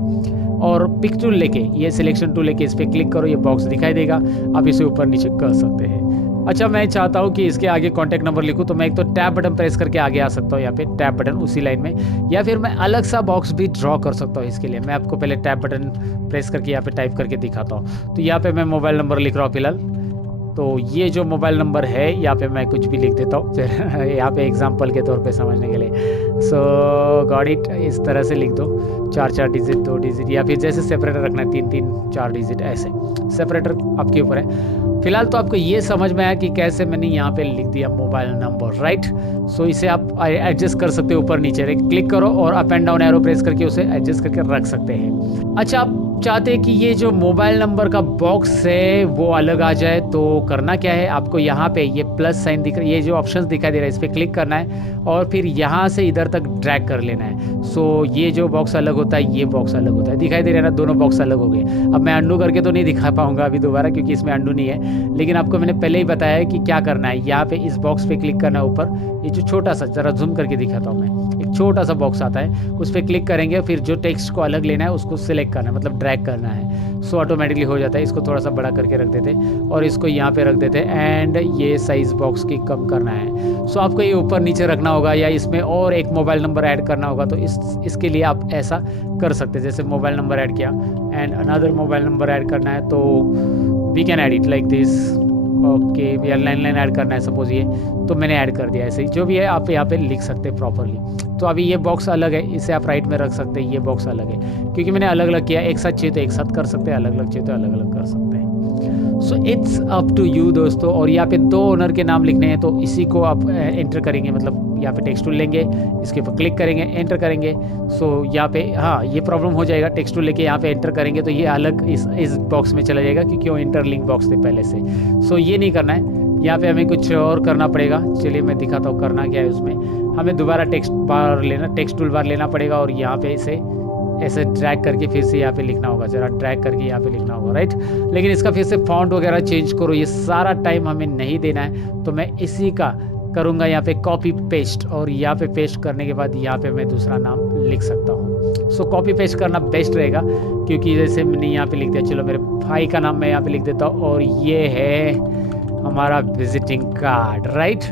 और पिक टूल लेके, ये सिलेक्शन टूल लेके इस पर क्लिक करो, ये बॉक्स दिखाई देगा, आप इसे ऊपर नीचे कर सकते हैं। अच्छा मैं चाहता हूँ कि इसके आगे कॉन्टैक्ट नंबर लिखूँ, तो मैं एक तो टैब बटन प्रेस करके आगे आ सकता हूँ, यहाँ पे टैब बटन उसी लाइन में, या फिर मैं अलग सा बॉक्स भी ड्रॉ कर सकता हूँ। इसके लिए मैं आपको पहले टैब बटन प्रेस करके यहाँ पे टाइप करके दिखाता हूँ। तो यहाँ पे मैं मोबाइल नंबर लिख रहा हूँ फिलहाल। तो ये जो मोबाइल नंबर है यहाँ पे मैं कुछ भी लिख देता हूँ फिर यहाँ पे एग्जांपल के तौर पे समझने के लिए। सो गॉट इट, इस तरह से लिख दो, 4 डिजिट, 2 डिजिट, या फिर जैसे सेपरेटर रखना है 3 4 डिजिट, ऐसे सेपरेटर आपके ऊपर है। फिलहाल तो आपको ये समझ में आया कि कैसे मैंने यहाँ पे लिख दिया मोबाइल नंबर, राइट। सो इसे आप एडजस्ट कर सकते हो, ऊपर नीचे क्लिक करो और up and down arrow press करके उसे एडजस्ट करके रख सकते हैं। अच्छा आप चाहते हैं कि ये जो मोबाइल नंबर का बॉक्स है वो अलग आ जाए, तो करना क्या है, आपको यहाँ पे ये प्लस साइन दिख रहा है, ये जो ऑप्शंस दिखाई दे रहा है इस पर क्लिक करना है और फिर यहाँ से इधर तक ड्रैग कर लेना है। सो ये जो बॉक्स अलग होता है, ये बॉक्स अलग होता है, दिखाई दे रहा है ना, दोनों बॉक्स अलग हो गए। अब मैं अंडू करके तो नहीं दिखा पाऊंगा अभी दोबारा, क्योंकि इसमें अंडू नहीं है, लेकिन आपको मैंने पहले ही बताया है कि क्या करना है। यहाँ पे इस बॉक्स पे क्लिक करना है ऊपर, ये जो छोटा सा, जरा जूम करके दिखाता हूँ मैं, एक छोटा सा बॉक्स आता है, उस पर क्लिक करेंगे, फिर जो टेक्स्ट को अलग लेना है उसको सिलेक्ट करना है, मतलब ड्रैग करना है। सो ऑटोमेटिकली हो जाता है। इसको थोड़ा सा बड़ा करके रख देते और इसको यहाँ पे रख देते एंड ये साइज़ बॉक्स की कम करना है। सो आपको ये ऊपर नीचे रखना होगा, या इसमें और एक मोबाइल नंबर ऐड करना होगा, तो इसके लिए आप ऐसा कर सकते हैं। जैसे मोबाइल नंबर ऐड किया and another mobile number add करना है, तो we can add it like this, okay. या लाइन ऐड करना है सपोज, ये तो मैंने ऐड कर दिया। ऐसे ही जो भी है आप यहाँ पे लिख सकते हैं प्रॉपरली। तो अभी ये बॉक्स अलग है, इसे आप राइट में रख सकते हैं, ये बॉक्स अलग है, क्योंकि मैंने अलग अलग किया। एक साथ चाहिए तो एक साथ कर सकते हैं, अलग अलग चाहिए तो अलग अलग कर सकते हैं। So it's up to you दोस्तों। और यहाँ पे 2 ओनर के नाम लिखने हैं, तो इसी को आप एंटर करेंगे, मतलब यहाँ पे टेक्स्ट टूल लेंगे, इसके ऊपर क्लिक करेंगे, एंटर करेंगे। सो यहाँ पे हाँ ये प्रॉब्लम हो जाएगा, टेक्स्ट टूल लेके यहाँ पे एंटर करेंगे तो ये अलग इस बॉक्स में चला जाएगा, क्योंकि वो इंटरलिंक बॉक्स थे पहले से। सो ये नहीं करना है, यहाँ पे हमें कुछ और करना पड़ेगा। चलिए मैं दिखाता हूँ करना क्या है उसमें। हमें दोबारा टेक्स्ट टूल बार लेना पड़ेगा और यहाँ पे इसे ऐसे ड्रैग करके फिर से यहाँ पे लिखना होगा, जरा ड्रैग करके यहाँ पे लिखना होगा, राइट। लेकिन इसका फिर से फॉन्ट वगैरह चेंज करो, ये सारा टाइम हमें नहीं देना है। तो मैं इसी का करूँगा यहाँ पे कॉपी पेस्ट, और यहाँ पे पेस्ट करने के बाद यहाँ पे मैं दूसरा नाम लिख सकता हूँ। सो कॉपी पेस्ट करना बेस्ट रहेगा, क्योंकि जैसे मैंने यहाँ पे लिख दिया, चलो मेरे भाई का नाम मैं यहाँ पे लिख देता हूँ, और ये है हमारा विजिटिंग कार्ड, राइट।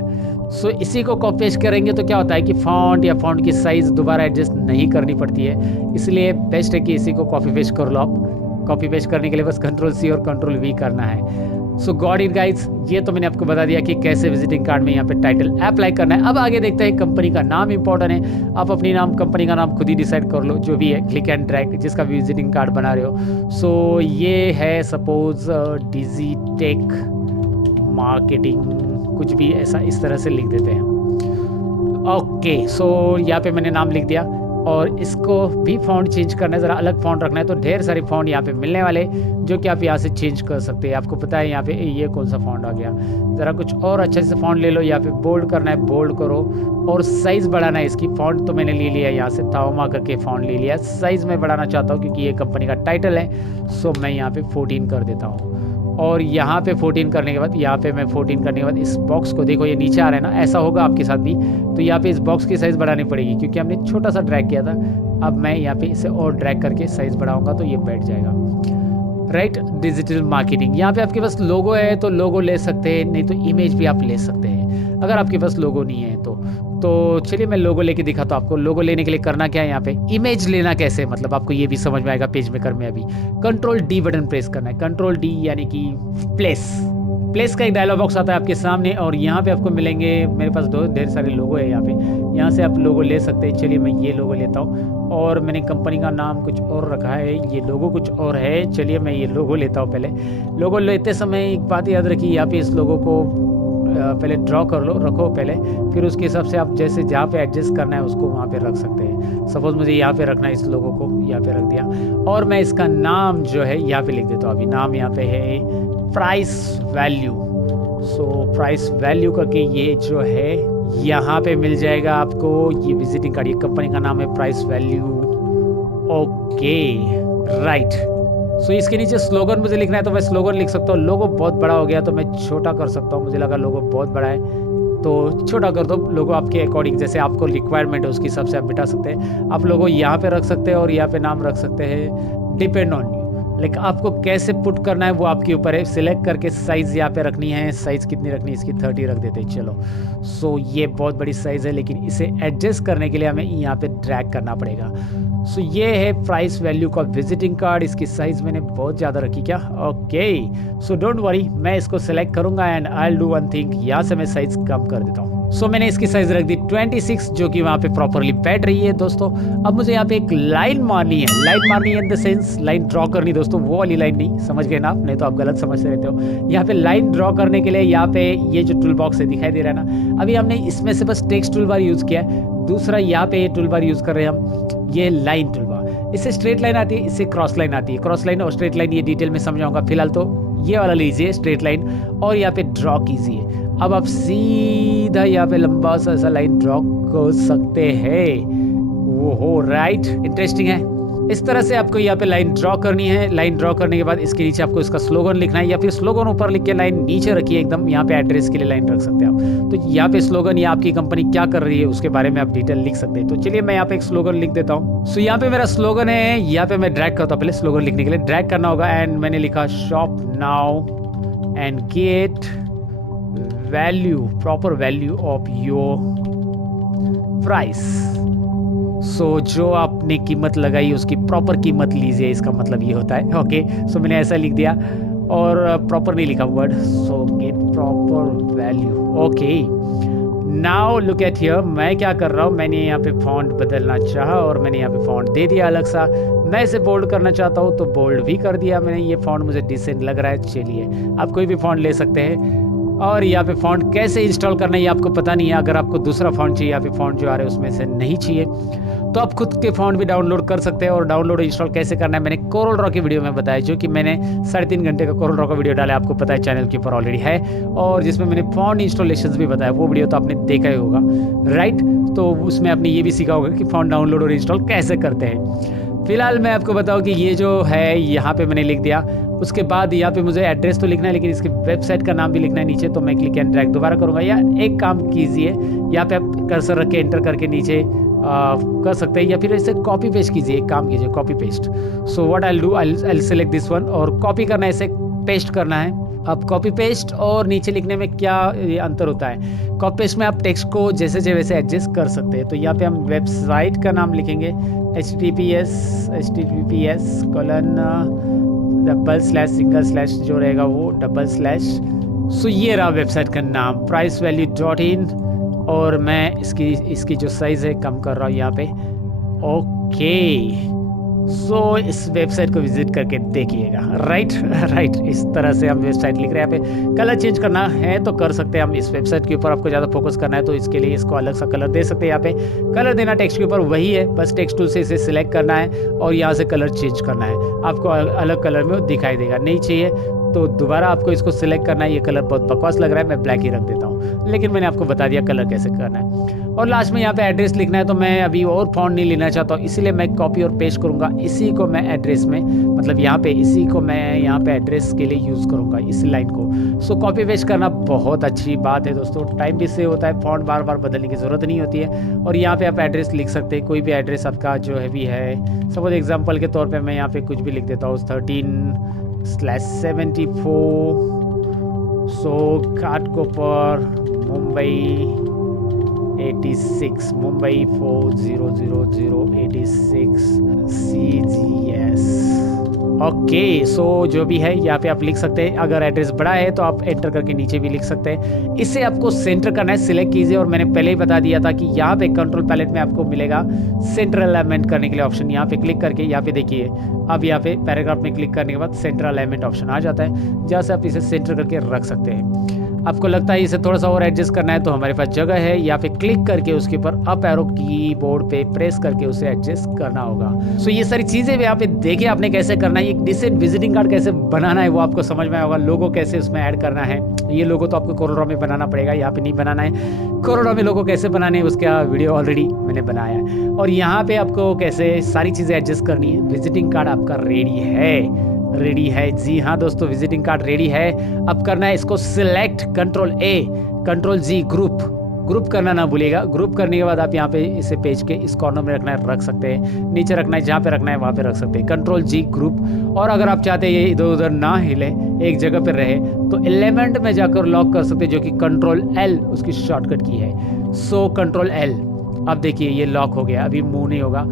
सो इसी को कॉपी पेस्ट करेंगे तो क्या होता है कि फॉन्ट या फॉन्ट की साइज़ दोबारा एडजस्ट नहीं करनी पड़ती है, इसलिए बेस्ट है कि इसी को कॉपी पेस्ट कर लो आप। कॉपी पेस्ट करने के लिए बस Ctrl+C और Ctrl+V करना है। सो गॉट इट गाइज, ये तो मैंने आपको बता दिया कि कैसे विजिटिंग कार्ड में यहाँ पे टाइटल अप्लाई करना है। अब आगे देखते हैं, कंपनी का नाम इंपॉर्टेंट है। आप अपनी कंपनी का नाम खुद ही डिसाइड कर लो, जो भी है, क्लिक एंड ड्रैग, जिसका भी विजिटिंग कार्ड बना रहे हो। सो ये है सपोज डिजिटेक मार्केटिंग, कुछ भी ऐसा इस तरह से लिख देते हैं। ओके सो यहाँ पे मैंने नाम लिख दिया, और इसको भी फ़ॉन्ट चेंज करना है, ज़रा अलग फ़ॉन्ट रखना है, तो ढेर सारे फ़ॉन्ट यहाँ पे मिलने वाले, जो कि आप यहाँ से चेंज कर सकते हैं। आपको पता है यहाँ पे ये कौन सा फ़ॉन्ट आ गया, ज़रा कुछ और अच्छे से फ़ॉन्ट ले लो। यहाँ पे बोल्ड करना है, बोल्ड करो, और साइज़ बढ़ाना है इसकी। फ़ॉन्ट तो मैंने ले लिया यहाँ से, ताओमा करके फ़ॉन्ट ले लिया। साइज़ मैं बढ़ाना चाहता हूँ क्योंकि ये कंपनी का टाइटल है, सो मैं यहाँ पे 14 कर देता हूँ। और यहाँ पे 14 करने के बाद, यहाँ पे मैं 14 करने के बाद इस बॉक्स को देखो ये नीचे आ रहा है ना, ऐसा होगा आपके साथ भी। तो यहाँ पे इस बॉक्स की साइज़ बढ़ानी पड़ेगी क्योंकि हमने छोटा सा ड्रैग किया था। अब मैं यहाँ पे इसे और ड्रैग करके साइज़ बढ़ाऊँगा तो ये बैठ जाएगा। राइट, डिजिटल मार्केटिंग, यहाँ पे आपके पास लोगो है तो लोगो ले सकते हैं, नहीं तो इमेज भी आप ले सकते हैं अगर आपके पास लोगो नहीं है तो चलिए मैं लोगो लेके दिखाता हूँ आपको। लोगो लेने के लिए करना क्या है, यहाँ पे इमेज लेना कैसे, मतलब आपको ये भी समझ में आएगा पेज मेकर में। अभी Ctrl+D बटन प्रेस करना है, Ctrl+D यानी कि प्लेस का एक डायलॉग बॉक्स आता है आपके सामने और यहाँ पे आपको मिलेंगे, मेरे पास ढेर सारे लोगो है यहाँ पे, यहाँ से आप लोगो ले सकते हैं। चलिए मैं ये लोगो लेता हूँ और मैंने कंपनी का नाम कुछ और रखा है, ये लोगो कुछ और है। चलिए मैं ये लोगो लेता हूँ। पहले लोगो लेते समय एक बात याद रखिए, यहाँ पे इस लोगो को पहले ड्रॉ कर लो, रखो पहले, फिर उसके हिसाब से आप जैसे जहाँ पे एडजस्ट करना है उसको वहाँ पे रख सकते हैं। सपोज मुझे यहाँ पे रखना है, इस लोगो को यहाँ पे रख दिया और मैं इसका नाम जो है यहाँ पे लिख देता हूँ। अभी नाम यहाँ पे है price value. So price value करके ये जो है यहाँ पे मिल जाएगा आपको, ये विजिटिंग कार्ड, ये कंपनी का नाम है price value. Okay right. So इसके नीचे स्लोगन मुझे लिखना है तो मैं स्लोगन लिख सकता हूँ। लोगो बहुत बड़ा हो गया तो मैं छोटा कर सकता हूँ, मुझे लगा लोगो बहुत बड़ा है तो छोटा कर दो। लोगो आपके अकॉर्डिंग जैसे आपको रिक्वायरमेंट है उसके हिसाब से आप बिठा सकते हैं। आप लोगो यहाँ पे रख सकते हैं और यहाँ पे नाम रख सकते हैं, डिपेंड ऑन यू। लाइक आपको कैसे पुट करना है वो आपके ऊपर है। सिलेक्ट करके साइज़ यहाँ पे रखनी है, साइज़ कितनी रखनी है, इसकी 30 रख देते हैं। चलो सो ये बहुत बड़ी साइज़ है लेकिन इसे एडजस्ट करने के लिए हमें यहाँ पे ड्रैग करना पड़ेगा। सो ये है प्राइस वैल्यू का विजिटिंग कार्ड। इसकी साइज़ मैंने बहुत ज़्यादा रखी क्या? ओके सो डोंट वरी, मैं इसको सेलेक्ट करूँगा and I will do one thing, यहाँ से मैं साइज़ कम कर देता हूँ। सो मैंने इसकी साइज़ रख दी 26 जो कि वहाँ पे प्रॉपरली बैठ रही है दोस्तों। अब मुझे यहाँ पे एक लाइन मारनी है, लाइन मारनी है in the sense line draw करनी दोस्तों, वो वाली लाइन नहीं, समझ गए ना आप, नहीं तो आप गलत समझते रहते हो। यहाँ पे लाइन ड्रॉ करने के लिए यहाँ पे ये जो टूल बॉक्स है दिखाई दे रहा है ना, अभी हमने इसमें से बस टेक्स्ट टूल बार यूज़ किया है। दूसरा यहाँ पे ये टूल बार यूज़ कर रहे हैं हम, ये लाइन टूल बार। इससे स्ट्रेट लाइन आती है, इससे क्रॉस लाइन आती है। क्रॉस लाइन और स्ट्रेट लाइन ये डिटेल में समझाऊंगा, फिलहाल तो ये वाला लीजिए स्ट्रेट लाइन और यहाँ पे ड्रॉ कीजिए। अब आप सीधा यहाँ पे लंबा सा ऐसा लाइन ड्रॉ कर सकते हैं। वो हो राइट, इंटरेस्टिंग है। इस तरह से आपको यहाँ पे लाइन ड्रॉ करनी है। लाइन ड्रॉ करने के बाद इसके नीचे आपको इसका स्लोगन लिखना है या फिर स्लोगन ऊपर लिख के लाइन नीचे रखिए एकदम। यहाँ पे एड्रेस के लिए लाइन रख सकते हैं आप। तो यहाँ पे स्लोगन या आपकी कंपनी क्या कर रही है उसके बारे में आप डिटेल लिख सकते हैं। तो चलिए मैं यहाँ पे एक स्लोगन लिख देता हूँ। सो यहाँ पे मेरा स्लोगन है, यहाँ पे मैं ड्रैग करता हूँ। पहले स्लोगन लिखने के लिए ड्रैग करना होगा एंड मैंने लिखा shop now and get value, proper value of your price. So जो आपने कीमत लगाई उसकी प्रॉपर कीमत लीजिए, इसका मतलब ये होता है। ओके सो मैंने ऐसा लिख दिया और प्रॉपर नहीं लिखा word, so get proper value. Okay now look at here, मैं क्या कर रहा हूँ, मैंने यहाँ पे फॉन्ट बदलना चाहा और मैंने यहाँ पे फॉन्ट दे दिया अलग सा। मैं इसे बोल्ड करना चाहता हूँ तो बोल्ड भी कर दिया मैंने। ये फॉन्ट मुझे डिसेंट लग रहा है। चलिए आप कोई भी फॉन्ट ले सकते हैं। और यहाँ पे फॉन्ट कैसे इंस्टॉल करना है ये आपको पता नहीं है। अगर आपको दूसरा फॉन्ट चाहिए, यहाँ पे फॉन्ट जो आ रहे हैं उसमें से नहीं चाहिए तो आप खुद के फॉन्ट भी डाउनलोड कर सकते हैं। और डाउनलोड इंस्टॉल कैसे करना है मैंने कोरल ड्रॉ की वीडियो में बताया, जो कि मैंने 3.5 घंटे का कोरल ड्रॉ का वीडियो डाला है, आपको पता है चैनल के ऊपर ऑलरेडी है, और जिसमें मैंने फॉन्ट इंस्टॉलेशन भी बताया। वो वीडियो तो आपने देखा ही होगा राइट। तो उसमें आपने ये भी सीखा होगा कि फॉन्ट डाउनलोड और इंस्टॉल कैसे करते हैं। फिलहाल मैं आपको बताऊं कि ये जो है यहाँ पे मैंने लिख दिया। उसके बाद यहाँ पे मुझे एड्रेस तो लिखना है लेकिन इसके वेबसाइट का नाम भी लिखना है नीचे। तो मैं क्लिक एंड ड्रैग दोबारा करूँगा, या एक काम कीजिए यहाँ पे आप कर्सर रख के एंटर करके नीचे कर सकते हैं, या फिर इसे कॉपी पेस्ट कीजिए। एक काम कीजिए copy paste. So what I will do, I will select this one और कॉपी करना है, इसे पेस्ट करना है। अब कॉपी पेस्ट और नीचे लिखने में क्या अंतर होता है, कॉपी पेस्ट में आप टेक्स्ट को जैसे वैसे एडजस्ट कर सकते हैं। तो यहाँ पे हम वेबसाइट का नाम लिखेंगे https:// जो रहेगा वो // सो ये रहा वेबसाइट का नाम pricevalue.in। और मैं इसकी जो साइज़ है कम कर रहा हूँ यहाँ पे। ओके सो इस वेबसाइट को विजिट करके देखिएगा राइट। इस तरह से हम वेबसाइट लिख रहे हैं। यहाँ पे कलर चेंज करना है तो कर सकते हैं हम। इस वेबसाइट के ऊपर आपको ज़्यादा फोकस करना है तो इसके लिए इसको अलग सा कलर दे सकते हैं। यहाँ पे कलर देना टेक्स्ट के ऊपर वही है, बस टेक्स्ट टूल से इसे सिलेक्ट करना है और यहाँ से कलर चेंज करना है। आपको अलग कलर में वो दिखाई देगा। नहीं चाहिए तो दोबारा आपको इसको सिलेक्ट करना है। ये कलर बहुत बकवास लग रहा है, मैं ब्लैक ही रख देता हूँ, लेकिन मैंने आपको बता दिया कलर कैसे करना है। और लास्ट में यहाँ पे एड्रेस लिखना है, तो मैं अभी और फॉन्ट नहीं लेना चाहता हूँ, इसीलिए मैं कॉपी और पेस्ट करूँगा। इसी को मैं एड्रेस में, मतलब यहाँ पे इसी को मैं यहाँ पे एड्रेस के लिए यूज़ करूँगा, इसी लाइन को। सो कॉपी पेस्ट करना बहुत अच्छी बात है दोस्तों, टाइम भी सेव होता है, फॉन्ट बार बार बदलने की ज़रूरत नहीं होती है। और यहाँ पे आप एड्रेस लिख सकते हैं, कोई भी एड्रेस आपका जो है भी है। सपोज एग्जाम्पल के तौर पर मैं यहाँ पे कुछ भी लिख देता हूँ, 13/74 सो घाटकोपर मुंबई 86, मुंबई 400086 CGS। ओके, सो जो भी है यहाँ पे आप लिख सकते हैं। अगर एड्रेस बड़ा है तो आप एंटर करके नीचे भी लिख सकते हैं। इसे आपको सेंटर करना है, सिलेक्ट कीजिए। और मैंने पहले ही बता दिया था कि यहाँ पे कंट्रोल पैलेट में आपको मिलेगा सेंटर अलाइनमेंट करने के लिए ऑप्शन। यहाँ पे क्लिक करके यहाँ पे देखिए, अब यहाँ पे पैराग्राफ में क्लिक करने के बाद सेंटर अलाइनमेंट ऑप्शन आ जाता है, जहाँ से आप इसे सेंटर करके रख सकते हैं। आपको लगता है इसे थोड़ा सा और एडजस्ट करना है तो हमारे पास जगह है, यहाँ पे क्लिक करके उसके ऊपर अप एरो कीबोर्ड पे प्रेस करके उसे एडजस्ट करना होगा। सो ये सारी चीज़ें भी यहाँ पे देखिए आपने कैसे करना है। एक डिसेंट विजिटिंग कार्ड कैसे बनाना है वो आपको समझ में आएगा। लोगो कैसे उसमें ऐड करना है, ये लोगो तो आपको कोरोना में बनाना पड़ेगा, यहाँ पे नहीं बनाना है। कोरोना में लोगो कैसे बनाने है उसका वीडियो ऑलरेडी मैंने बनाया है। और यहाँ पे आपको कैसे सारी चीज़ें एडजस्ट करनी है। विजिटिंग कार्ड आपका रेडी है जी हाँ दोस्तों, विजिटिंग कार्ड रेडी है। अब करना है इसको सिलेक्ट, Ctrl+A Ctrl+G ग्रुप करना ना भूलिएगा। ग्रुप करने के बाद आप यहाँ पे इसे पेज के इस कॉर्नर में रखना है, रख सकते हैं। नीचे रखना है, जहाँ पे रखना है वहाँ पे रख सकते हैं, Ctrl+G ग्रुप। और अगर आप चाहते हैं ये इधर उधर ना हिले, एक जगह पे रहे, तो एलिमेंट में जाकर लॉक कर सकते हैं, जो कि Ctrl+L उसकी शॉर्टकट की है। सो Ctrl+L, अब देखिए ये लॉक हो गया, अभी मूव नहीं होगा।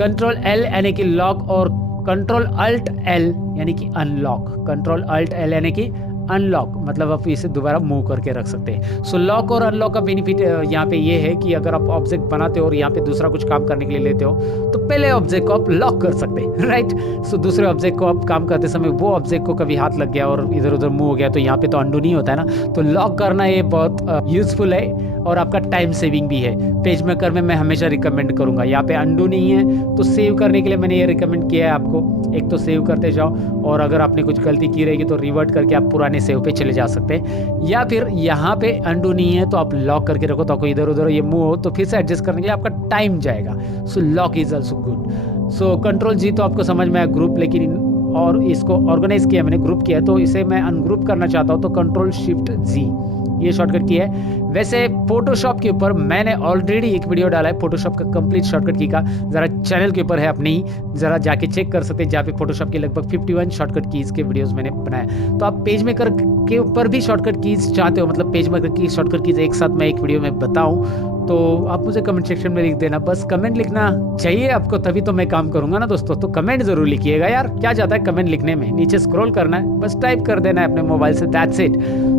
Ctrl+L यानी कि लॉक, और Ctrl+Alt+L यानी कि अनलॉक। Ctrl+Alt+L यानी कि अनलॉक, मतलब आप इसे दोबारा मूव करके रख सकते हैं। सो लॉक और अनलॉक का बेनिफिट यहाँ पे ये है कि अगर आप ऑब्जेक्ट बनाते हो और यहाँ पे दूसरा कुछ काम करने के लिए लेते हो, तो पहले ऑब्जेक्ट को आप लॉक कर सकते हैं, राइट। सो दूसरे ऑब्जेक्ट को आप काम करते समय वो ऑब्जेक्ट को कभी हाथ लग गया और इधर उधर मूव हो गया, तो यहाँ पे तो अंडू नहीं होता है ना। तो लॉक करना ये बहुत यूजफुल है और आपका टाइम सेविंग भी है। पेज मेकर में मैं हमेशा रिकमेंड करूँगा, यहाँ पे अंडू नहीं है तो सेव करने के लिए मैंने ये रिकमेंड किया है आपको। एक तो सेव करते जाओ, और अगर आपने कुछ गलती की रहेगी तो रिवर्ट करके आप पुराने सेव पे चले जा सकते हैं। या फिर यहाँ पे अंडू नहीं है तो आप लॉक करके रखो, ताकि इधर उधर ये मूव हो तो फिर से एडजस्ट करने के लिए आपका टाइम जाएगा। So lock is also good. So Ctrl+G तो आपको समझ में आया ग्रुप, लेकिन और इसको ऑर्गेनाइज किया मैंने, ग्रुप किया, तो इसे मैं अनग्रुप करना चाहता हूँ तो Ctrl+Shift+G ये शॉर्टकट की है। वैसे फोटोशॉप के ऊपर मैंने ऑलरेडी एक वीडियो डाला है, फोटोशॉप का कंप्लीट शॉर्टकट की का, जरा चैनल के ऊपर है अपने ही, जरा जाके चेक कर सकते हैं, जहाँ पे फोटोशॉप के लगभग 51 शॉर्टकट कीज के वीडियोस मैंने बनाए। तो आप पेज मेकर के ऊपर भी शॉर्टकट कीज चाहते हो, मतलब पेज मेकर की शॉर्टकट कीज एक साथ मैं एक वीडियो में बताऊं, तो आप मुझे कमेंट सेक्शन में लिख देना। बस कमेंट लिखना चाहिए आपको, तभी तो मैं काम करूंगा ना दोस्तों। तो कमेंट जरूर लिखिएगा यार, क्या जाता है कमेंट लिखने में, नीचे स्क्रॉल करना है, बस टाइप कर देना है अपने मोबाइल से, दैट्स इट।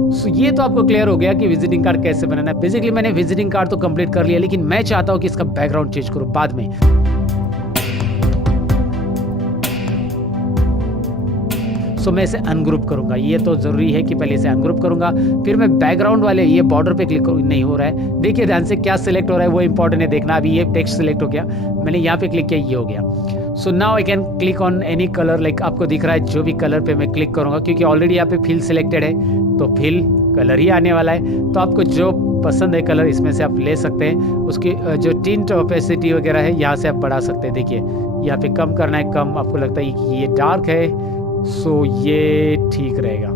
सो ये तो आपको क्लियर हो गया कि विजिटिंग कार्ड कैसे बनाना है। बेसिकली मैंने विजिटिंग कार्ड तो कंप्लीट कर लिया, लेकिन मैं चाहता हूँ कि इसका बैकग्राउंड चेंज करूँ बाद में। सो मैं इसे अनग्रुप करूंगा, ये तो जरूरी है कि पहले इसे अनग्रुप करूंगा, फिर मैं बैकग्राउंड वाले ये बॉर्डर पे क्लिक करूँ। नहीं हो रहा है, देखिए ध्यान से क्या सिलेक्ट हो रहा है वो इंपॉर्टेंट है देखना। अभी ये टेक्स्ट सिलेक्ट हो गया, मैंने यहाँ पे क्लिक किया, ये हो गया। So now I can click on any colour, like आपको दिख रहा है जो भी कलर पे मैं क्लिक करूंगा, क्योंकि ऑलरेडी यहाँ पे फिल सिलेक्टेड है तो फिल कलर ही आने वाला है। तो आपको जो पसंद है कलर इसमें से आप ले सकते हैं। उसकी जो टिंट ओपेसिटी वगैरह है यहाँ से आप बढ़ा सकते हैं। देखिए यहाँ पे कम करना है, कम आपको लगता है कि ये डार्क है, सो ये ठीक रहेगा,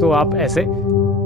तो आप ऐसे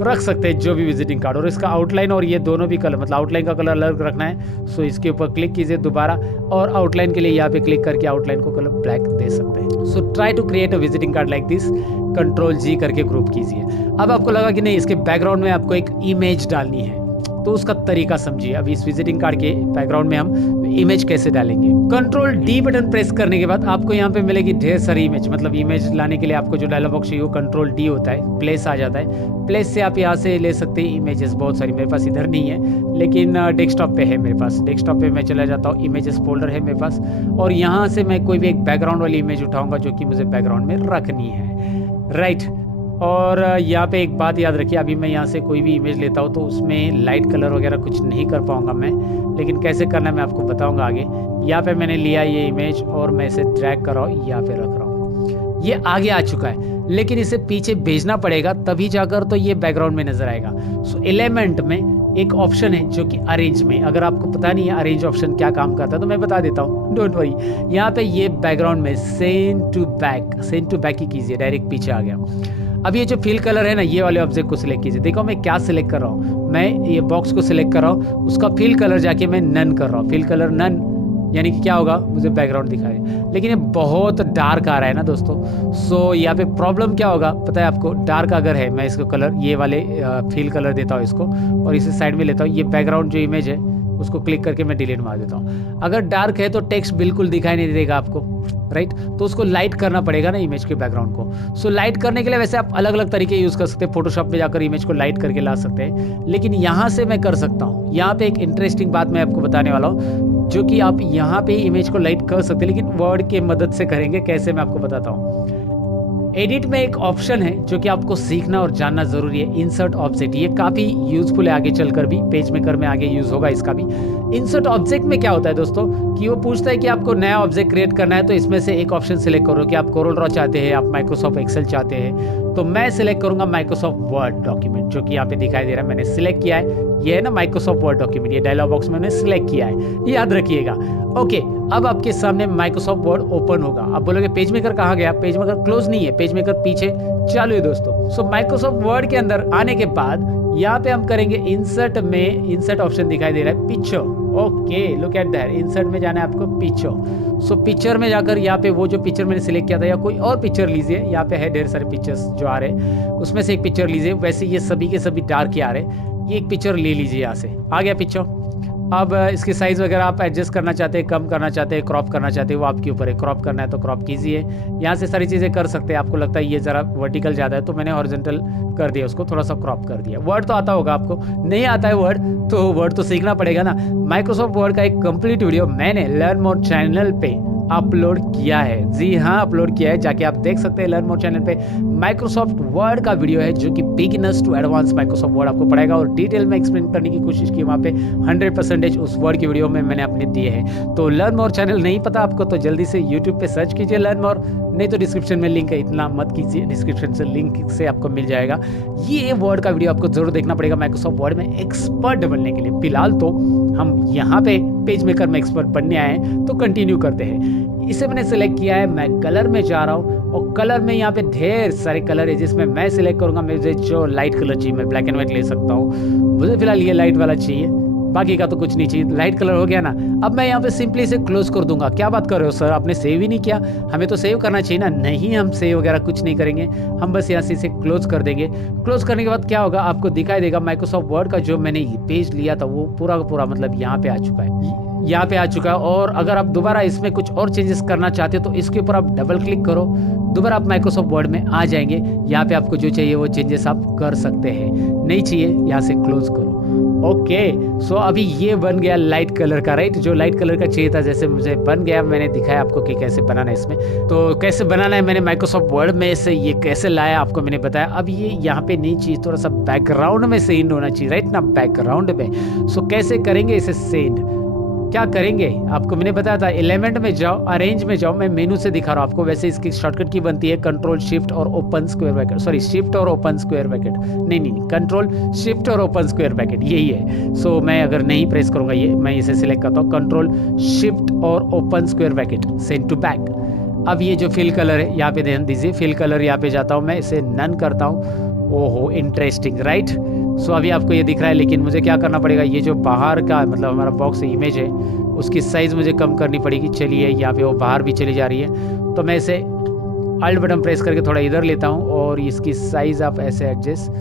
रख सकते हैं जो भी विजिटिंग कार्ड। और इसका आउटलाइन और ये दोनों भी कलर, मतलब आउटलाइन का कलर अलग रखना है, सो इसके ऊपर क्लिक कीजिए दोबारा, और आउटलाइन के लिए यहाँ पे क्लिक करके आउटलाइन को कलर ब्लैक दे सकते हैं। So try to create a visiting card like this, Ctrl+G करके ग्रुप कीजिए। अब आपको लगा कि नहीं, इसके बैकग्राउंड में आपको एक इमेज डालनी है, तो उसका तरीका समझिए। अभी इस विजिटिंग कार्ड के बैकग्राउंड में हम इमेज कैसे डालेंगे। Ctrl+D बटन प्रेस करने के बाद आपको यहाँ पे मिलेगी ढेर सारी इमेज, मतलब इमेज लाने के लिए आपको जो डायलॉग बॉक्स चाहिए वो Ctrl+D होता है, प्लेस आ जाता है। प्लेस से आप यहाँ से ले सकते हैं इमेजेस, बहुत सारी, मेरे पास इधर नहीं है लेकिन डेस्कटॉप पे है मेरे पास। डेस्कटॉप पे मैं चला जाता हूँ, इमेजेस फोल्डर है मेरे पास, और यहाँ से मैं कोई भी एक बैकग्राउंड वाली इमेज उठाऊंगा जो कि मुझे बैकग्राउंड में रखनी है, राइट। और यहाँ पे एक बात याद रखिए, अभी मैं यहाँ से कोई भी इमेज लेता हूँ तो उसमें लाइट कलर वगैरह कुछ नहीं कर पाऊँगा मैं, लेकिन कैसे करना है मैं आपको बताऊँगा आगे। यहाँ पे मैंने लिया ये इमेज और मैं इसे ड्रैग कर रहा हूँ, यहाँ पे रख रहा हूँ, ये आगे आ चुका है, लेकिन इसे पीछे भेजना पड़ेगा तभी जाकर तो ये बैकग्राउंड में नजर आएगा। सो एलिमेंट में एक ऑप्शन है जो कि अरेंज में, अगर आपको पता नहीं है अरेंज ऑप्शन क्या काम करता है तो मैं बता देता हूँ, डोंट वरी। यहाँ पे ये बैकग्राउंड में सेंड टू बैक ही कीजिए, डायरेक्ट पीछे आ गया। अब ये जो फिल कलर है ना, ये वाले ऑब्जेक्ट को सिलेक्ट कीजिए। देखो मैं क्या सिलेक्ट कर रहा हूँ, मैं ये बॉक्स को सिलेक्ट कर रहा हूँ, उसका फिल कलर जाके मैं नन कर रहा हूँ, फिल कलर नन, यानी कि क्या होगा, मुझे बैकग्राउंड दिखाए। लेकिन ये बहुत डार्क आ रहा है ना दोस्तों, सो यहाँ पे प्रॉब्लम क्या होगा पता है आपको, डार्क अगर है, मैं इसको कलर ये वाले फिल कलर देता हूँ इसको, और इसे साइड में लेता हूँ, ये बैकग्राउंड जो इमेज है उसको क्लिक करके मैं डिलीट मार देता हूँ। अगर डार्क है तो टेक्स्ट बिल्कुल दिखाई नहीं देगा आपको, राइट, तो उसको लाइट करना पड़ेगा ना इमेज के बैकग्राउंड को। सो लाइट करने के लिए वैसे आप अलग अलग तरीके यूज़ कर सकते हैं, फोटोशॉप में जाकर इमेज को लाइट करके ला सकते हैं, लेकिन यहाँ से मैं कर सकता हूँ। यहाँ पे एक इंटरेस्टिंग बात मैं आपको बताने वाला हूँ, जो कि आप यहाँ पे इमेज को लाइट कर सकते हैं, लेकिन वर्ड के मदद से करेंगे। कैसे, मैं आपको बताता हूँ। एडिट में एक ऑप्शन है जो कि आपको सीखना और जानना जरूरी है, इंसर्ट ऑब्जेक्ट। ये काफी यूजफुल है, आगे चलकर भी पेज मेकर में आगे यूज होगा इसका भी। इंसर्ट ऑब्जेक्ट में क्या होता है दोस्तों, कि वो पूछता है कि आपको नया ऑब्जेक्ट क्रिएट करना है, तो इसमें से एक ऑप्शन सिलेक्ट करो कि आप कोरल ड्रॉ चाहते हैं, आप माइक्रोसॉफ्ट एक्सेल चाहते हैं। तो मैं सिलेक्ट करूंगा माइक्रोसॉफ्ट वर्ड डॉक्यूमेंट, जो कि यहाँ पे दिखाई दे रहा है, मैंने सिलेक्ट किया है। ये है ना माइक्रोसॉफ्ट वर्ड डॉक्यूमेंट, ये डायलॉग बॉक्स में मैंने सिलेक्ट किया है, याद रखिएगा। ओके, अब आपके सामने माइक्रोसॉफ्ट वर्ड ओपन होगा। आप बोलोगे पेज मेकर कहाँ गया, पेज मेकर क्लोज नहीं है, पेज मेकर पीछे चालू है दोस्तों। सो माइक्रोसॉफ्ट वर्ड के अंदर आने के बाद यहाँ पे हम करेंगे इंसर्ट में, इंसर्ट ऑप्शन दिखाई दे रहा है picture. Okay, look at that, insert में जाना है आपको पिक्चर। सो पिक्चर में जाकर यहाँ पे वो जो पिक्चर मैंने सिलेक्ट किया था, या कोई और पिक्चर लीजिए, यहाँ पे है ढेर सारे पिक्चर्स जो आ रहे हैं, उसमें से एक पिक्चर लीजिए। वैसे ये सभी के सभी डार्क ही आ रहे हैं, ये एक पिक्चर ले लीजिए, यहाँ से आ गया पिक्चर। अब इसकी साइज़ वगैरह आप एडजस्ट करना चाहते हैं, कम करना चाहते हैं, क्रॉप करना चाहते हैं, वो आपके ऊपर है। क्रॉप करना है तो क्रॉप कीजिए, यहाँ से सारी चीज़ें कर सकते हैं। आपको लगता है ये ज़रा वर्टिकल ज़्यादा है, तो मैंने हॉरिजॉन्टल कर दिया, उसको थोड़ा सा क्रॉप कर दिया। वर्ड तो आता होगा आपको, नहीं आता है वर्ड तो वर्ड तो सीखना पड़ेगा ना। माइक्रोसॉफ्ट वर्ड का एक कंप्लीट वीडियो मैंने लर्न मोर चैनल पे अपलोड किया है, जी हाँ अपलोड किया है, जाके आप देख सकते हैं। लर्न मोर चैनल पे माइक्रोसॉफ्ट वर्ड का वीडियो है, जो कि beginners to advance Microsoft Word आपको पढ़ाएगा, और डिटेल में एक्सप्लेन करने की कोशिश की वहाँ पे 100% उस वर्ड की वीडियो में मैंने अपने दिए हैं। तो लर्न मोर चैनल नहीं पता आपको तो जल्दी से यूट्यूब पे सर्च कीजिए लर्न मोर, नहीं तो डिस्क्रिप्शन में लिंक है, इतना मत कीजिए, डिस्क्रिप्शन से लिंक से आपको मिल जाएगा। ये वर्ड का वीडियो आपको जरूर देखना पड़ेगा माइक्रोसॉफ्ट वर्ड में एक्सपर्ट बनने के लिए। फिलहाल तो हम यहाँ पे पेज मेकर में एक्सपर्ट बनने आए हैं, तो कंटिन्यू करते हैं। इसे मैंने सेलेक्ट किया है, मैं कलर में जा रहा हूँ, और कलर में यहाँ पे ढेर सारे कलर है, जिसमें मैं सिलेक्ट करूँगा मुझे जो लाइट कलर चाहिए। मैं ब्लैक एंड व्हाइट ले सकता हूँ, मुझे फिलहाल ये लाइट वाला चाहिए, बाकी का तो कुछ नहीं चाहिए। लाइट कलर हो गया ना। अब मैं यहाँ पे सिंपली इसे क्लोज कर दूंगा। क्या बात कर रहे हो सर, आपने सेव ही नहीं किया? हमें तो सेव करना चाहिए ना। नहीं, हम सेव वगैरह कुछ नहीं करेंगे, हम बस यहाँ से इसे क्लोज कर देंगे। क्लोज करने के बाद क्या होगा, आपको दिखाई देगा माइक्रोसॉफ्ट वर्ड का जो मैंने पेज लिया था वो पूरा का पूरा मतलब यहाँ पे आ चुका है, यहाँ पे आ चुका है। और अगर आप दोबारा इसमें कुछ और चेंजेस करना चाहते हो तो इसके ऊपर आप डबल क्लिक करो, दोबारा आप माइक्रोसॉफ्ट वर्ड में आ जाएंगे। यहाँ पे आपको जो चाहिए वो चेंजेस आप कर सकते हैं, नहीं चाहिए यहाँ से क्लोज करो। ओके, सो अभी ये बन गया लाइट कलर का, राइट, जो लाइट कलर का चाहिए था जैसे मुझे बन गया। मैंने दिखाया आपको कि कैसे बनाना है इसमें, तो कैसे बनाना है मैंने माइक्रोसॉफ्ट वर्ड में से ये कैसे लाया आपको मैंने बताया। अब ये यहाँ पे नहीं चाहिए, थोड़ा सा बैकग्राउंड में सेंड होना चाहिए, राइट ना, बैकग्राउंड में। सो कैसे करेंगे इसे सेंड, क्या करेंगे आपको मैंने बताया था, एलिमेंट में जाओ, अरेंज में जाओ, मैं मेनू से दिखा रहा हूँ आपको। वैसे इसकी शॉर्टकट की बनती है कंट्रोल शिफ्ट और open square bracket, sorry shift और ओपन स्क्वायर ब्रैकेट, नहीं, कंट्रोल शिफ्ट और ओपन स्क्वायर ब्रैकेट, यही है। सो मैं अगर नहीं प्रेस करूंगा ये, मैं इसे सिलेक्ट करता हूँ, कंट्रोल शिफ्ट और open square bracket, send to back. अब ये जो फिल कलर है यहाँ पे ध्यान दीजिए, फिल कलर यहाँ पे जाता हूँ मैं, इसे नन करता हूँ। ओहो इंटरेस्टिंग, राइट। सो अभी आपको ये दिख रहा है, लेकिन मुझे क्या करना पड़ेगा, ये जो बाहर का मतलब हमारा बॉक्स इमेज है उसकी साइज़ मुझे कम करनी पड़ेगी। चलिए यहाँ पे वो बाहर भी चली जा रही है, तो मैं इसे अल्ट बटन प्रेस करके थोड़ा इधर लेता हूँ, और इसकी साइज़ आप ऐसे एडजस्ट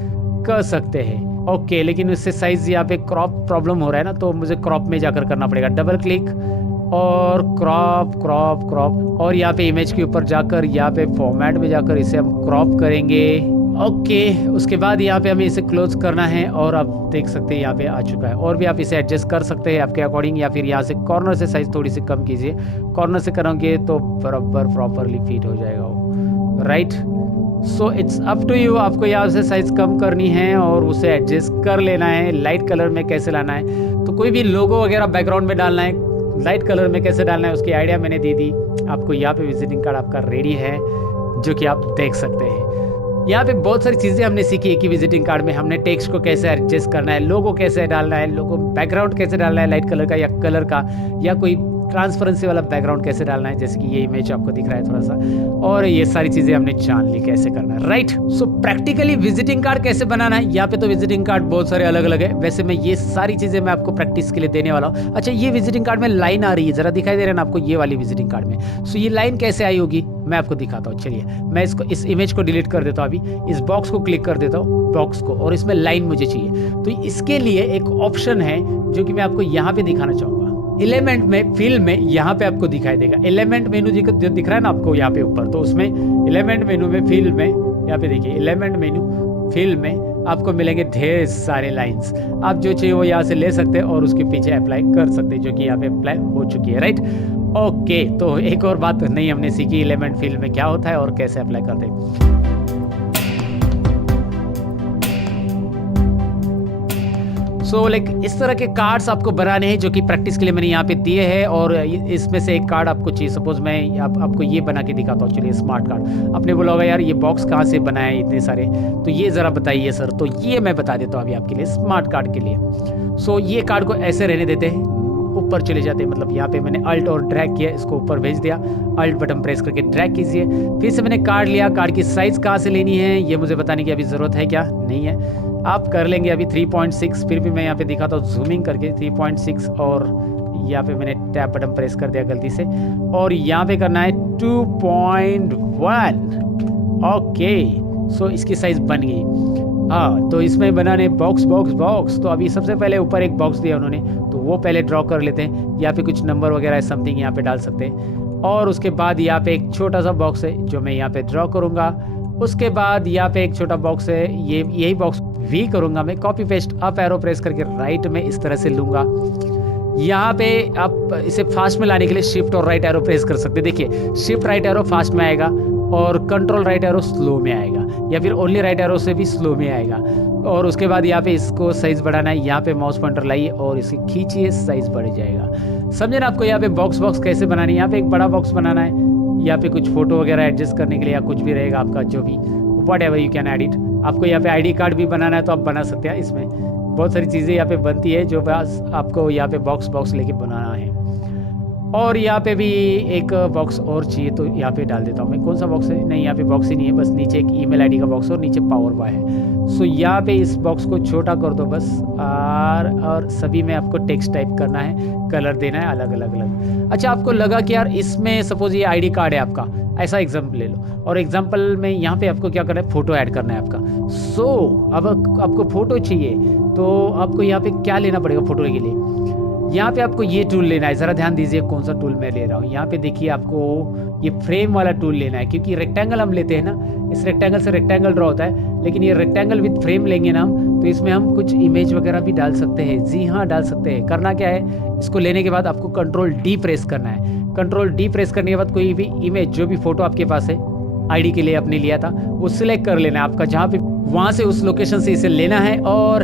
कर सकते हैं। ओके, लेकिन उससे साइज़ यहाँ पे क्रॉप प्रॉब्लम हो रहा है ना, तो मुझे क्रॉप में जाकर करना पड़ेगा, डबल क्लिक और क्रॉप क्रॉप क्रॉप, और यहाँ पे इमेज के ऊपर जाकर यहाँ पे फॉर्मेट में जाकर इसे हम क्रॉप करेंगे। ओके, उसके बाद यहाँ पे हमें इसे क्लोज करना है, और आप देख सकते हैं यहाँ पे आ चुका है। और भी आप इसे एडजस्ट कर सकते हैं आपके अकॉर्डिंग, या फिर यहाँ से कॉर्नर से साइज थोड़ी सी कम कीजिए, कॉर्नर से करोगे तो बराबर प्रॉपरली फिट हो जाएगा वो, right. So it's up to you, आपको यहाँ से साइज कम करनी है और उसे एडजस्ट कर लेना है। लाइट कलर में कैसे लाना है, तो कोई भी लोगो वगैरह बैकग्राउंड में डालना है, लाइट कलर में कैसे डालना है उसकी आइडिया मैंने दे दी आपको। यहाँ पे विजिटिंग कार्ड आपका रेडी है, जो कि आप देख सकते हैं। यहाँ पे बहुत सारी चीज़ें हमने सीखी है कि विजिटिंग कार्ड में हमने टेक्स्ट को कैसे एडजस्ट करना है, लोगो कैसे डालना है, लोगो बैकग्राउंड कैसे डालना है, लाइट कलर का या कलर का, या कोई ट्रांसपेरेंसी वाला बैकग्राउंड कैसे डालना है, जैसे कि ये इमेज आपको दिख रहा है थोड़ा सा, और ये सारी चीज़ें हमने जान ली कैसे करना है, right. So practically visiting card कैसे बनाना है, यहाँ पे तो विजिटिंग कार्ड बहुत सारे अलग अलग है, वैसे मैं ये सारी चीज़ें मैं आपको प्रैक्टिस के लिए देने वाला हूँ। अच्छा, ये विजिटिंग कार्ड में लाइन आ रही है, जरा दिखाई दे रहा है ना आपको, ये वाली विजिटिंग कार्ड में। सो ये लाइन कैसे आई होगी मैं आपको दिखाता हूँ। चलिए मैं इस इमेज को डिलीट कर देता हूँ, अभी इस बॉक्स को क्लिक कर देता हूँ, बॉक्स को, और इसमें लाइन मुझे चाहिए। तो इसके लिए एक ऑप्शन है जो कि मैं आपको यहाँ पे दिखाना चाहूँगा। एलिमेंट में, फिल में, यहाँ पे आपको दिखाई देगा एलिमेंट मेनू जो दिख रहा है ना आपको यहाँ पे ऊपर, तो उसमें एलिमेंट मेनू में, फिल में, यहाँ पे देखिए एलिमेंट मेनू फिल में आपको मिलेंगे ढेर सारे लाइंस। आप जो चाहिए वो यहाँ से ले सकते हैं और उसके पीछे अप्लाई कर सकते हैं, जो कि यहाँ पे अप्लाई हो चुकी है, राइट। ओके, तो एक और बात नहीं हमने सीखी, एलिमेंट फिल में क्या होता है और कैसे अप्लाई करते हैं। सो लाइक इस तरह के कार्ड्स आपको बनाने हैं, जो कि प्रैक्टिस के लिए मैंने यहाँ पे दिए हैं, और इसमें से एक कार्ड आपको चाहिए। सपोज मैं आपको ये बना के दिखाता हूँ। चलिए, स्मार्ट कार्ड। आपने बोला होगा यार ये बॉक्स कहाँ से बनाए हैं इतने सारे, तो ये ज़रा बताइए सर। तो ये मैं बता देता हूँ अभी आपके लिए, स्मार्ट कार्ड के लिए। सो ये कार्ड को ऐसे रहने देते हैं, ऊपर चले जाते हैं, मतलब यहाँ पे मैंने अल्ट और ड्रैग किया, इसको ऊपर भेज दिया, अल्ट बटन प्रेस करके ड्रैग कीजिए। फिर से मैंने कार्ड लिया, कार्ड की साइज़ कहाँ से लेनी है ये मुझे बताने की अभी ज़रूरत है क्या, नहीं है, आप कर लेंगे अभी 3.6। फिर भी मैं यहाँ पे दिखाता हूँ जूमिंग करके 3.6, और यहाँ पे मैंने टैब बटन प्रेस कर दिया गलती से, और यहाँ पे करना है 2.1। ओके, सो इसकी साइज़ बन गई। हाँ, तो इसमें बनाने बॉक्स बॉक्स बॉक्स, तो अभी सबसे पहले ऊपर एक बॉक्स दिया उन्होंने, तो वो पहले ड्रॉ कर लेते हैं। यहाँ पे कुछ नंबर वगैरह समथिंग यहाँ पे डाल सकते हैं, और उसके बाद यहाँ पे एक छोटा सा बॉक्स है जो मैं यहाँ पे ड्रॉ करूँगा। उसके बाद यहाँ पे एक छोटा बॉक्स है, ये यही बॉक्स वी करूँगा मैं, copy paste, up arrow press करके राइट में इस तरह से लूँगा। यहाँ पे आप इसे फास्ट में लाने के लिए शिफ्ट और राइट एरो प्रेस कर सकते हैं। देखिए, शिफ्ट राइट एरो फास्ट में आएगा और कंट्रोल राइट एरो स्लो में आएगा, या फिर ओनली राइट एरो से भी स्लो में आएगा। और उसके बाद यहाँ पे इसको साइज़ बढ़ाना है, यहाँ पे माउस पॉइंटर लाइए और इसे खींचिए, साइज़ बढ़ जाएगा। समझे ना आपको यहाँ पे बॉक्स बॉक्स कैसे बनानी है। यहाँ पे एक बड़ा बॉक्स बनाना है, यहाँ पे कुछ फोटो वगैरह एडजस्ट करने के लिए, या कुछ भी रहेगा आपका, जो भी what ever you can edit. आपको यहाँ पे आईडी कार्ड भी बनाना है तो आप बना सकते हैं। इसमें बहुत सारी चीज़ें यहाँ पे बनती है जो बस आपको यहाँ पे बॉक्स बॉक्स लेके बनाना है। और यहाँ पे भी एक बॉक्स और चाहिए, तो यहाँ पे डाल देता हूँ मैं। कौन सा बॉक्स है, नहीं यहाँ पे बॉक्स ही नहीं है, बस नीचे एक ईमेल आईडी का बॉक्स और नीचे पावर बाय है। सो यहाँ पे इस बॉक्स को छोटा कर दो बस, और सभी में आपको टेक्स्ट टाइप करना है, कलर देना है अलग अलग अलग। अच्छा, आपको लगा कि यार इसमें सपोज ये आईडी कार्ड है आपका, ऐसा एग्जाम्पल ले लो, और एग्जाम्पल में यहाँ पे आपको क्या करना है, फोटो ऐड करना है आपका। सो अब आपको फोटो चाहिए, तो आपको यहाँ पे क्या लेना पड़ेगा फोटो के लिए, यहाँ पे आपको ये टूल लेना है। ज़रा ध्यान दीजिए कौन सा टूल मैं ले रहा हूँ। यहाँ पे देखिए, आपको ये फ्रेम वाला टूल लेना है, क्योंकि रेक्टेंगल हम लेते हैं ना, इस रेक्टेंगल से रेक्टेंगल ड्रॉ होता है, लेकिन ये रेक्टेंगल विद फ्रेम लेंगे ना हम, तो इसमें हम कुछ इमेज वगैरह भी डाल सकते हैं। जी हाँ, डाल सकते हैं। करना क्या है, इसको लेने के बाद आपको कंट्रोल डी प्रेस करना है। कंट्रोल डी प्रेस करने के बाद कोई भी इमेज, जो भी फोटो आपके पास है आईडी के लिए आपने लिया था, वो सिलेक्ट कर लेना है आपका, जहाँ पे वहाँ से उस लोकेशन से इसे लेना है और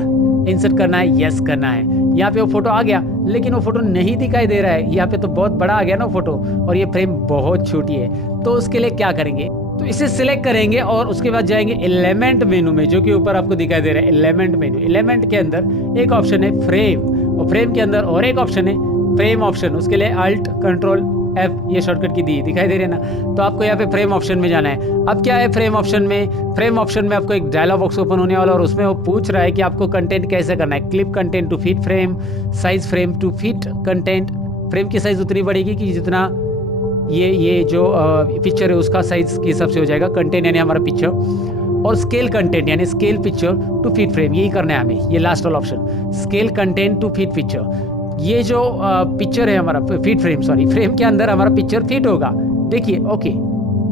इंसर्ट करना है, यस करना है। यहाँ पे वो फोटो आ गया, लेकिन वो फोटो नहीं दिखाई दे रहा है, यहाँ पे तो बहुत बड़ा आ गया ना फोटो, और ये फ्रेम बहुत छोटी है। तो उसके लिए क्या करेंगे, तो इसे सिलेक्ट करेंगे और उसके बाद जाएंगे एलिमेंट मेनू में, जो कि ऊपर आपको दिखाई दे रहा है एलिमेंट मेनू। एलिमेंट के अंदर एक ऑप्शन है फ्रेम, और फ्रेम के अंदर और एक ऑप्शन है फ्रेम ऑप्शन। उसके लिए अल्ट कंट्रोल F ये शॉर्टकट की दी दिखाई दे रही है ना, तो आपको यहाँ पे फ्रेम ऑप्शन में जाना है। अब क्या है फ्रेम ऑप्शन में, फ्रेम ऑप्शन में आपको एक डायलॉग बॉक्स ओपन होने वाला, और उसमें वो पूछ रहा है कि आपको कंटेंट कैसे करना है। Clip content to fit frame, size frame to fit content. Frame की साइज उतनी बढ़ेगी कि जितना ये जो पिक्चर है उसका साइज के हिसाब से हो जाएगा। कंटेंट यानी हमारा पिक्चर, और स्केल कंटेंट यानी scale picture to fit frame, यही करना है हमें। ये लास्ट वाला option, scale content to fit picture. ये जो पिक्चर है हमारा फिट फ्रेम, सॉरी फ्रेम के अंदर हमारा पिक्चर फिट होगा। देखिए, ओके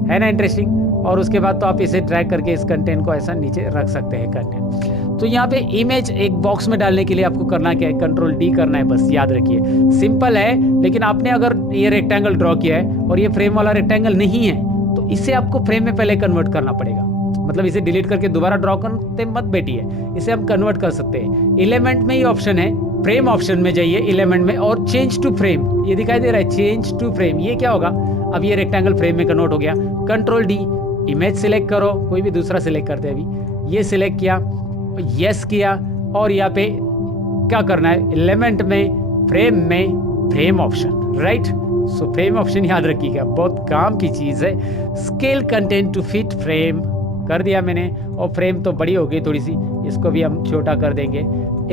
है ना इंटरेस्टिंग। और उसके बाद तो आप इसे ड्रैग करके इस कंटेंट को ऐसा नीचे रख सकते हैं कंटेंट। तो यहाँ पे इमेज एक बॉक्स में डालने के लिए आपको करना क्या है, कंट्रोल डी करना है, बस याद रखिए। सिंपल है, लेकिन आपने अगर ये रेक्टेंगल ड्रॉ किया है और ये फ्रेम वाला रेक्टेंगल नहीं है, तो इसे आपको फ्रेम में पहले कन्वर्ट करना पड़ेगा। मतलब इसे डिलीट करके दोबारा ड्रॉ करते मत बैठिए, इसे हम कन्वर्ट कर सकते हैं। एलिमेंट में ही ऑप्शन है, फ्रेम ऑप्शन में जाइए एलिमेंट में, और चेंज टू फ्रेम, ये दिखाई दे रहा है चेंज टू फ्रेम। ये क्या होगा, अब ये रेक्टेंगल फ्रेम में कन्वर्ट हो गया। कंट्रोल डी, इमेज सिलेक्ट करो, कोई भी दूसरा सिलेक्ट करते हैं अभी, ये सिलेक्ट किया, यस किया, और यहाँ पे क्या करना है, एलिमेंट में frame option, right. So frame option याद रखिएगा, बहुत काम की चीज़ है। Scale content to fit frame कर दिया मैंने, और फ्रेम तो बड़ी हो गई थोड़ी सी, इसको भी हम छोटा कर देंगे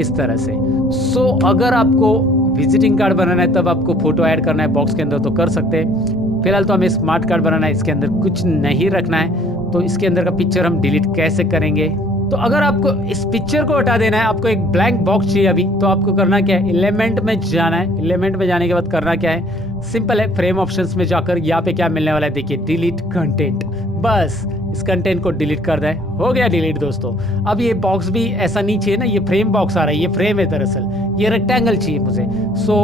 इस तरह से। सो अगर आपको विजिटिंग कार्ड बनाना है तब आपको फोटो ऐड करना है बॉक्स के अंदर तो कर सकते हैं। फिलहाल तो हमें स्मार्ट कार्ड बनाना है, इसके अंदर कुछ नहीं रखना है, तो इसके अंदर का पिक्चर हम डिलीट कैसे करेंगे। तो अगर आपको इस पिक्चर को हटा देना है, आपको एक ब्लैंक बॉक्स चाहिए अभी, तो आपको करना क्या है, एलिमेंट में जाना है। एलिमेंट में जाने के बाद करना क्या है, सिंपल है, फ्रेम ऑप्शंस में जाकर यहाँ पे क्या मिलने वाला है, देखिए डिलीट कंटेंट। बस इस कंटेंट को डिलीट कर दें, हो गया डिलीट दोस्तों। अब ये बॉक्स भी ऐसा नहीं चाहिए ना, ये फ्रेम बॉक्स आ रहा है, ये फ्रेम है दरअसल, ये रेक्टेंगल चाहिए मुझे। सो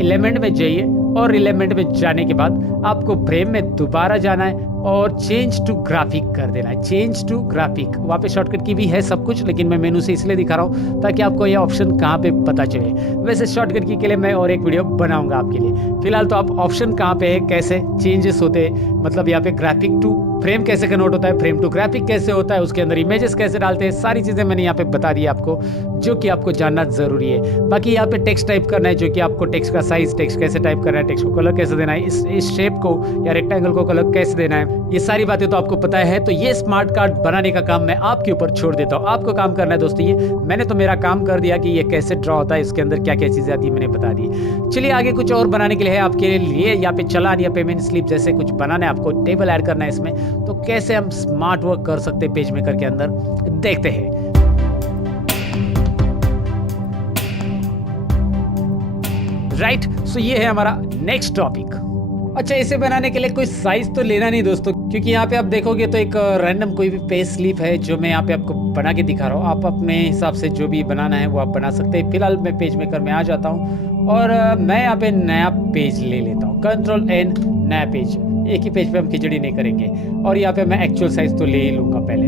एलिमेंट में जाइए, और एलिमेंट में जाने के बाद आपको फ्रेम में दोबारा जाना है और चेंज टू ग्राफिक कर देना है। चेंज टू ग्राफिक, वहाँ पे शॉर्टकट की भी है सब कुछ, लेकिन मैं मेनू से इसलिए दिखा रहा हूँ ताकि आपको ये ऑप्शन कहाँ पे पता चले। वैसे शॉर्टकट की के लिए मैं और एक वीडियो बनाऊंगा आपके लिए। फिलहाल तो आप ऑप्शन कहाँ पे है, कैसे चेंजेस होते हैं, मतलब यहाँ पे ग्राफिक टू फ्रेम कैसे कन्वर्ट होता है, फ्रेम टू ग्राफिक कैसे होता है, उसके अंदर इमेजेस कैसे डालते हैं, सारी चीज़ें मैंने यहाँ पे बता दी आपको, जो कि आपको जानना जरूरी है। बाकी यहाँ पे टेक्स्ट टाइप करना है, जो कि आपको टेक्स्ट का साइज, टेक्स्ट कैसे टाइप करना है, टेक्स्ट को कलर कैसे देना है, इस शेप को या रेक्टेंगल को कलर कैसे देना है, ये सारी बातें तो आपको पता है। तो ये स्मार्ट कार्ड बनाने का काम मैं आपके ऊपर छोड़ देता हूँ, आपको काम करना है दोस्तों। ये मैंने तो मेरा काम कर दिया कि ये कैसे ड्रॉ होता है, इसके अंदर क्या क्या चीज़ें आती है मैंने बता दी। चलिए आगे कुछ और बनाने के लिए है आपके लिए, यहाँ पे चालान या पेमेंट स्लिप जैसे कुछ बनाना है आपको, टेबल ऐड करना है इसमें, तो कैसे हम स्मार्ट वर्क कर सकते हैं पेज मेकर के अंदर, देखते हैं। राइट, सो ये है हमारा नेक्स्ट टॉपिक। अच्छा, इसे बनाने के लिए कोई साइज तो लेना नहीं दोस्तों, क्योंकि यहाँ पे आप देखोगे तो एक रैंडम कोई भी पेज स्लिप है जो मैं यहाँ पे आपको बना के दिखा रहा हूँ। आप अपने हिसाब से जो भी बनाना है वो आप बना सकते हैं। फिलहाल मैं पेज मेकर में आ जाता हूँ और मैं यहाँ पे नया पेज ले लेता हूँ, Ctrl+N, नया पेज। एक ही पेज पे हम खिचड़ी नहीं करेंगे, और यहाँ पे मैं एक्चुअल साइज तो ले ही लूँगा पहले।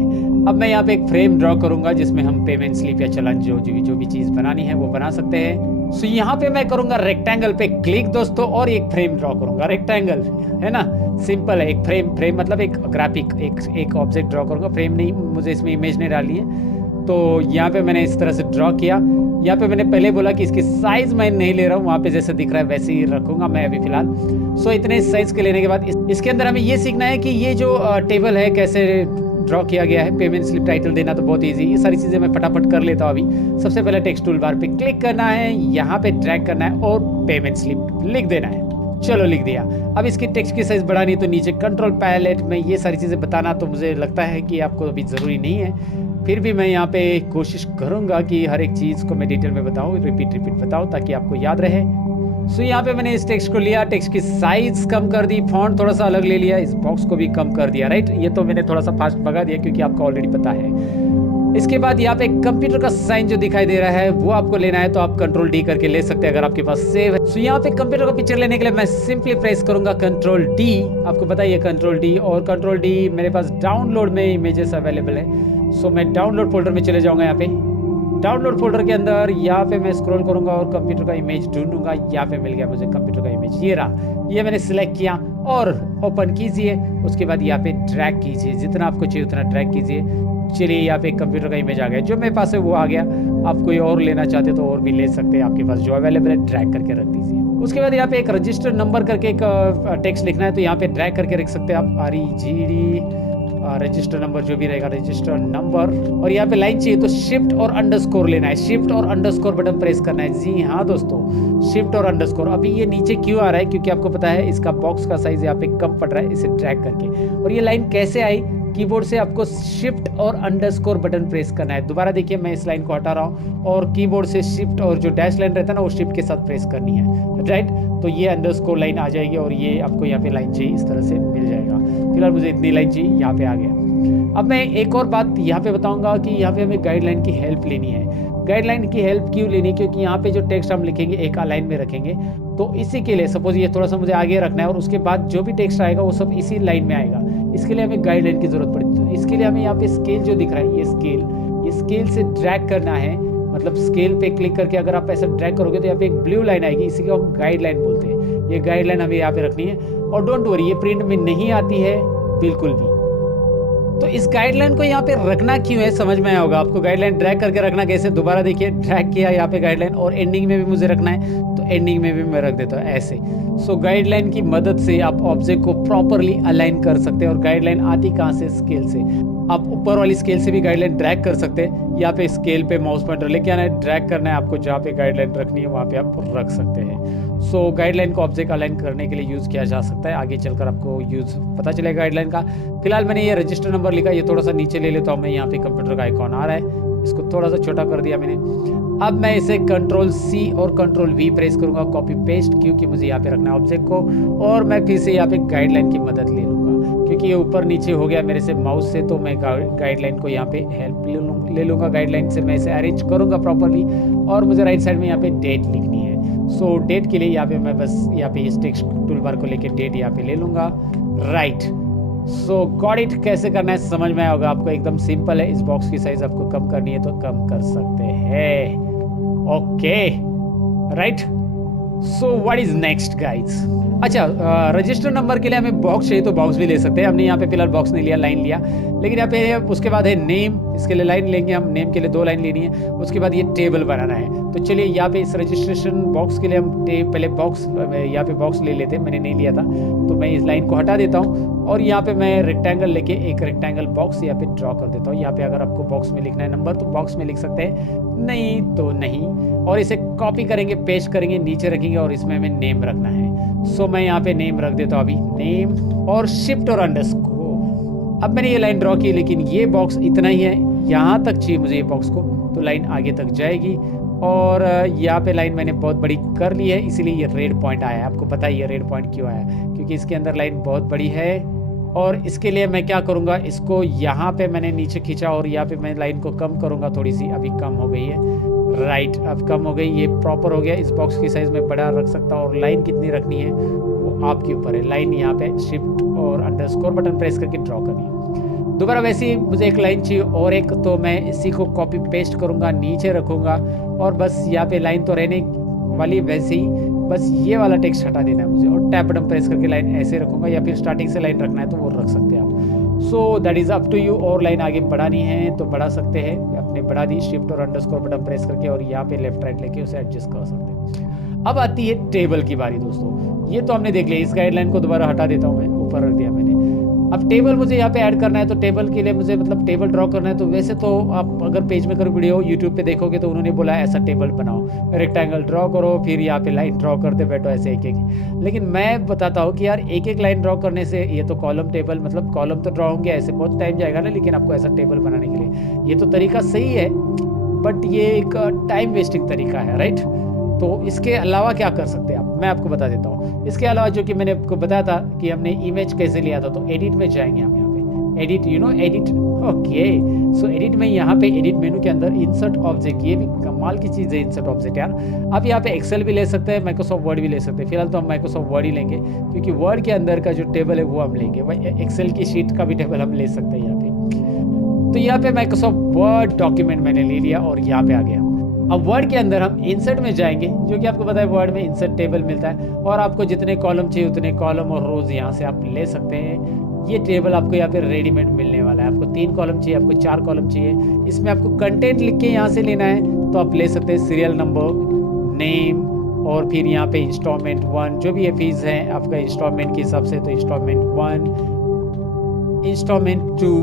अब मैं यहाँ पे एक फ्रेम ड्रॉ करूँगा जिसमें हम पेमेंट स्लिप या चालान जो भी चीज़ बनानी है वो बना सकते हैं। सो यहाँ पे मैं करूँगा रेक्टेंगल पे क्लिक दोस्तों, और एक फ्रेम ड्रॉ करूँगा। रेक्टेंगल है ना, सिंपल है, एक फ्रेम मतलब एक ग्राफिक, एक ऑब्जेक्ट ड्रॉ करूँगा। फ्रेम नहीं, मुझे इसमें इमेज नहीं डालनी है। तो यहाँ पे मैंने इस तरह से ड्रॉ किया। यहाँ पे मैंने पहले बोला कि इसकी साइज मैं नहीं ले रहा हूँ, वहाँ पे जैसे दिख रहा है वैसे ही रखूँगा मैं अभी फिलहाल। सो इतने साइज के लेने के बाद इसके अंदर हमें ये सीखना है कि ये जो टेबल है कैसे ड्रॉ किया गया है। पेमेंट स्लिप टाइटल देना तो बहुत इजी, ये सारी चीज़ें मैं फटाफट कर लेता हूँ अभी। सबसे पहले टेक्स्ट टूल बार पे क्लिक करना है, यहाँ पे ड्रैग करना है और पेमेंट स्लिप लिख देना है। चलो लिख दिया। अब इसकी टेक्स्ट की साइज बढ़ानी तो नीचे कंट्रोल पैलेट में ये सारी चीज़ें बताना तो मुझे लगता है कि आपको अभी ज़रूरी नहीं है, फिर भी मैं यहाँ पे कोशिश करूँगा कि हर एक चीज़ को मैं डिटेल में बताऊँ, रिपीट बताऊँ ताकि आपको याद रहे। सो यहाँ पे मैंने इस टेक्स्ट को लिया, टेक्स्ट की साइज कम कर दी, फॉन्ट थोड़ा सा अलग ले लिया, इस बॉक्स को भी कम कर दिया। राइट, ये तो मैंने थोड़ा सा फास्ट भगा दिया क्योंकि आपको ऑलरेडी पता है। इसके बाद यहाँ पे कंप्यूटर का साइन जो दिखाई दे रहा है वो आपको लेना है, तो आप Ctrl+D करके ले सकते हैं अगर आपके पास सेव है। सो यहाँ पे कंप्यूटर का पिक्चर लेने के लिए मैं सिंपली प्रेस करूंगा Ctrl+D, आपको बताइए Ctrl+D, और Ctrl+D मेरे पास डाउनलोड में इमेजेस अवेलेबल है। सो मैं डाउनलोड फोल्डर में चले जाऊंगा। यहाँ पे डाउनलोड फोल्डर के अंदर यहाँ पे मैं स्क्रॉल करूंगा और कंप्यूटर का इमेज ढूंढूंगा। यहाँ पे मिल गया मुझे कंप्यूटर का इमेज, ये रहा, ये मैंने सिलेक्ट किया और ओपन कीजिए। उसके बाद यहाँ पे ड्रैग कीजिए, जितना आपको चाहिए उतना ड्रैग कीजिए। चलिए यहाँ पे कंप्यूटर का इमेज आ गया, जो मेरे पास है वो आ गया। आप कोई और लेना चाहते तो और भी ले सकते हैं, आपके पास जो अवेलेबल है ड्रैग करके रख दीजिए। उसके बाद यहाँ पे एक रजिस्टर नंबर करके एक टेक्स्ट लिखना है, तो यहाँ पे ड्रैग करके रख सकते हैं आप, REGD रजिस्टर नंबर जो भी रहेगा, रजिस्टर नंबर। और यहाँ पे लाइन चाहिए तो शिफ्ट और अंडरस्कोर लेना है, शिफ्ट और अंडरस्कोर बटन प्रेस करना है। जी हाँ दोस्तों, शिफ्ट और अंडरस्कोर। अभी ये नीचे क्यों आ रहा है, क्योंकि आपको पता है इसका बॉक्स का साइज यहाँ पे कम पड़ रहा है, इसे ड्रैग करके। और ये लाइन कैसे आई, कीबोर्ड से आपको शिफ्ट और अंडरस्कोर बटन प्रेस करना है। दोबारा देखिए, मैं इस लाइन को हटा रहा हूँ और कीबोर्ड से शिफ्ट और जो डैश लाइन रहता है ना वो शिफ्ट के साथ प्रेस करनी है। राइट, तो ये अंडरस्कोर लाइन आ जाएगी और ये आपको यहाँ पे लाइन चाहिए इस तरह से मिल जाएगा। फिलहाल मुझे इतनी लाइन चाहिए, यहाँ पे आ गया। अब मैं एक और बात यहाँ पे बताऊंगा कि यहाँ पे हमें गाइडलाइन की हेल्प लेनी है। गाइडलाइन की हेल्प क्यों लेनी, क्योंकि यहाँ पे जो टेक्स्ट हम लिखेंगे एक लाइन में रखेंगे, तो इसी के लिए सपोज ये थोड़ा सा मुझे आगे रखना है और उसके बाद जो भी टेक्स्ट आएगा वो सब इसी लाइन में आएगा। इसके लिए हमें गाइडलाइन की जरूरत पड़ती है। तो इसके लिए हमें यहाँ पे स्केल जो दिख रहा है, ये स्केल से ड्रैग करना है। मतलब स्केल पे क्लिक करके अगर आप ऐसा ड्रैग करोगे तो यहाँ पे एक ब्लू लाइन आएगी, इसी को हम गाइडलाइन बोलते हैं। ये गाइडलाइन हमें यहाँ पे रखनी है। और डोंट वरी, ये प्रिंट में नहीं आती है बिल्कुल भी, तो इस गाइडलाइन को यहाँ पे रखना क्यों है समझ में आया होगा आपको। गाइडलाइन ड्रैग करके रखना कैसे, दोबारा देखिए, ड्रैग किया यहाँ पे गाइडलाइन, और एंडिंग में भी मुझे रखना है तो एंडिंग में भी मैं रख देता हूँ ऐसे। सो गाइडलाइन की मदद से आप ऑब्जेक्ट को प्रॉपरली अलाइन कर सकते हैं। और गाइडलाइन आती कहाँ से, स्केल से। आप ऊपर वाली स्केल से भी गाइडलाइन ड्रैग कर सकते हैं। यहाँ पे स्केल पे माउस पॉइंटर लेके आना है, ड्रैग करना है आपको, जहाँ पे गाइडलाइन रखनी है वहाँ पे आप रख सकते हैं। सो गाइडलाइन को ऑब्जेक्ट अलाइन करने के लिए यूज़ किया जा सकता है। आगे चलकर आपको यूज़ पता चलेगा गाइडलाइन का। फिलहाल मैंने ये रजिस्टर नंबर लिखा, ये थोड़ा सा नीचे ले लेता हूँ मैं। यहाँ पे कंप्यूटर का आइकॉन आ रहा है, इसको थोड़ा सा छोटा कर दिया मैंने। अब मैं इसे Ctrl+C और Ctrl+V प्रेस करूँगा, कॉपी पेस्ट, क्योंकि मुझे यहाँ पे रखना है ऑब्जेक्ट को। और मैं फिर से यहाँ पे गाइडलाइन की मदद ले लूँगा, क्योंकि ये ऊपर नीचे हो गया मेरे से माउस से, तो मैं गाइडलाइन को यहाँ पे हेल्प ले लूँगा। गाइडलाइन से मैं इसे अरेंज करूँगा प्रॉपरली। और मुझे राइट साइड में यहाँ पे डेट लिखनी है। सो डेट के लिए यहाँ पे मैं बस यहाँ पे इस टेक्स्ट टूल बार को लेके डेट यहाँ पे ले लूँगा, राइट। So got it. कैसे करना है समझ में आया होगा आपको, एकदम सिंपल है। इस बॉक्स की साइज आपको कम करनी है तो कम कर सकते हैं, okay, right. So what is next guys. अच्छा, रजिस्टर नंबर के लिए हमें बॉक्स चाहिए तो बॉक्स भी ले सकते हैं। हमने यहाँ पे फिलहाल बॉक्स नहीं लिया, लाइन लिया। लेकिन यहाँ पे उसके बाद है नेम, इसके लिए लाइन लेंगे हम, नेम के लिए 2 लाइन लेनी है। उसके बाद ये टेबल बनाना है। तो चलिए यहाँ पे इस रजिस्ट्रेशन बॉक्स के लिए हम पहले बॉक्स, यहाँ पे बॉक्स ले लेते हैं, मैंने नहीं लिया था तो मैं इस लाइन को हटा देता हूँ। और यहाँ पे मैं रेक्टेंगल लेके एक रेक्टेंगल बॉक्स यहाँ पे ड्रॉ कर देता हूँ। यहाँ पे अगर आपको बॉक्स में लिखना है नंबर तो बॉक्स में लिख सकते हैं, नहीं तो नहीं। और इसे कॉपी करेंगे, पेस्ट करेंगे, नीचे रखेंगे और इसमें हमें नेम रखना है। सो मैं यहाँ पे नेम रख देता हूँ अभी, नेम और शिफ्ट और अंडरस्कोर। अब मैंने ये लाइन ड्रॉ की, लेकिन ये बॉक्स इतना ही है, यहाँ तक चाहिए मुझे ये बॉक्स को, तो लाइन आगे तक जाएगी। और यहाँ पे लाइन मैंने बहुत बड़ी कर ली है, इसीलिए ये रेड पॉइंट आया है। आपको पता है ये रेड पॉइंट क्यों आया, क्योंकि इसके अंदर लाइन बहुत बड़ी है। और इसके लिए मैं क्या करूँगा, इसको यहाँ पे मैंने नीचे खींचा और यहाँ पे मैं लाइन को कम करूँगा थोड़ी सी, अभी कम हो गई है, राइट। अब कम हो गई, ये प्रॉपर हो गया। इस बॉक्स की साइज़ में बड़ा रख सकता हूँ। और लाइन कितनी रखनी है वो आपके ऊपर है। लाइन यहाँ पे शिफ्ट और अंडरस्कोर बटन प्रेस करके ड्रॉ करनी है। दोबारा वैसे ही मुझे एक लाइन चाहिए और एक, तो मैं इसी को कॉपी पेस्ट करूँगा, नीचे रखूँगा। और बस यहाँ पे लाइन तो रहने वाली वैसे ही, बस ये वाला टेक्स्ट हटा देना है मुझे। और टैब बटन प्रेस करके लाइन ऐसे रखूँगा, या फिर स्टार्टिंग से लाइन रखना है तो वो रख सकते हैं आप। So that is up to you. और लाइन आगे बढ़ानी है तो बढ़ा सकते हैं, अपने बढ़ा दी, शिफ्ट और अंडरस्कोर बटन प्रेस करके, और यहाँ पे लेफ्ट राइट लेके उसे एडजस्ट कर सकते हैं। अब आती है टेबल की बारी दोस्तों। ये तो हमने देख लिया, इस गाइडलाइन को दोबारा हटा देता हूँ मैं, ऊपर रख दिया मैंने। अब टेबल मुझे यहाँ पे ऐड करना है, तो टेबल के लिए मुझे मतलब टेबल ड्रॉ करना है। तो वैसे तो आप अगर पेज मेकर वीडियो यूट्यूब पे देखोगे तो उन्होंने बोला ऐसा टेबल बनाओ, रेक्टेंगल ड्रॉ करो, फिर यहाँ पे लाइन ड्रॉ करते बैठो ऐसे एक एक। लेकिन मैं बताता हूँ कि यार एक एक लाइन ड्रॉ करने से, ये तो कॉलम टेबल, मतलब कॉलम तो ड्रॉ होंगे, ऐसे बहुत टाइम जाएगा ना। लेकिन आपको ऐसा टेबल बनाने के लिए ये तो तरीका सही है, बट ये एक टाइम वेस्टिंग तरीका है, राइट। तो इसके अलावा क्या कर सकते हैं आप, मैं आपको बता देता हूँ। इसके अलावा जो कि मैंने आपको बताया था कि हमने इमेज कैसे लिया था, तो एडिट में जाएंगे हम, यहाँ पे एडिट, एडिट, ओके। सो एडिट में यहाँ पे एडिट मेनू के अंदर इंसर्ट ऑब्जेक्ट, ये भी कमाल की चीज़ है इंसर्ट ऑब्जेक्ट यार। आप यहाँ पे एक्सेल भी ले सकते हैं, माइक्रोसॉफ्ट वर्ड भी ले सकते हैं। फिलहाल तो हम माइक्रोसॉफ्ट वर्ड ही लेंगे, क्योंकि वर्ड के अंदर का जो टेबल है वो हम लेंगे। भाई एक्सेल की शीट का भी टेबल हम ले सकते हैं यहाँ पे। तो यहाँ पे माइक्रोसॉफ्ट वर्ड डॉक्यूमेंट मैंने ले लिया और यहाँ पे आ गया। अब वर्ड के अंदर हम इंसर्ट में जाएंगे, जो कि आपको पता है वर्ड में इंसर्ट टेबल मिलता है। और आपको जितने कॉलम चाहिए उतने कॉलम और रोज यहाँ से आप ले सकते हैं। ये टेबल आपको यहाँ पे रेडीमेड मिलने वाला है। आपको 3 कॉलम चाहिए, आपको 4 कॉलम चाहिए, इसमें आपको कंटेंट लिख के यहाँ से लेना है तो आप ले सकते हैं। सीरियल नंबर, नेम, और फिर यहाँ पे इंस्टॉलमेंट 1, जो भी ये फीस है आपका इंस्टॉलमेंट के हिसाब से, तो इंस्टॉलमेंट 1, इंस्टॉलमेंट 2,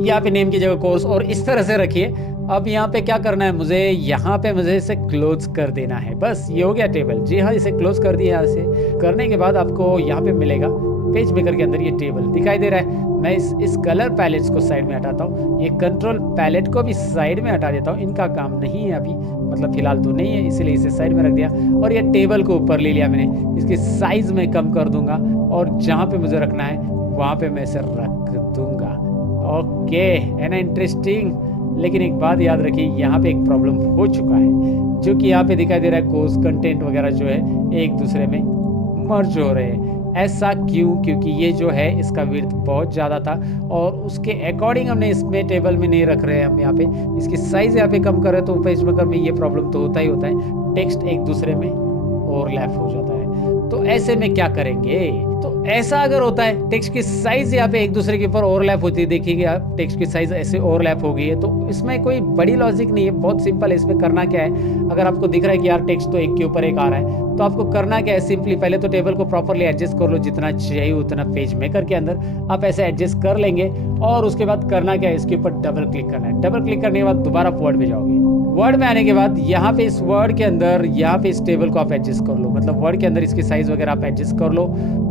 यहाँ पे नेम की जगह कोर्स, और इस तरह से रखिए। अब यहाँ पे क्या करना है मुझे, यहाँ पे मुझे इसे क्लोज कर देना है, बस ये हो गया टेबल। जी हाँ, इसे क्लोज कर दिया। यहाँ से करने के बाद आपको यहाँ पे मिलेगा पेज मेकर के अंदर ये टेबल दिखाई दे रहा है। मैं इस कलर पैलेट्स को साइड में हटाता हूँ, ये कंट्रोल पैलेट को भी साइड में हटा देता हूँ। इनका काम नहीं है अभी, मतलब फिलहाल तो नहीं है, इसलिए इसे साइड में रख दिया। और ये टेबल को ऊपर ले लिया मैंने, इसकी साइज में कम कर दूंगा और जहाँ पे मुझे रखना है वहाँ पे मैं इसे रख दूंगा। ओके, है ना इंटरेस्टिंग। लेकिन एक बात याद रखिए, यहाँ पे एक प्रॉब्लम हो चुका है, जो कि यहाँ पे दिखाई दे रहा है कोर्स कंटेंट वगैरह जो है एक दूसरे में मर्ज हो रहे हैं। ऐसा क्यों? क्योंकि ये जो है इसका विड्थ बहुत ज़्यादा था और उसके अकॉर्डिंग हमने इसमें टेबल में नहीं रख रहे हैं। हम यहाँ पे इसकी साइज़ यहाँ पे कम कर रहे हैं, तो पेज मेकर में ये प्रॉब्लम तो होता ही होता है, टेक्स्ट एक दूसरे में ओवरलैप हो जाता है। तो ऐसे में क्या करेंगे, तो ऐसा अगर होता है, टेक्स्ट की साइज यहाँ पे एक दूसरे के ऊपर ओवरलैप होती है, देखिएगा आप टेक्स्ट की साइज ऐसे ओवरलैप हो गई है, तो इसमें कोई बड़ी लॉजिक नहीं है, बहुत सिंपल है। इसमें करना क्या है, अगर आपको दिख रहा है कि यार टेक्स्ट तो एक के ऊपर एक आ रहा है, तो आपको करना क्या है, सिंपली पहले तो टेबल को प्रॉपरली एडजस्ट कर लो, जितना चाहिए उतना पेज मेकर के अंदर आप ऐसे एडजस्ट कर लेंगे। और उसके बाद करना क्या है, इसके ऊपर डबल क्लिक करना है। डबल क्लिक करने के बाद दोबारा वर्ड में जाओगे। वर्ड में आने के बाद यहाँ पे इस वर्ड के अंदर यहाँ पे इस टेबल को आप एडजस्ट कर लो, मतलब वर्ड के अंदर इसकी साइज वगैरह आप एडजस्ट कर लो,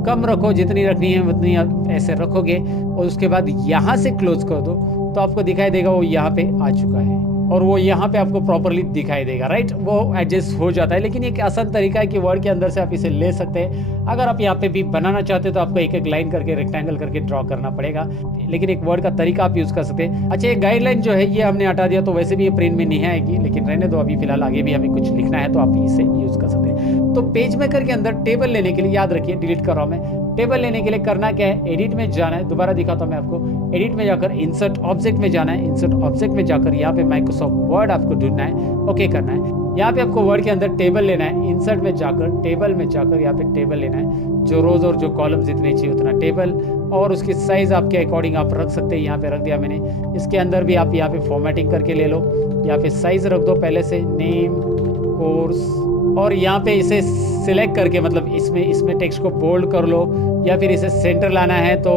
कम रखो, जितनी रखनी है उतनी आप ऐसे रखोगे। और उसके बाद यहाँ से क्लोज कर दो, तो आपको दिखाई देगा वो यहाँ पे आ चुका है और वो यहाँ पे आपको प्रॉपरली दिखाई देगा, राइट। वो एडजस्ट हो जाता है, लेकिन एक आसान तरीका है कि वर्ड के अंदर से आप इसे ले सकते हैं। अगर आप यहाँ पे भी बनाना चाहते हो तो आपको एक एक लाइन करके रेक्टेंगल करके ड्रॉ करना पड़ेगा, लेकिन एक वर्ड का तरीका आप यूज कर सकते हैं। अच्छा, ये गाइडलाइन जो है ये हमने हटा दिया, तो वैसे भी ये प्रिंट में नहीं आएगी, लेकिन रहने दो, अभी फिलहाल आगे भी हमें कुछ लिखना है तो आप इसे यूज कर सकते हैं। तो पेज मेकर के अंदर टेबल लेने के लिए, याद रखिए डिलीट कर रहा हूँ मैं, टेबल लेने के लिए करना क्या है, एडिट में जाना है, दोबारा दिखाता हूं मैं आपको। एडिट में जाकर इंसर्ट ऑब्जेक्ट में जाना है, इंसर्ट ऑब्जेक्ट में जाकर यहाँ पे माइक्रोसॉफ्ट वर्ड आपको ढूंढना है, ओके करना है। यहाँ पे आपको वर्ड के अंदर टेबल लेना है, इंसर्ट में जाकर टेबल में जाकर यहाँ पे टेबल लेना है, जो रोज और जो कॉलम जितने चाहिए उतना टेबल, और उसकी साइज आपके अकॉर्डिंग आप रख सकते हैं। यहाँ पे रख दिया मैंने। इसके अंदर भी आप यहाँ पे फॉर्मेटिंग करके ले लो, यहाँ पे साइज रख दो पहले से, नेम, कोर्स, और यहाँ पे इसे सिलेक्ट करके, मतलब इसमें टेक्स्ट को बोल्ड कर लो, या फिर इसे सेंटर लाना है तो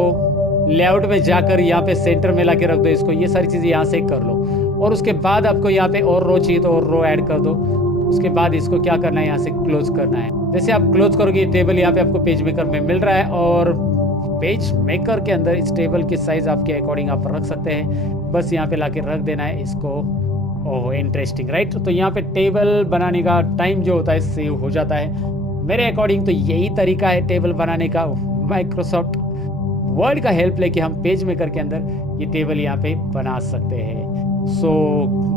लेआउट में जाकर यहाँ पे सेंटर में लाके रख दो इसको। ये सारी चीज़ें यहाँ से कर लो, और उसके बाद आपको यहाँ पे और रो चाहिए तो और रो ऐड कर दो। उसके बाद इसको क्या करना है, यहाँ से क्लोज करना है। जैसे आप क्लोज करोगे, टेबल यहाँ पे आपको पेज मेकर में मिल रहा है, और पेज मेकर के अंदर इस टेबल की साइज आपके अकॉर्डिंग आप रख सकते हैं। बस यहाँ पे लाके रख देना है इसको। Oh interesting, right. तो यहाँ पे टेबल बनाने का टाइम जो होता है सेव हो जाता है। मेरे अकॉर्डिंग तो यही तरीका है टेबल बनाने का, माइक्रोसॉफ्ट वर्ड का हेल्प लेके हम पेज मेकर के अंदर ये टेबल यहाँ पे बना सकते हैं। सो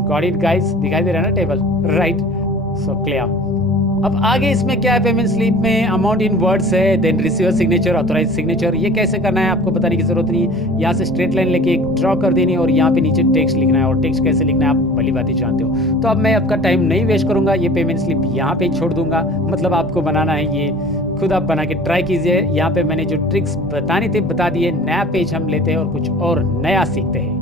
गॉट इट गाइस, दिखाई दे रहा है ना टेबल, राइट। So clear. अब आगे इसमें क्या है, पेमेंट स्लिप में अमाउंट इन वर्ड्स है, then receiver signature, authorise signature. ये कैसे करना है आपको बताने की जरूरत नहीं है। यहाँ से स्ट्रेट लाइन लेके एक ड्रॉ कर देनी है, और यहाँ पे नीचे टेक्स्ट लिखना है, और टेक्स्ट कैसे लिखना है आप भली बात ही जानते हो। तो अब मैं आपका टाइम नहीं वेस्ट करूंगा, ये पेमेंट स्लिप यहाँ पे छोड़ दूंगा। मतलब आपको बनाना है, ये खुद आप बना के ट्राई कीजिए। यहाँ पे मैंने जो ट्रिक्स बतानी थी बता दिए। नया पेज हम लेते हैं और कुछ और नया सीखते हैं।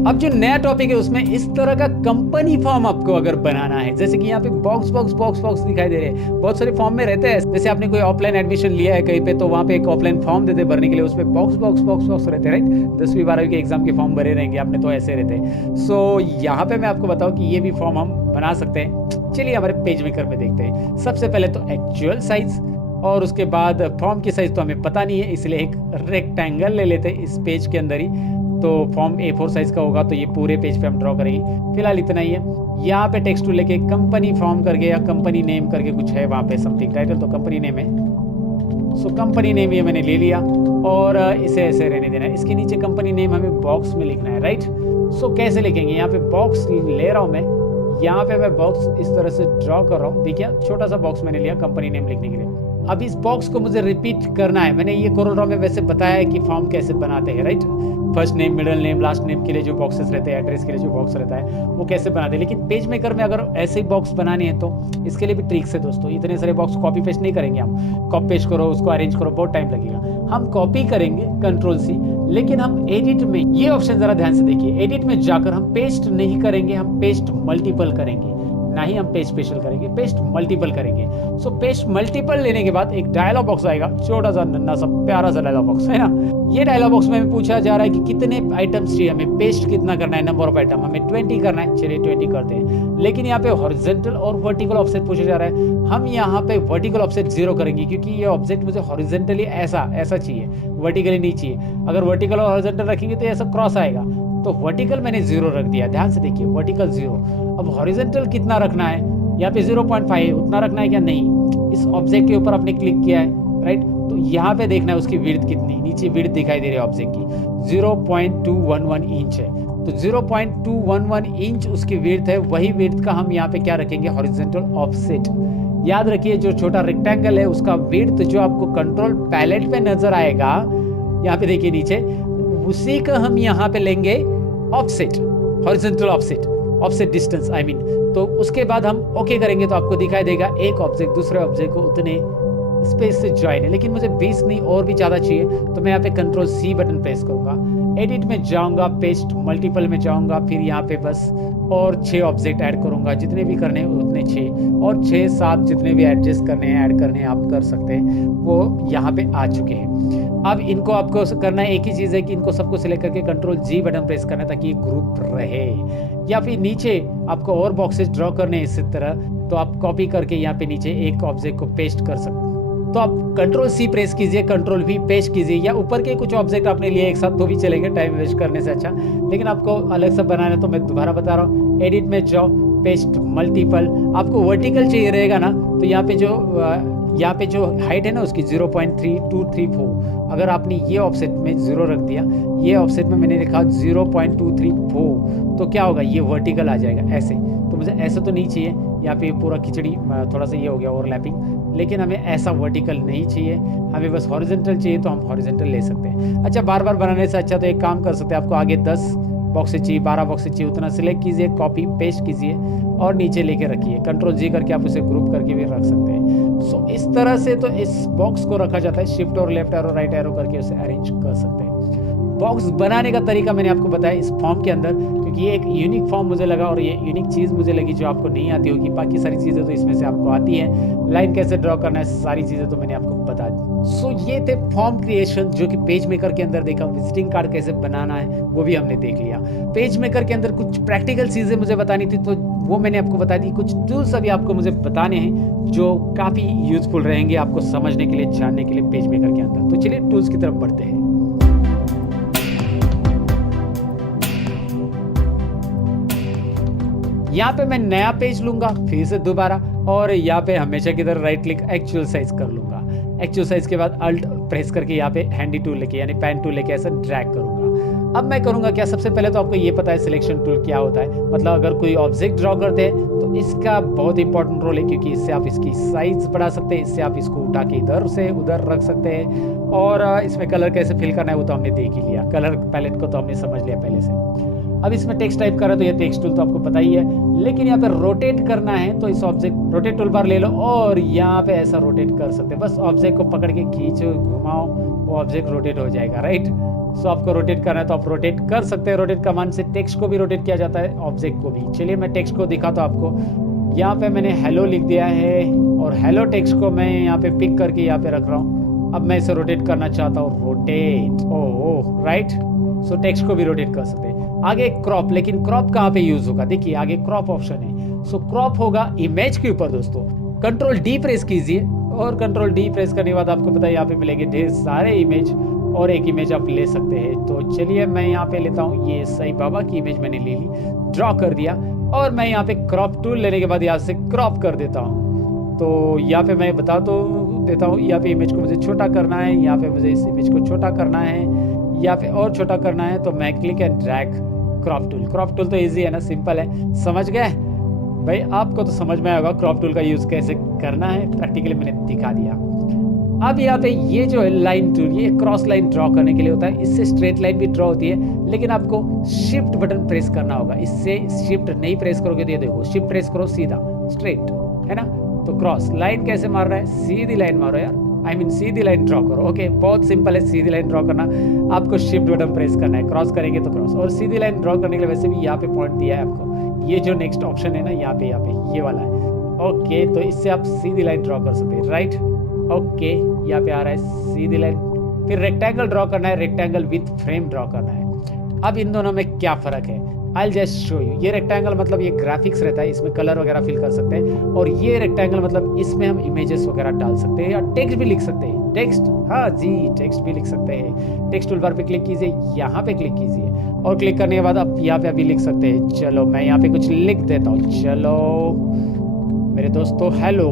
अब जो नया टॉपिक है उसमें इस तरह का कंपनी फॉर्म आपको अगर बनाना है, जैसे कि यहाँ पे बॉक्स बॉक्स बॉक्स बॉक्स दिखाई दे रहे हैं, बहुत सारे फॉर्म में रहते हैं। जैसे आपने कोई ऑफलाइन एडमिशन लिया है कहीं पे, तो वहाँ पे एक ऑफलाइन फॉर्म देते भरने के लिए, उसमें बॉक्स बॉक्स बॉक्स बॉक्स रहते हैं, राइट। 10वीं 12वीं के एग्जाम के फॉर्म भरे रहेंगे आपने, तो ऐसे रहते हैं। सो यहाँ पे मैं आपको बताऊँ कि ये भी फॉर्म हम बना सकते हैं। चलिए हमारे पेज मेकर में देखते हैं। सबसे पहले तो एक्चुअल साइज, और उसके बाद फॉर्म की साइज तो हमें पता नहीं है, इसलिए एक रेक्टेंगल ले लेते हैं इस पेज के अंदर ही। तो फॉर्म A4 साइज का होगा, तो ये पूरे पेज पे हम ड्रॉ करेंगे। फिलहाल इतना ही है। यहाँ पे टेक्स्ट टू लेके कंपनी फॉर्म करके या कंपनी नेम करके कुछ है वहाँ पे, समथिंग टाइटल, तो कंपनी नेम है। सो कंपनी नेम ये मैंने ले लिया, और इसे ऐसे रहने देना है। इसके नीचे कंपनी नेम हमें बॉक्स में लिखना है, राइट। सो कैसे लिखेंगे, यहाँ पे बॉक्स ले रहा हूँ मैं, यहाँ पे मैं बॉक्स इस तरह से ड्रॉ कर रहा हूँ। देखिए छोटा सा बॉक्स मैंने लिया कंपनी नेम लिखने के लिए। अब इस बॉक्स को मुझे रिपीट करना है। मैंने ये कोरोड्रॉ में वैसे बताया है कि फॉर्म कैसे बनाते हैं, right. First name, middle name, last name के लिए जो बॉक्सेस रहते हैं, एड्रेस के लिए जो बॉक्स रहता है, वो कैसे बनाते हैं। लेकिन पेज मेकर में अगर ऐसे ही बॉक्स बनाने हैं तो इसके लिए भी ट्रिक्स है दोस्तों। इतने सारे बॉक्स कॉपी पेस्ट नहीं करेंगे हम। कॉपी पेस्ट करो, उसको अरेंज करो, बहुत टाइम लगेगा। हम कॉपी करेंगे Ctrl+C, लेकिन हम एडिट में, ये ऑप्शन जरा ध्यान से देखिए, एडिट में जाकर हम पेस्ट नहीं करेंगे, हम पेस्ट मल्टीपल करेंगे। ना ही हम पेस्ट स्पेशल करेंगे, पेस्ट मल्टीपल करेंगे। सो पेस्ट मल्टीपल लेने के बाद एक डायलॉग बॉक्स आएगा, छोटा सा नन्ना सा प्यारा सा डायलॉग बॉक्स है ना। ये डायलॉग बॉक्स में पूछा जा रहा है कि कितने आइटम्स चाहिए हमें, पेस्ट कितना करना है, नंबर ऑफ आइटम हमें 20 करना है। चलिए 20 करते हैं। लेकिन यहाँ पे हॉरिजॉन्टल और वर्टिकल ऑफसेट पूछा जा रहा है। हम यहाँ पे वर्टिकल ऑफसेट 0 करेंगे, क्योंकि ये ऑब्जेक्ट मुझे हॉरिजॉन्टली ऐसा चाहिए, वर्टिकली नहीं चाहिए। अगर वर्टिकल और हॉरिजॉन्टल रखेंगे तो ऐसा क्रॉस आएगा, तो वर्टिकल मैंने 0 रख दिया। ध्यान से देखिए, वर्टिकल 0। अब हॉरिजॉन्टल कितना रखना है, यहाँ पे 0.5 उतना रखना है क्या, नहीं। इस ऑब्जेक्ट के ऊपर आपने क्लिक किया है, राइट। तो यहाँ पे देखना है उसकी विड्थ कितनी, नीचे विड्थ दिखाई दे रही है ऑब्जेक्ट की, 0.211 इंच है। तो 0.211 इंच उसकी विड्थ है। वही विड्थ का हम यहाँ पे क्या रखेंगे, हॉरिजॉन्टल ऑफसेट। याद रखिए जो छोटा रेक्टेंगल है उसका विड्थ जो आपको कंट्रोल पैलेट पे नजर आएगा, यहाँ पे देखिए नीचे, उसी का हम यहाँ पे लेंगे offset, horizontal offset. Offset distance I mean. तो उसके बाद हम ओके करेंगे तो आपको दिखाई देगा एक ऑब्जेक्ट दूसरे ऑब्जेक्ट को उतने स्पेस से ज्वाइन है, लेकिन मुझे 20 नहीं और भी ज़्यादा चाहिए, तो मैं यहाँ पे कंट्रोल सी बटन प्रेस करूँगा, एडिट में जाऊँगा, पेस्ट मल्टीपल में जाऊँगा, फिर यहाँ पे बस और 6 ऑब्जेक्ट ऐड करूँगा, जितने भी करने हैं उतने 6 और 6-7 जितने भी एडजस्ट करने हैं ऐड करने हैं आप कर सकते हैं, वो यहाँ पे आ चुके हैं। अब इनको आपको करना है, एक ही चीज़ है कि इनको सबको सिलेक्ट करके कंट्रोल जी बटन प्रेस करना है ताकि ये ग्रुप रहे। या फिर नीचे आपको और बॉक्सेस ड्रॉ करने हैं इसी तरह, तो आप कॉपी करके यहाँ पे नीचे एक ऑब्जेक्ट को पेस्ट कर सकते हैं। तो आप कंट्रोल सी प्रेस कीजिए, कंट्रोल वी पेस्ट कीजिए, या ऊपर के कुछ ऑब्जेक्ट आपने लिए एक साथ तो भी चलेंगे टाइम वेस्ट करने से अच्छा, लेकिन आपको अलग से बनाना है तो मैं दोबारा बता रहा हूँ, एडिट में जाओ, पेस्ट मल्टीपल, आपको वर्टिकल चाहिए रहेगा ना, तो यहाँ पे जो हाइट है ना उसकी 0.3234, अगर आपने ये ऑफसेट में 0 रख दिया, ये ऑफसेट में मैंने लिखा 0.234, तो क्या होगा, ये वर्टिकल आ जाएगा ऐसे। तो मुझे ऐसा तो नहीं चाहिए, यहाँ पे पूरा खिचड़ी थोड़ा सा ये हो गया ओवरलैपिंग, लेकिन हमें ऐसा वर्टिकल नहीं चाहिए, हमें बस हॉरिजॉन्टल चाहिए, तो हम हॉरिजॉन्टल ले सकते हैं। अच्छा, बार बार बनाने से अच्छा तो एक काम कर सकते हैं, आपको आगे 10 बॉक्सेस चाहिए, 12 बॉक्सेस चाहिए, उतना सिलेक्ट कीजिए, कॉपी पेस्ट कीजिए और नीचे लेके रखिए, कंट्रोल जी करके आप उसे ग्रुप करके भी रख सकते हैं। सो इस तरह से तो इस बॉक्स को रखा जाता है, शिफ्ट और लेफ्ट एरो राइट एरो करके उसे अरेंज कर सकते हैं। बॉक्स बनाने का तरीका मैंने आपको बताया इस फॉर्म के अंदर, क्योंकि ये एक यूनिक फॉर्म मुझे लगा और ये यूनिक चीज़ मुझे लगी जो आपको नहीं आती होगी, बाकी सारी चीज़ें तो इसमें से आपको आती है, लाइन कैसे ड्रॉ करना है सारी चीज़ें तो मैंने आपको बता दी। सो ये थे फॉर्म क्रिएशन जो कि पेज मेकर के अंदर देखा, विजिटिंग कार्ड कैसे बनाना है वो भी हमने देख लिया। पेज मेकर के अंदर कुछ प्रैक्टिकल चीज़ें मुझे बतानी थी तो वो मैंने आपको बता दी, कुछ टूल्स अभी आपको मुझे बताने हैं जो काफ़ी यूजफुल रहेंगे आपको समझने के लिए, जानने के लिए पेज मेकर के अंदर। तो चलिए टूल्स की तरफ बढ़ते हैं। यहाँ पे मैं नया पेज लूंगा फिर से दोबारा, और यहाँ पे हमेशा की तरह राइट क्लिक एक्चुअल साइज कर लूंगा, एक्चुअल साइज के बाद अल्ट प्रेस करके यहाँ पे हैंडी टूल लेके यानी पेन टूल लेके ऐसा ड्रैग करूंगा। अब मैं करूंगा क्या, सबसे पहले तो आपको ये पता है सिलेक्शन टूल क्या होता है, मतलब अगर कोई ऑब्जेक्ट ड्रॉ करते हैं तो इसका बहुत इंपॉर्टेंट रोल है, क्योंकि इससे आप इसकी साइज बढ़ा सकते हैं, इससे आप इसको उठा के इधर से उधर रख सकते हैं, और इसमें कलर कैसे फिल करना है वो तो हमने देख ही लिया, कलर पैलेट को तो हमने समझ लिया पहले से। अब इसमें टेक्स्ट टाइप करा तो ये टेक्स्ट टूल तो आपको पता ही है, लेकिन यहाँ पे रोटेट करना है तो इस ऑब्जेक्ट रोटेट टूल बार ले लो और यहाँ पे ऐसा रोटेट कर सकते हैं, बस ऑब्जेक्ट को पकड़ के खींचो घुमाओ वो ऑब्जेक्ट रोटेट हो जाएगा, राइट। सो आपको रोटेट करना है तो आप रोटेट कर सकते हैं, रोटेट कमांड से टेक्स्ट को भी रोटेट किया जाता है, ऑब्जेक्ट को भी। चलिए मैं टेक्स्ट को दिखाता हूँ आपको, यहाँ पे मैंने हेलो लिख दिया है और हेलो टेक्स्ट को मैं यहाँ पे पिक करके यहाँ पे रख रहा हूँ। अब मैं इसे रोटेट करना चाहता हूँ, रोटेट, ओह राइट। सो टेक्स्ट को भी रोटेट कर सकते हैं। आगे क्रॉप, लेकिन क्रॉप कहाँ पे यूज होगा, देखिए आगे क्रॉप ऑप्शन है। सो क्रॉप होगा इमेज के ऊपर दोस्तों, कंट्रोल डी प्रेस कीजिए और कंट्रोल डी प्रेस करने के बाद आपको पता है यहाँ पे मिलेंगे ढेर सारे इमेज और एक इमेज आप ले सकते हैं। तो चलिए मैं यहाँ पे लेता हूँ, ये साईं बाबा की इमेज मैंने ले ली, ड्रॉ कर दिया, और मैं यहाँ पे क्रॉप टूल लेने के बाद यहाँ से क्रॉप कर देता हूँ। तो यहाँ पे मैं बता तो देता हूँ, यहाँ पे इमेज को मुझे छोटा करना है, यहाँ पे मुझे इस इमेज को छोटा करना है, यहाँ पे और छोटा करना है, तो मैं click and drag crop tool. Crop tool तो इजी है ना, सिंपल है, समझ गए भाई, आपको तो समझ में आएगा क्रॉप टूल का यूज कैसे करना है, प्रैक्टिकली मैंने दिखा दिया। अब यहाँ पे ये जो है लाइन टूल, ये क्रॉस लाइन ड्रॉ करने के लिए होता है, इससे स्ट्रेट लाइन भी ड्रॉ होती है, लेकिन आपको शिफ्ट बटन प्रेस करना होगा, इससे शिफ्ट नहीं प्रेस करोगे तो ये देखो शिफ्ट प्रेस करो सीधा स्ट्रेट, है ना। तो क्रॉस लाइन कैसे मार रहा है, सीधी लाइन मारो यार, I mean Sidhi line draw करो। ओके, बहुत सिंपल है सीधी लाइन ड्रॉ करना, आपको शिफ्ट बटन प्रेस करना है, क्रॉस करेंगे तो क्रॉस। और सीधी लाइन ड्रॉ करने के लिए वैसे भी यहाँ पे पॉइंट दिया है आपको, ये जो नेक्स्ट ऑप्शन है ना यहाँ पे ये वाला है। ओके, तो इससे आप सीधी लाइन ड्रॉ कर सकते हैं, राइट। ओके, यहाँ पे आ रहा है सीधी लाइन। फिर रेक्टेंगल ड्रॉ करना है, रेक्टेंगल विथ फ्रेम ड्रॉ करना है। अब इन दोनों में क्या फर्क है, I'll just show you। ये रेक्टेंगल मतलब ये ग्राफिक्स रहता है, इसमें कलर वगैरह फिल कर सकते हैं, और ये रेक्टेंगल मतलब इसमें हम इमेजेस वगैरह डाल सकते हैं या टेक्स्ट भी लिख सकते हैं, टेक्स्ट, हाँ जी टेक्स्ट भी लिख सकते हैं। टेक्स्ट टूल बार पे क्लिक कीजिए, यहाँ पे क्लिक कीजिए, और क्लिक करने के बाद आप यहाँ पे अभी लिख सकते हैं। चलो मैं यहाँ पे कुछ लिख देता हूँ, चलो मेरे दोस्तों हेलो,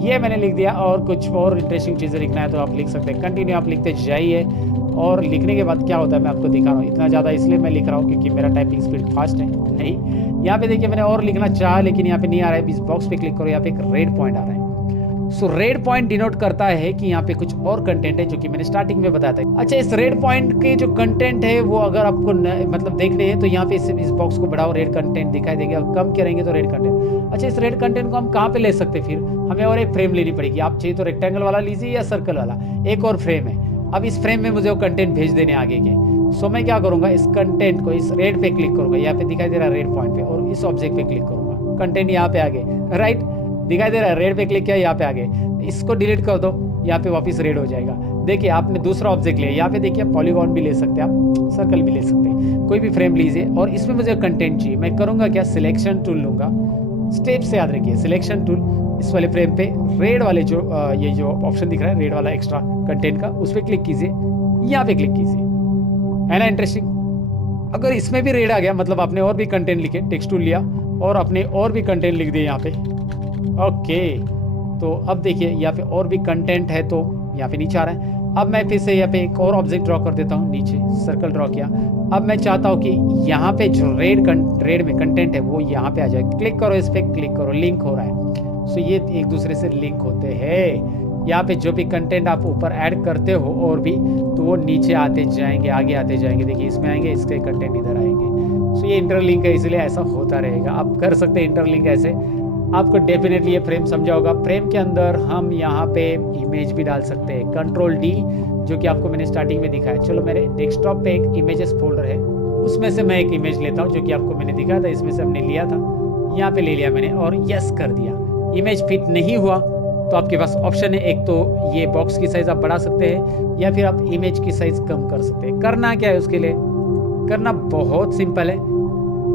ये मैंने लिख दिया। और कुछ और इंटरेस्टिंग चीज़ें लिखना है तो आप लिख सकते हैं, कंटिन्यू आप लिखते जाइए। और लिखने के बाद क्या होता है मैं आपको दिखा रहा हूँ, इतना ज़्यादा इसलिए मैं लिख रहा हूँ क्योंकि मेरा टाइपिंग स्पीड फास्ट है। नहीं, यहाँ पे देखिए मैंने और लिखना चाहा लेकिन यहाँ पे नहीं आ रहा है, इस बॉक्स पे क्लिक करो, यहाँ पे एक रेड पॉइंट आ रहा है। सो रेड पॉइंट डिनोट करता है कि यहाँ पे कुछ और कंटेंट है, जो कि मैंने स्टार्टिंग में बताया था। अच्छा, इस रेड पॉइंट के जो कंटेंट है वो अगर आपको मतलब देखने हैं तो यहाँ पे इस बॉक्स को बढ़ाओ, रेड कंटेंट दिखाई देंगे, और कम करेंगे तो रेड कंटेंट। अच्छा, इस रेड कंटेंट को हम कहाँ पे ले सकते हैं? फिर हमें और एक फ्रेम लेनी पड़ेगी। आप चाहिए तो रेक्टेंगल वाला लीजिए या सर्कल वाला, एक और फ्रेम है। अब इस फ्रेम में मुझे वो कंटेंट भेज देने आगे के। सो मैं क्या करूँगा, इस कंटेंट को इस रेड पे क्लिक करूँगा, यहाँ पे दिखाई दे रहा है रेड पॉइंट पे, और इस ऑब्जेक्ट पे क्लिक करूँगा। कंटेंट यहाँ पे आ गए, राइट, दिखाई दे रहा है, रेड पे क्लिक किया, यहाँ पे आ गए। इसको डिलीट कर दो, यहाँ पे वापस रेड हो जाएगा। देखिए, आपने दूसरा ऑब्जेक्ट लिया, यहाँ पे देखिए पॉलीगॉन भी ले सकते हैं आप, सर्कल भी ले सकते हैं, कोई भी फ्रेम लीजिए। और इसमें मुझे कंटेंट चाहिए, मैं करूँगा क्या, सिलेक्शन टूल लूँगा। स्टेप से याद रखिए, सिलेक्शन टूल, इस वाले फ्रेम पे रेड वाले जो ये जो ऑप्शन दिख रहा है रेड वाला एक्स्ट्रा कंटेंट का, उस पर क्लिक कीजिए, यहाँ पे क्लिक कीजिए, है ना इंटरेस्टिंग। अगर इसमें भी रेड आ गया, मतलब आपने और भी कंटेंट लिखे, टेक्स्ट टूल लिया और आपने और भी कंटेंट लिख दिए यहाँ पे, ओके। तो अब देखिए यहाँ पे और भी कंटेंट है, तो यहाँ पे नीचे आ रहा है। अब मैं फिर से यहाँ पे एक और ऑब्जेक्ट ड्रॉ कर देता हूँ, नीचे सर्कल ड्रॉ किया। अब मैं चाहता हूँ कि यहाँ पे जो रेड में कंटेंट है वो यहाँ पे आ जाए। क्लिक करो, इस पर क्लिक करो, लिंक हो रहा है। सो ये एक दूसरे से लिंक होते हैं। यहाँ पे जो भी कंटेंट आप ऊपर ऐड करते हो और भी, तो वो नीचे आते जाएंगे, आगे आते जाएंगे। देखिए, इसमें आएंगे, इसके कंटेंट इधर आएंगे। सो ये इंटरलिंक है, इसलिए ऐसा होता रहेगा। आप कर सकते हैं इंटरलिंक ऐसे। आपको डेफिनेटली ये फ्रेम समझा होगा। फ्रेम के अंदर हम यहाँ पे इमेज भी डाल सकते हैं, कंट्रोल डी, जो कि आपको मैंने स्टार्टिंग में दिखाया। चलो, मेरे डेस्कटॉप पे एक इमेजेस फोल्डर है, उसमें से मैं एक इमेज लेता हूँ, जो कि आपको मैंने दिखाया था। इसमें से हमने लिया था, यहाँ पे ले लिया मैंने और यस कर दिया। इमेज फिट नहीं हुआ तो आपके पास ऑप्शन है, एक तो ये बॉक्स की साइज आप बढ़ा सकते हैं, या फिर आप इमेज की साइज कम कर सकते हैं। करना क्या है उसके लिए, करना बहुत सिंपल है।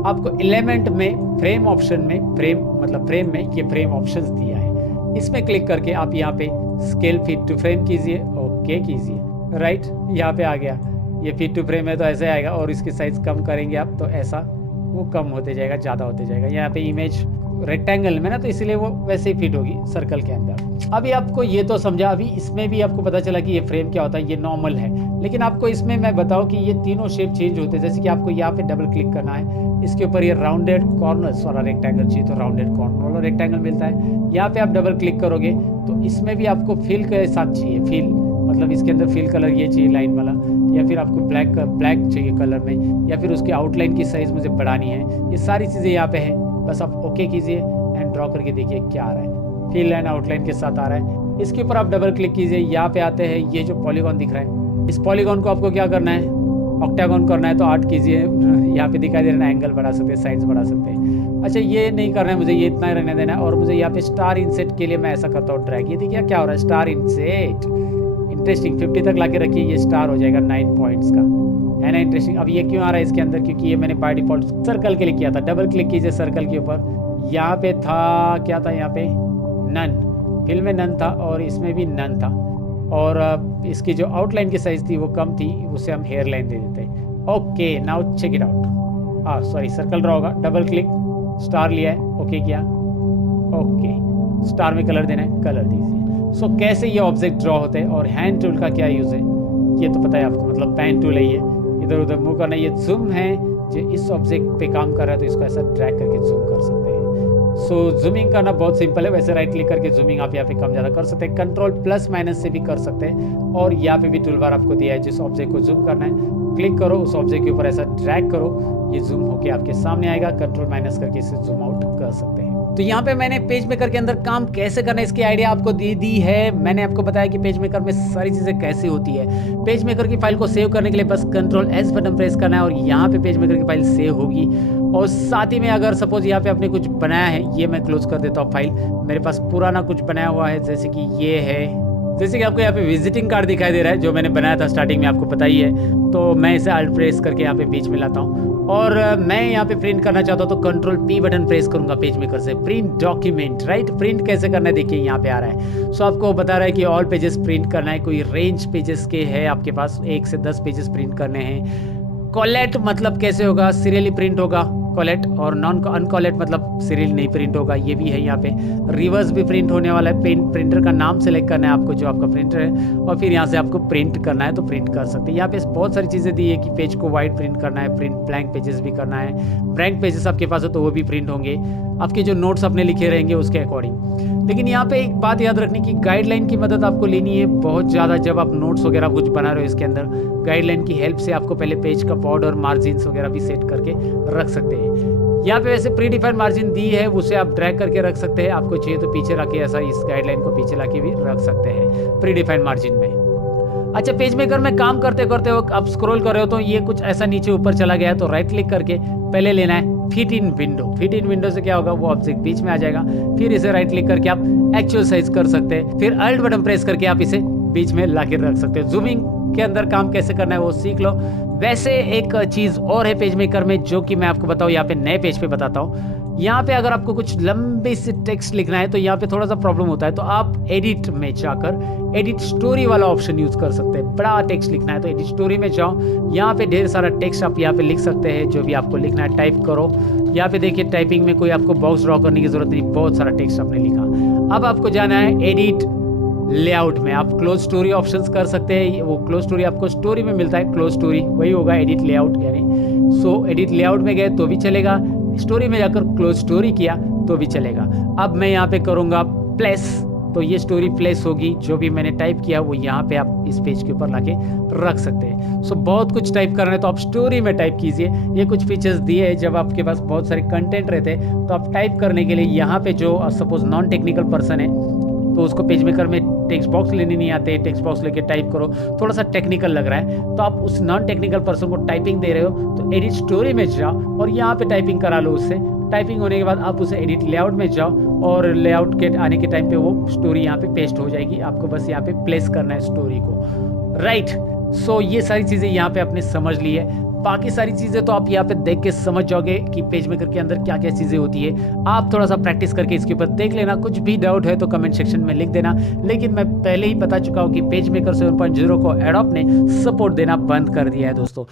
आपको एलिमेंट में फ्रेम ऑप्शन में, फ्रेम में ये फ्रेम ऑप्शंस दिया है, इसमें क्लिक करके आप यहाँ पे स्केल फिट टू फ्रेम कीजिए, ओके कीजिए, राइट, यहाँ पे आ गया। ये फिट टू फ्रेम है तो ऐसे आएगा, और इसकी साइज कम करेंगे आप तो ऐसा वो कम होते जाएगा, ज़्यादा होते जाएगा। यहाँ पे इमेज रेक्टेंगल में ना, तो इसलिए वो वैसे ही फिट होगी सर्कल के अंदर। अभी आपको ये तो समझा, अभी इसमें भी आपको पता चला कि ये फ्रेम क्या होता है, ये नॉर्मल है। लेकिन आपको इसमें मैं बताऊं कि ये तीनों शेप चेंज होते हैं। जैसे कि आपको यहाँ पे डबल क्लिक करना है, इसके ऊपर ये राउंडेड कॉर्नर्स वाला रेक्टेंगल चाहिए, तो राउंडेड कॉर्नर वाला रेक्टेंगल मिलता है। यहाँ पे आप डबल क्लिक करोगे तो इसमें भी आपको फिल के साथ चाहिए, फिल मतलब इसके अंदर फिल कलर ये चाहिए लाइन वाला, या फिर आपको ब्लैक चाहिए कलर में, या फिर उसकी आउटलाइन की साइज मुझे बढ़ानी है। ये सारी चीज़ें यहाँ पे है, बस आप ओके कीजिए एंड ड्रॉ करके देखिए क्या आ रहा है, फिल एंड आउटलाइन के साथ आ रहा है। इसके ऊपर आप डबल क्लिक कीजिए, यहाँ पे आते हैं ये जो पॉलीगॉन दिख रहा है, इस पॉलीगॉन को आपको क्या करना है, ऑक्टागॉन करना है, तो 8 कीजिए। यहाँ पे दिखाई दे रहा है, एंगल बढ़ा सकते हैं, साइज बढ़ा सकते हैं। अच्छा, ये नहीं करना है मुझे, ये इतना ही रहने देना है। और मुझे यहाँ पे स्टार इंसेट के लिए मैं ऐसा करता हूँ, ड्रैग। ये देखिए क्या हो रहा है, स्टार इंसेट, इंटरेस्टिंग। 50 तक ला के रखिए, ये स्टार हो जाएगा 9 पॉइंट्स का, है ना इंटरेस्टिंग। अब ये क्यों आ रहा है इसके अंदर, क्योंकि ये मैंने बाय डिफॉल्ट सर्कल के लिए किया था। डबल क्लिक कीजिए सर्कल के ऊपर, यहाँ पे था क्या था, यहाँ पे नन, फिल में नन था और इसमें भी नन था। और इसकी जो आउटलाइन की साइज थी वो कम थी, उसे हम हेयर लाइन दे देते हैं। Okay, now check it out. Sorry, circle draw होगा, डबल क्लिक, स्टार लिया है, ओके किया, ओके। स्टार में कलर देना है, कलर दीजिए। सो कैसे ये ऑब्जेक्ट ड्रॉ होते हैं और हैंड टूल का क्या यूज़ है ये तो पता है आपको, मतलब पेन टूल है, ये इधर उधर मूव करना। ये जूम है, जो इस ऑब्जेक्ट पे काम कर रहा है तो इसको ऐसा ड्रैग करके जूम कर सकते हैं। सो जूमिंग करना बहुत सिंपल है। वैसे राइट क्लिक करके जूमिंग आप यहाँ पे कम ज़्यादा कर सकते हैं, कंट्रोल प्लस माइनस से भी कर सकते हैं। और यहाँ पे भी टूल बार आपको दिया है, जिस ऑब्जेक्ट को जूम करना है क्लिक करो, उस ऑब्जेक्ट के ऊपर ऐसा ड्रैग करो, ये जूम होके आपके सामने आएगा। कंट्रोल माइनस करके इसे जूम आउट कर सकते हैं। तो यहाँ पे मैंने पेज मेकर के अंदर काम कैसे करना है इसकी आइडिया आपको दे दी है। मैंने आपको बताया कि पेज मेकर में सारी चीज़ें कैसे होती है। पेज मेकर की फाइल को सेव करने के लिए बस कंट्रोल एस बटन प्रेस करना है और यहाँ पे पेज मेकर की फाइल सेव होगी। और साथ ही में अगर सपोज यहाँ पे आपने कुछ बनाया है, ये मैं क्लोज कर देता हूँ फाइल। मेरे पास पुराना कुछ बनाया हुआ है, जैसे कि ये है, जैसे कि आपको यहाँ पे विजिटिंग कार्ड दिखाई दे रहा है जो मैंने बनाया था स्टार्टिंग में, आपको पता ही है। तो मैं इसे अल्ट प्रेस करके यहाँ पे बीच में लाता हूँ और मैं यहाँ पे प्रिंट करना चाहता हूँ तो कंट्रोल पी बटन प्रेस करूंगा पेज मेकर से, प्रिंट डॉक्यूमेंट, राइट। प्रिंट कैसे करना है देखिए यहाँ पे आ रहा है। सो आपको बता रहा है कि ऑल पेजेस प्रिंट करना है। कोई रेंज पेजेस के है आपके पास, 1 से 10 पेजेस प्रिंट करने हैं। कॉलेट मतलब कैसे होगा, सीरियली प्रिंट होगा कॉलेट, और नॉन अनकॉलेट मतलब सीरियल नहीं प्रिंट होगा, ये भी है यहाँ पे। रिवर्स भी प्रिंट होने वाला है। प्रिंटर का नाम सेलेक्ट करना है आपको, जो आपका प्रिंटर है, और फिर यहाँ से आपको प्रिंट करना है तो प्रिंट कर सकते हैं। यहाँ पे बहुत सारी चीज़ें दी है कि पेज को वाइट प्रिंट करना है, प्रिंट ब्लैंक पेजेस भी करना है। ब्लैंक पेजेस आपके पास है तो वो भी प्रिंट होंगे, आपके जो नोट्स अपने लिखे रहेंगे उसके अकॉर्डिंग। लेकिन यहाँ पे एक बात याद रखने की, गाइडलाइन की मदद आपको लेनी है बहुत ज़्यादा। जब आप नोट्स वगैरह कुछ बना रहे हो इसके अंदर, गाइडलाइन की हेल्प से आपको पहले पेज का बॉर्डर, मार्जिन्स वगैरह भी सेट करके रख सकते हैं। यहाँ पे वैसे प्री डिफाइंड मार्जिन दी है, उसे आप ड्रैग करके रख सकते हैं। आपको चाहिए तो पीछे रख के ऐसा इस गाइडलाइन को पीछे ला के भी रख सकते हैं प्री डिफाइंड मार्जिन में। अच्छा, पेज मेकर में काम करते करते वक्त आप स्क्रॉल कर रहे हो तो ये कुछ ऐसा नीचे ऊपर चला गया है, तो राइट क्लिक करके पहले लेना है fit in window. Fit in window से क्या होगा, वो ऑब्जेक्ट बीच में आ जाएगा। फिर इसे राइट क्लिक करके आप एक्चुअल साइज कर सकते हैं। फिर अल्ट बटन प्रेस करके आप इसे बीच में ला के रख सकते हो। जूमिंग के अंदर काम कैसे करना है वो सीख लो। वैसे एक चीज़ और है पेज मेकर में जो कि मैं आपको बताऊँ, यहाँ पे नए पेज पे बताता हूँ। यहाँ पे अगर आपको कुछ लंबे से टेक्स्ट लिखना है तो यहाँ पे थोड़ा सा प्रॉब्लम होता है, तो आप एडिट में जाकर एडिट स्टोरी वाला ऑप्शन यूज कर सकते हैं। बड़ा टेक्स्ट लिखना है तो एडिट स्टोरी में जाओ, यहाँ पे ढेर सारा टेक्स्ट आप यहाँ पे लिख सकते हैं। जो भी आपको लिखना है टाइप करो। यहाँ पे देखिए टाइपिंग में कोई आपको बॉक्स ड्रॉ करने की जरूरत नहीं, बहुत सारा टेक्स्ट आपने लिखा। अब आपको जाना है एडिट लेआउट में। आप क्लोज स्टोरी ऑप्शंस कर सकते हैं। वो क्लोज स्टोरी आपको स्टोरी में मिलता है, क्लोज स्टोरी वही होगा एडिट लेआउट यानी। सो एडिट लेआउट में गए तो भी चलेगा, स्टोरी में जाकर क्लोज स्टोरी किया तो भी चलेगा। अब मैं यहाँ पे करूँगा प्लेस, तो ये स्टोरी प्लेस होगी। जो भी मैंने टाइप किया वो यहाँ पे आप इस पेज के ऊपर लाके रख सकते हैं। सो बहुत कुछ टाइप करना है तो आप स्टोरी में टाइप कीजिए। ये कुछ फीचर्स दिए हैं, जब आपके पास बहुत सारे कंटेंट रहते हैं तो आप टाइप करने के लिए यहाँ पे जो सपोज नॉन टेक्निकल पर्सन है तो उसको पेज मेकर में टेक्स्ट बॉक्स लेने नहीं आते, टेक्स्ट बॉक्स लेके टाइप करो, थोड़ा सा टेक्निकल लग रहा है, तो आप उस नॉन टेक्निकल पर्सन को टाइपिंग दे रहे हो तो एडिट स्टोरी में जाओ और यहाँ पे टाइपिंग करा लो उससे। टाइपिंग होने के बाद आप उसे एडिट लेआउट में जाओ और लेआउट के आने के टाइम पे वो स्टोरी यहाँ पे पेस्ट हो जाएगी। आपको बस यहाँ पे प्लेस करना है स्टोरी को, राइट। सो ये सारी चीज़ें यहाँ पे आपने समझ ली है। बाकी सारी चीज़ें तो आप यहाँ पे देख के समझ जाओगे कि पेज मेकर के अंदर क्या क्या चीज़ें होती है। आप थोड़ा सा प्रैक्टिस करके इसके ऊपर देख लेना। कुछ भी डाउट है तो कमेंट सेक्शन में लिख देना। लेकिन मैं पहले ही बता चुका हूँ कि पेज मेकर 7.0 को एडोब ने सपोर्ट देना बंद कर दिया है दोस्तों।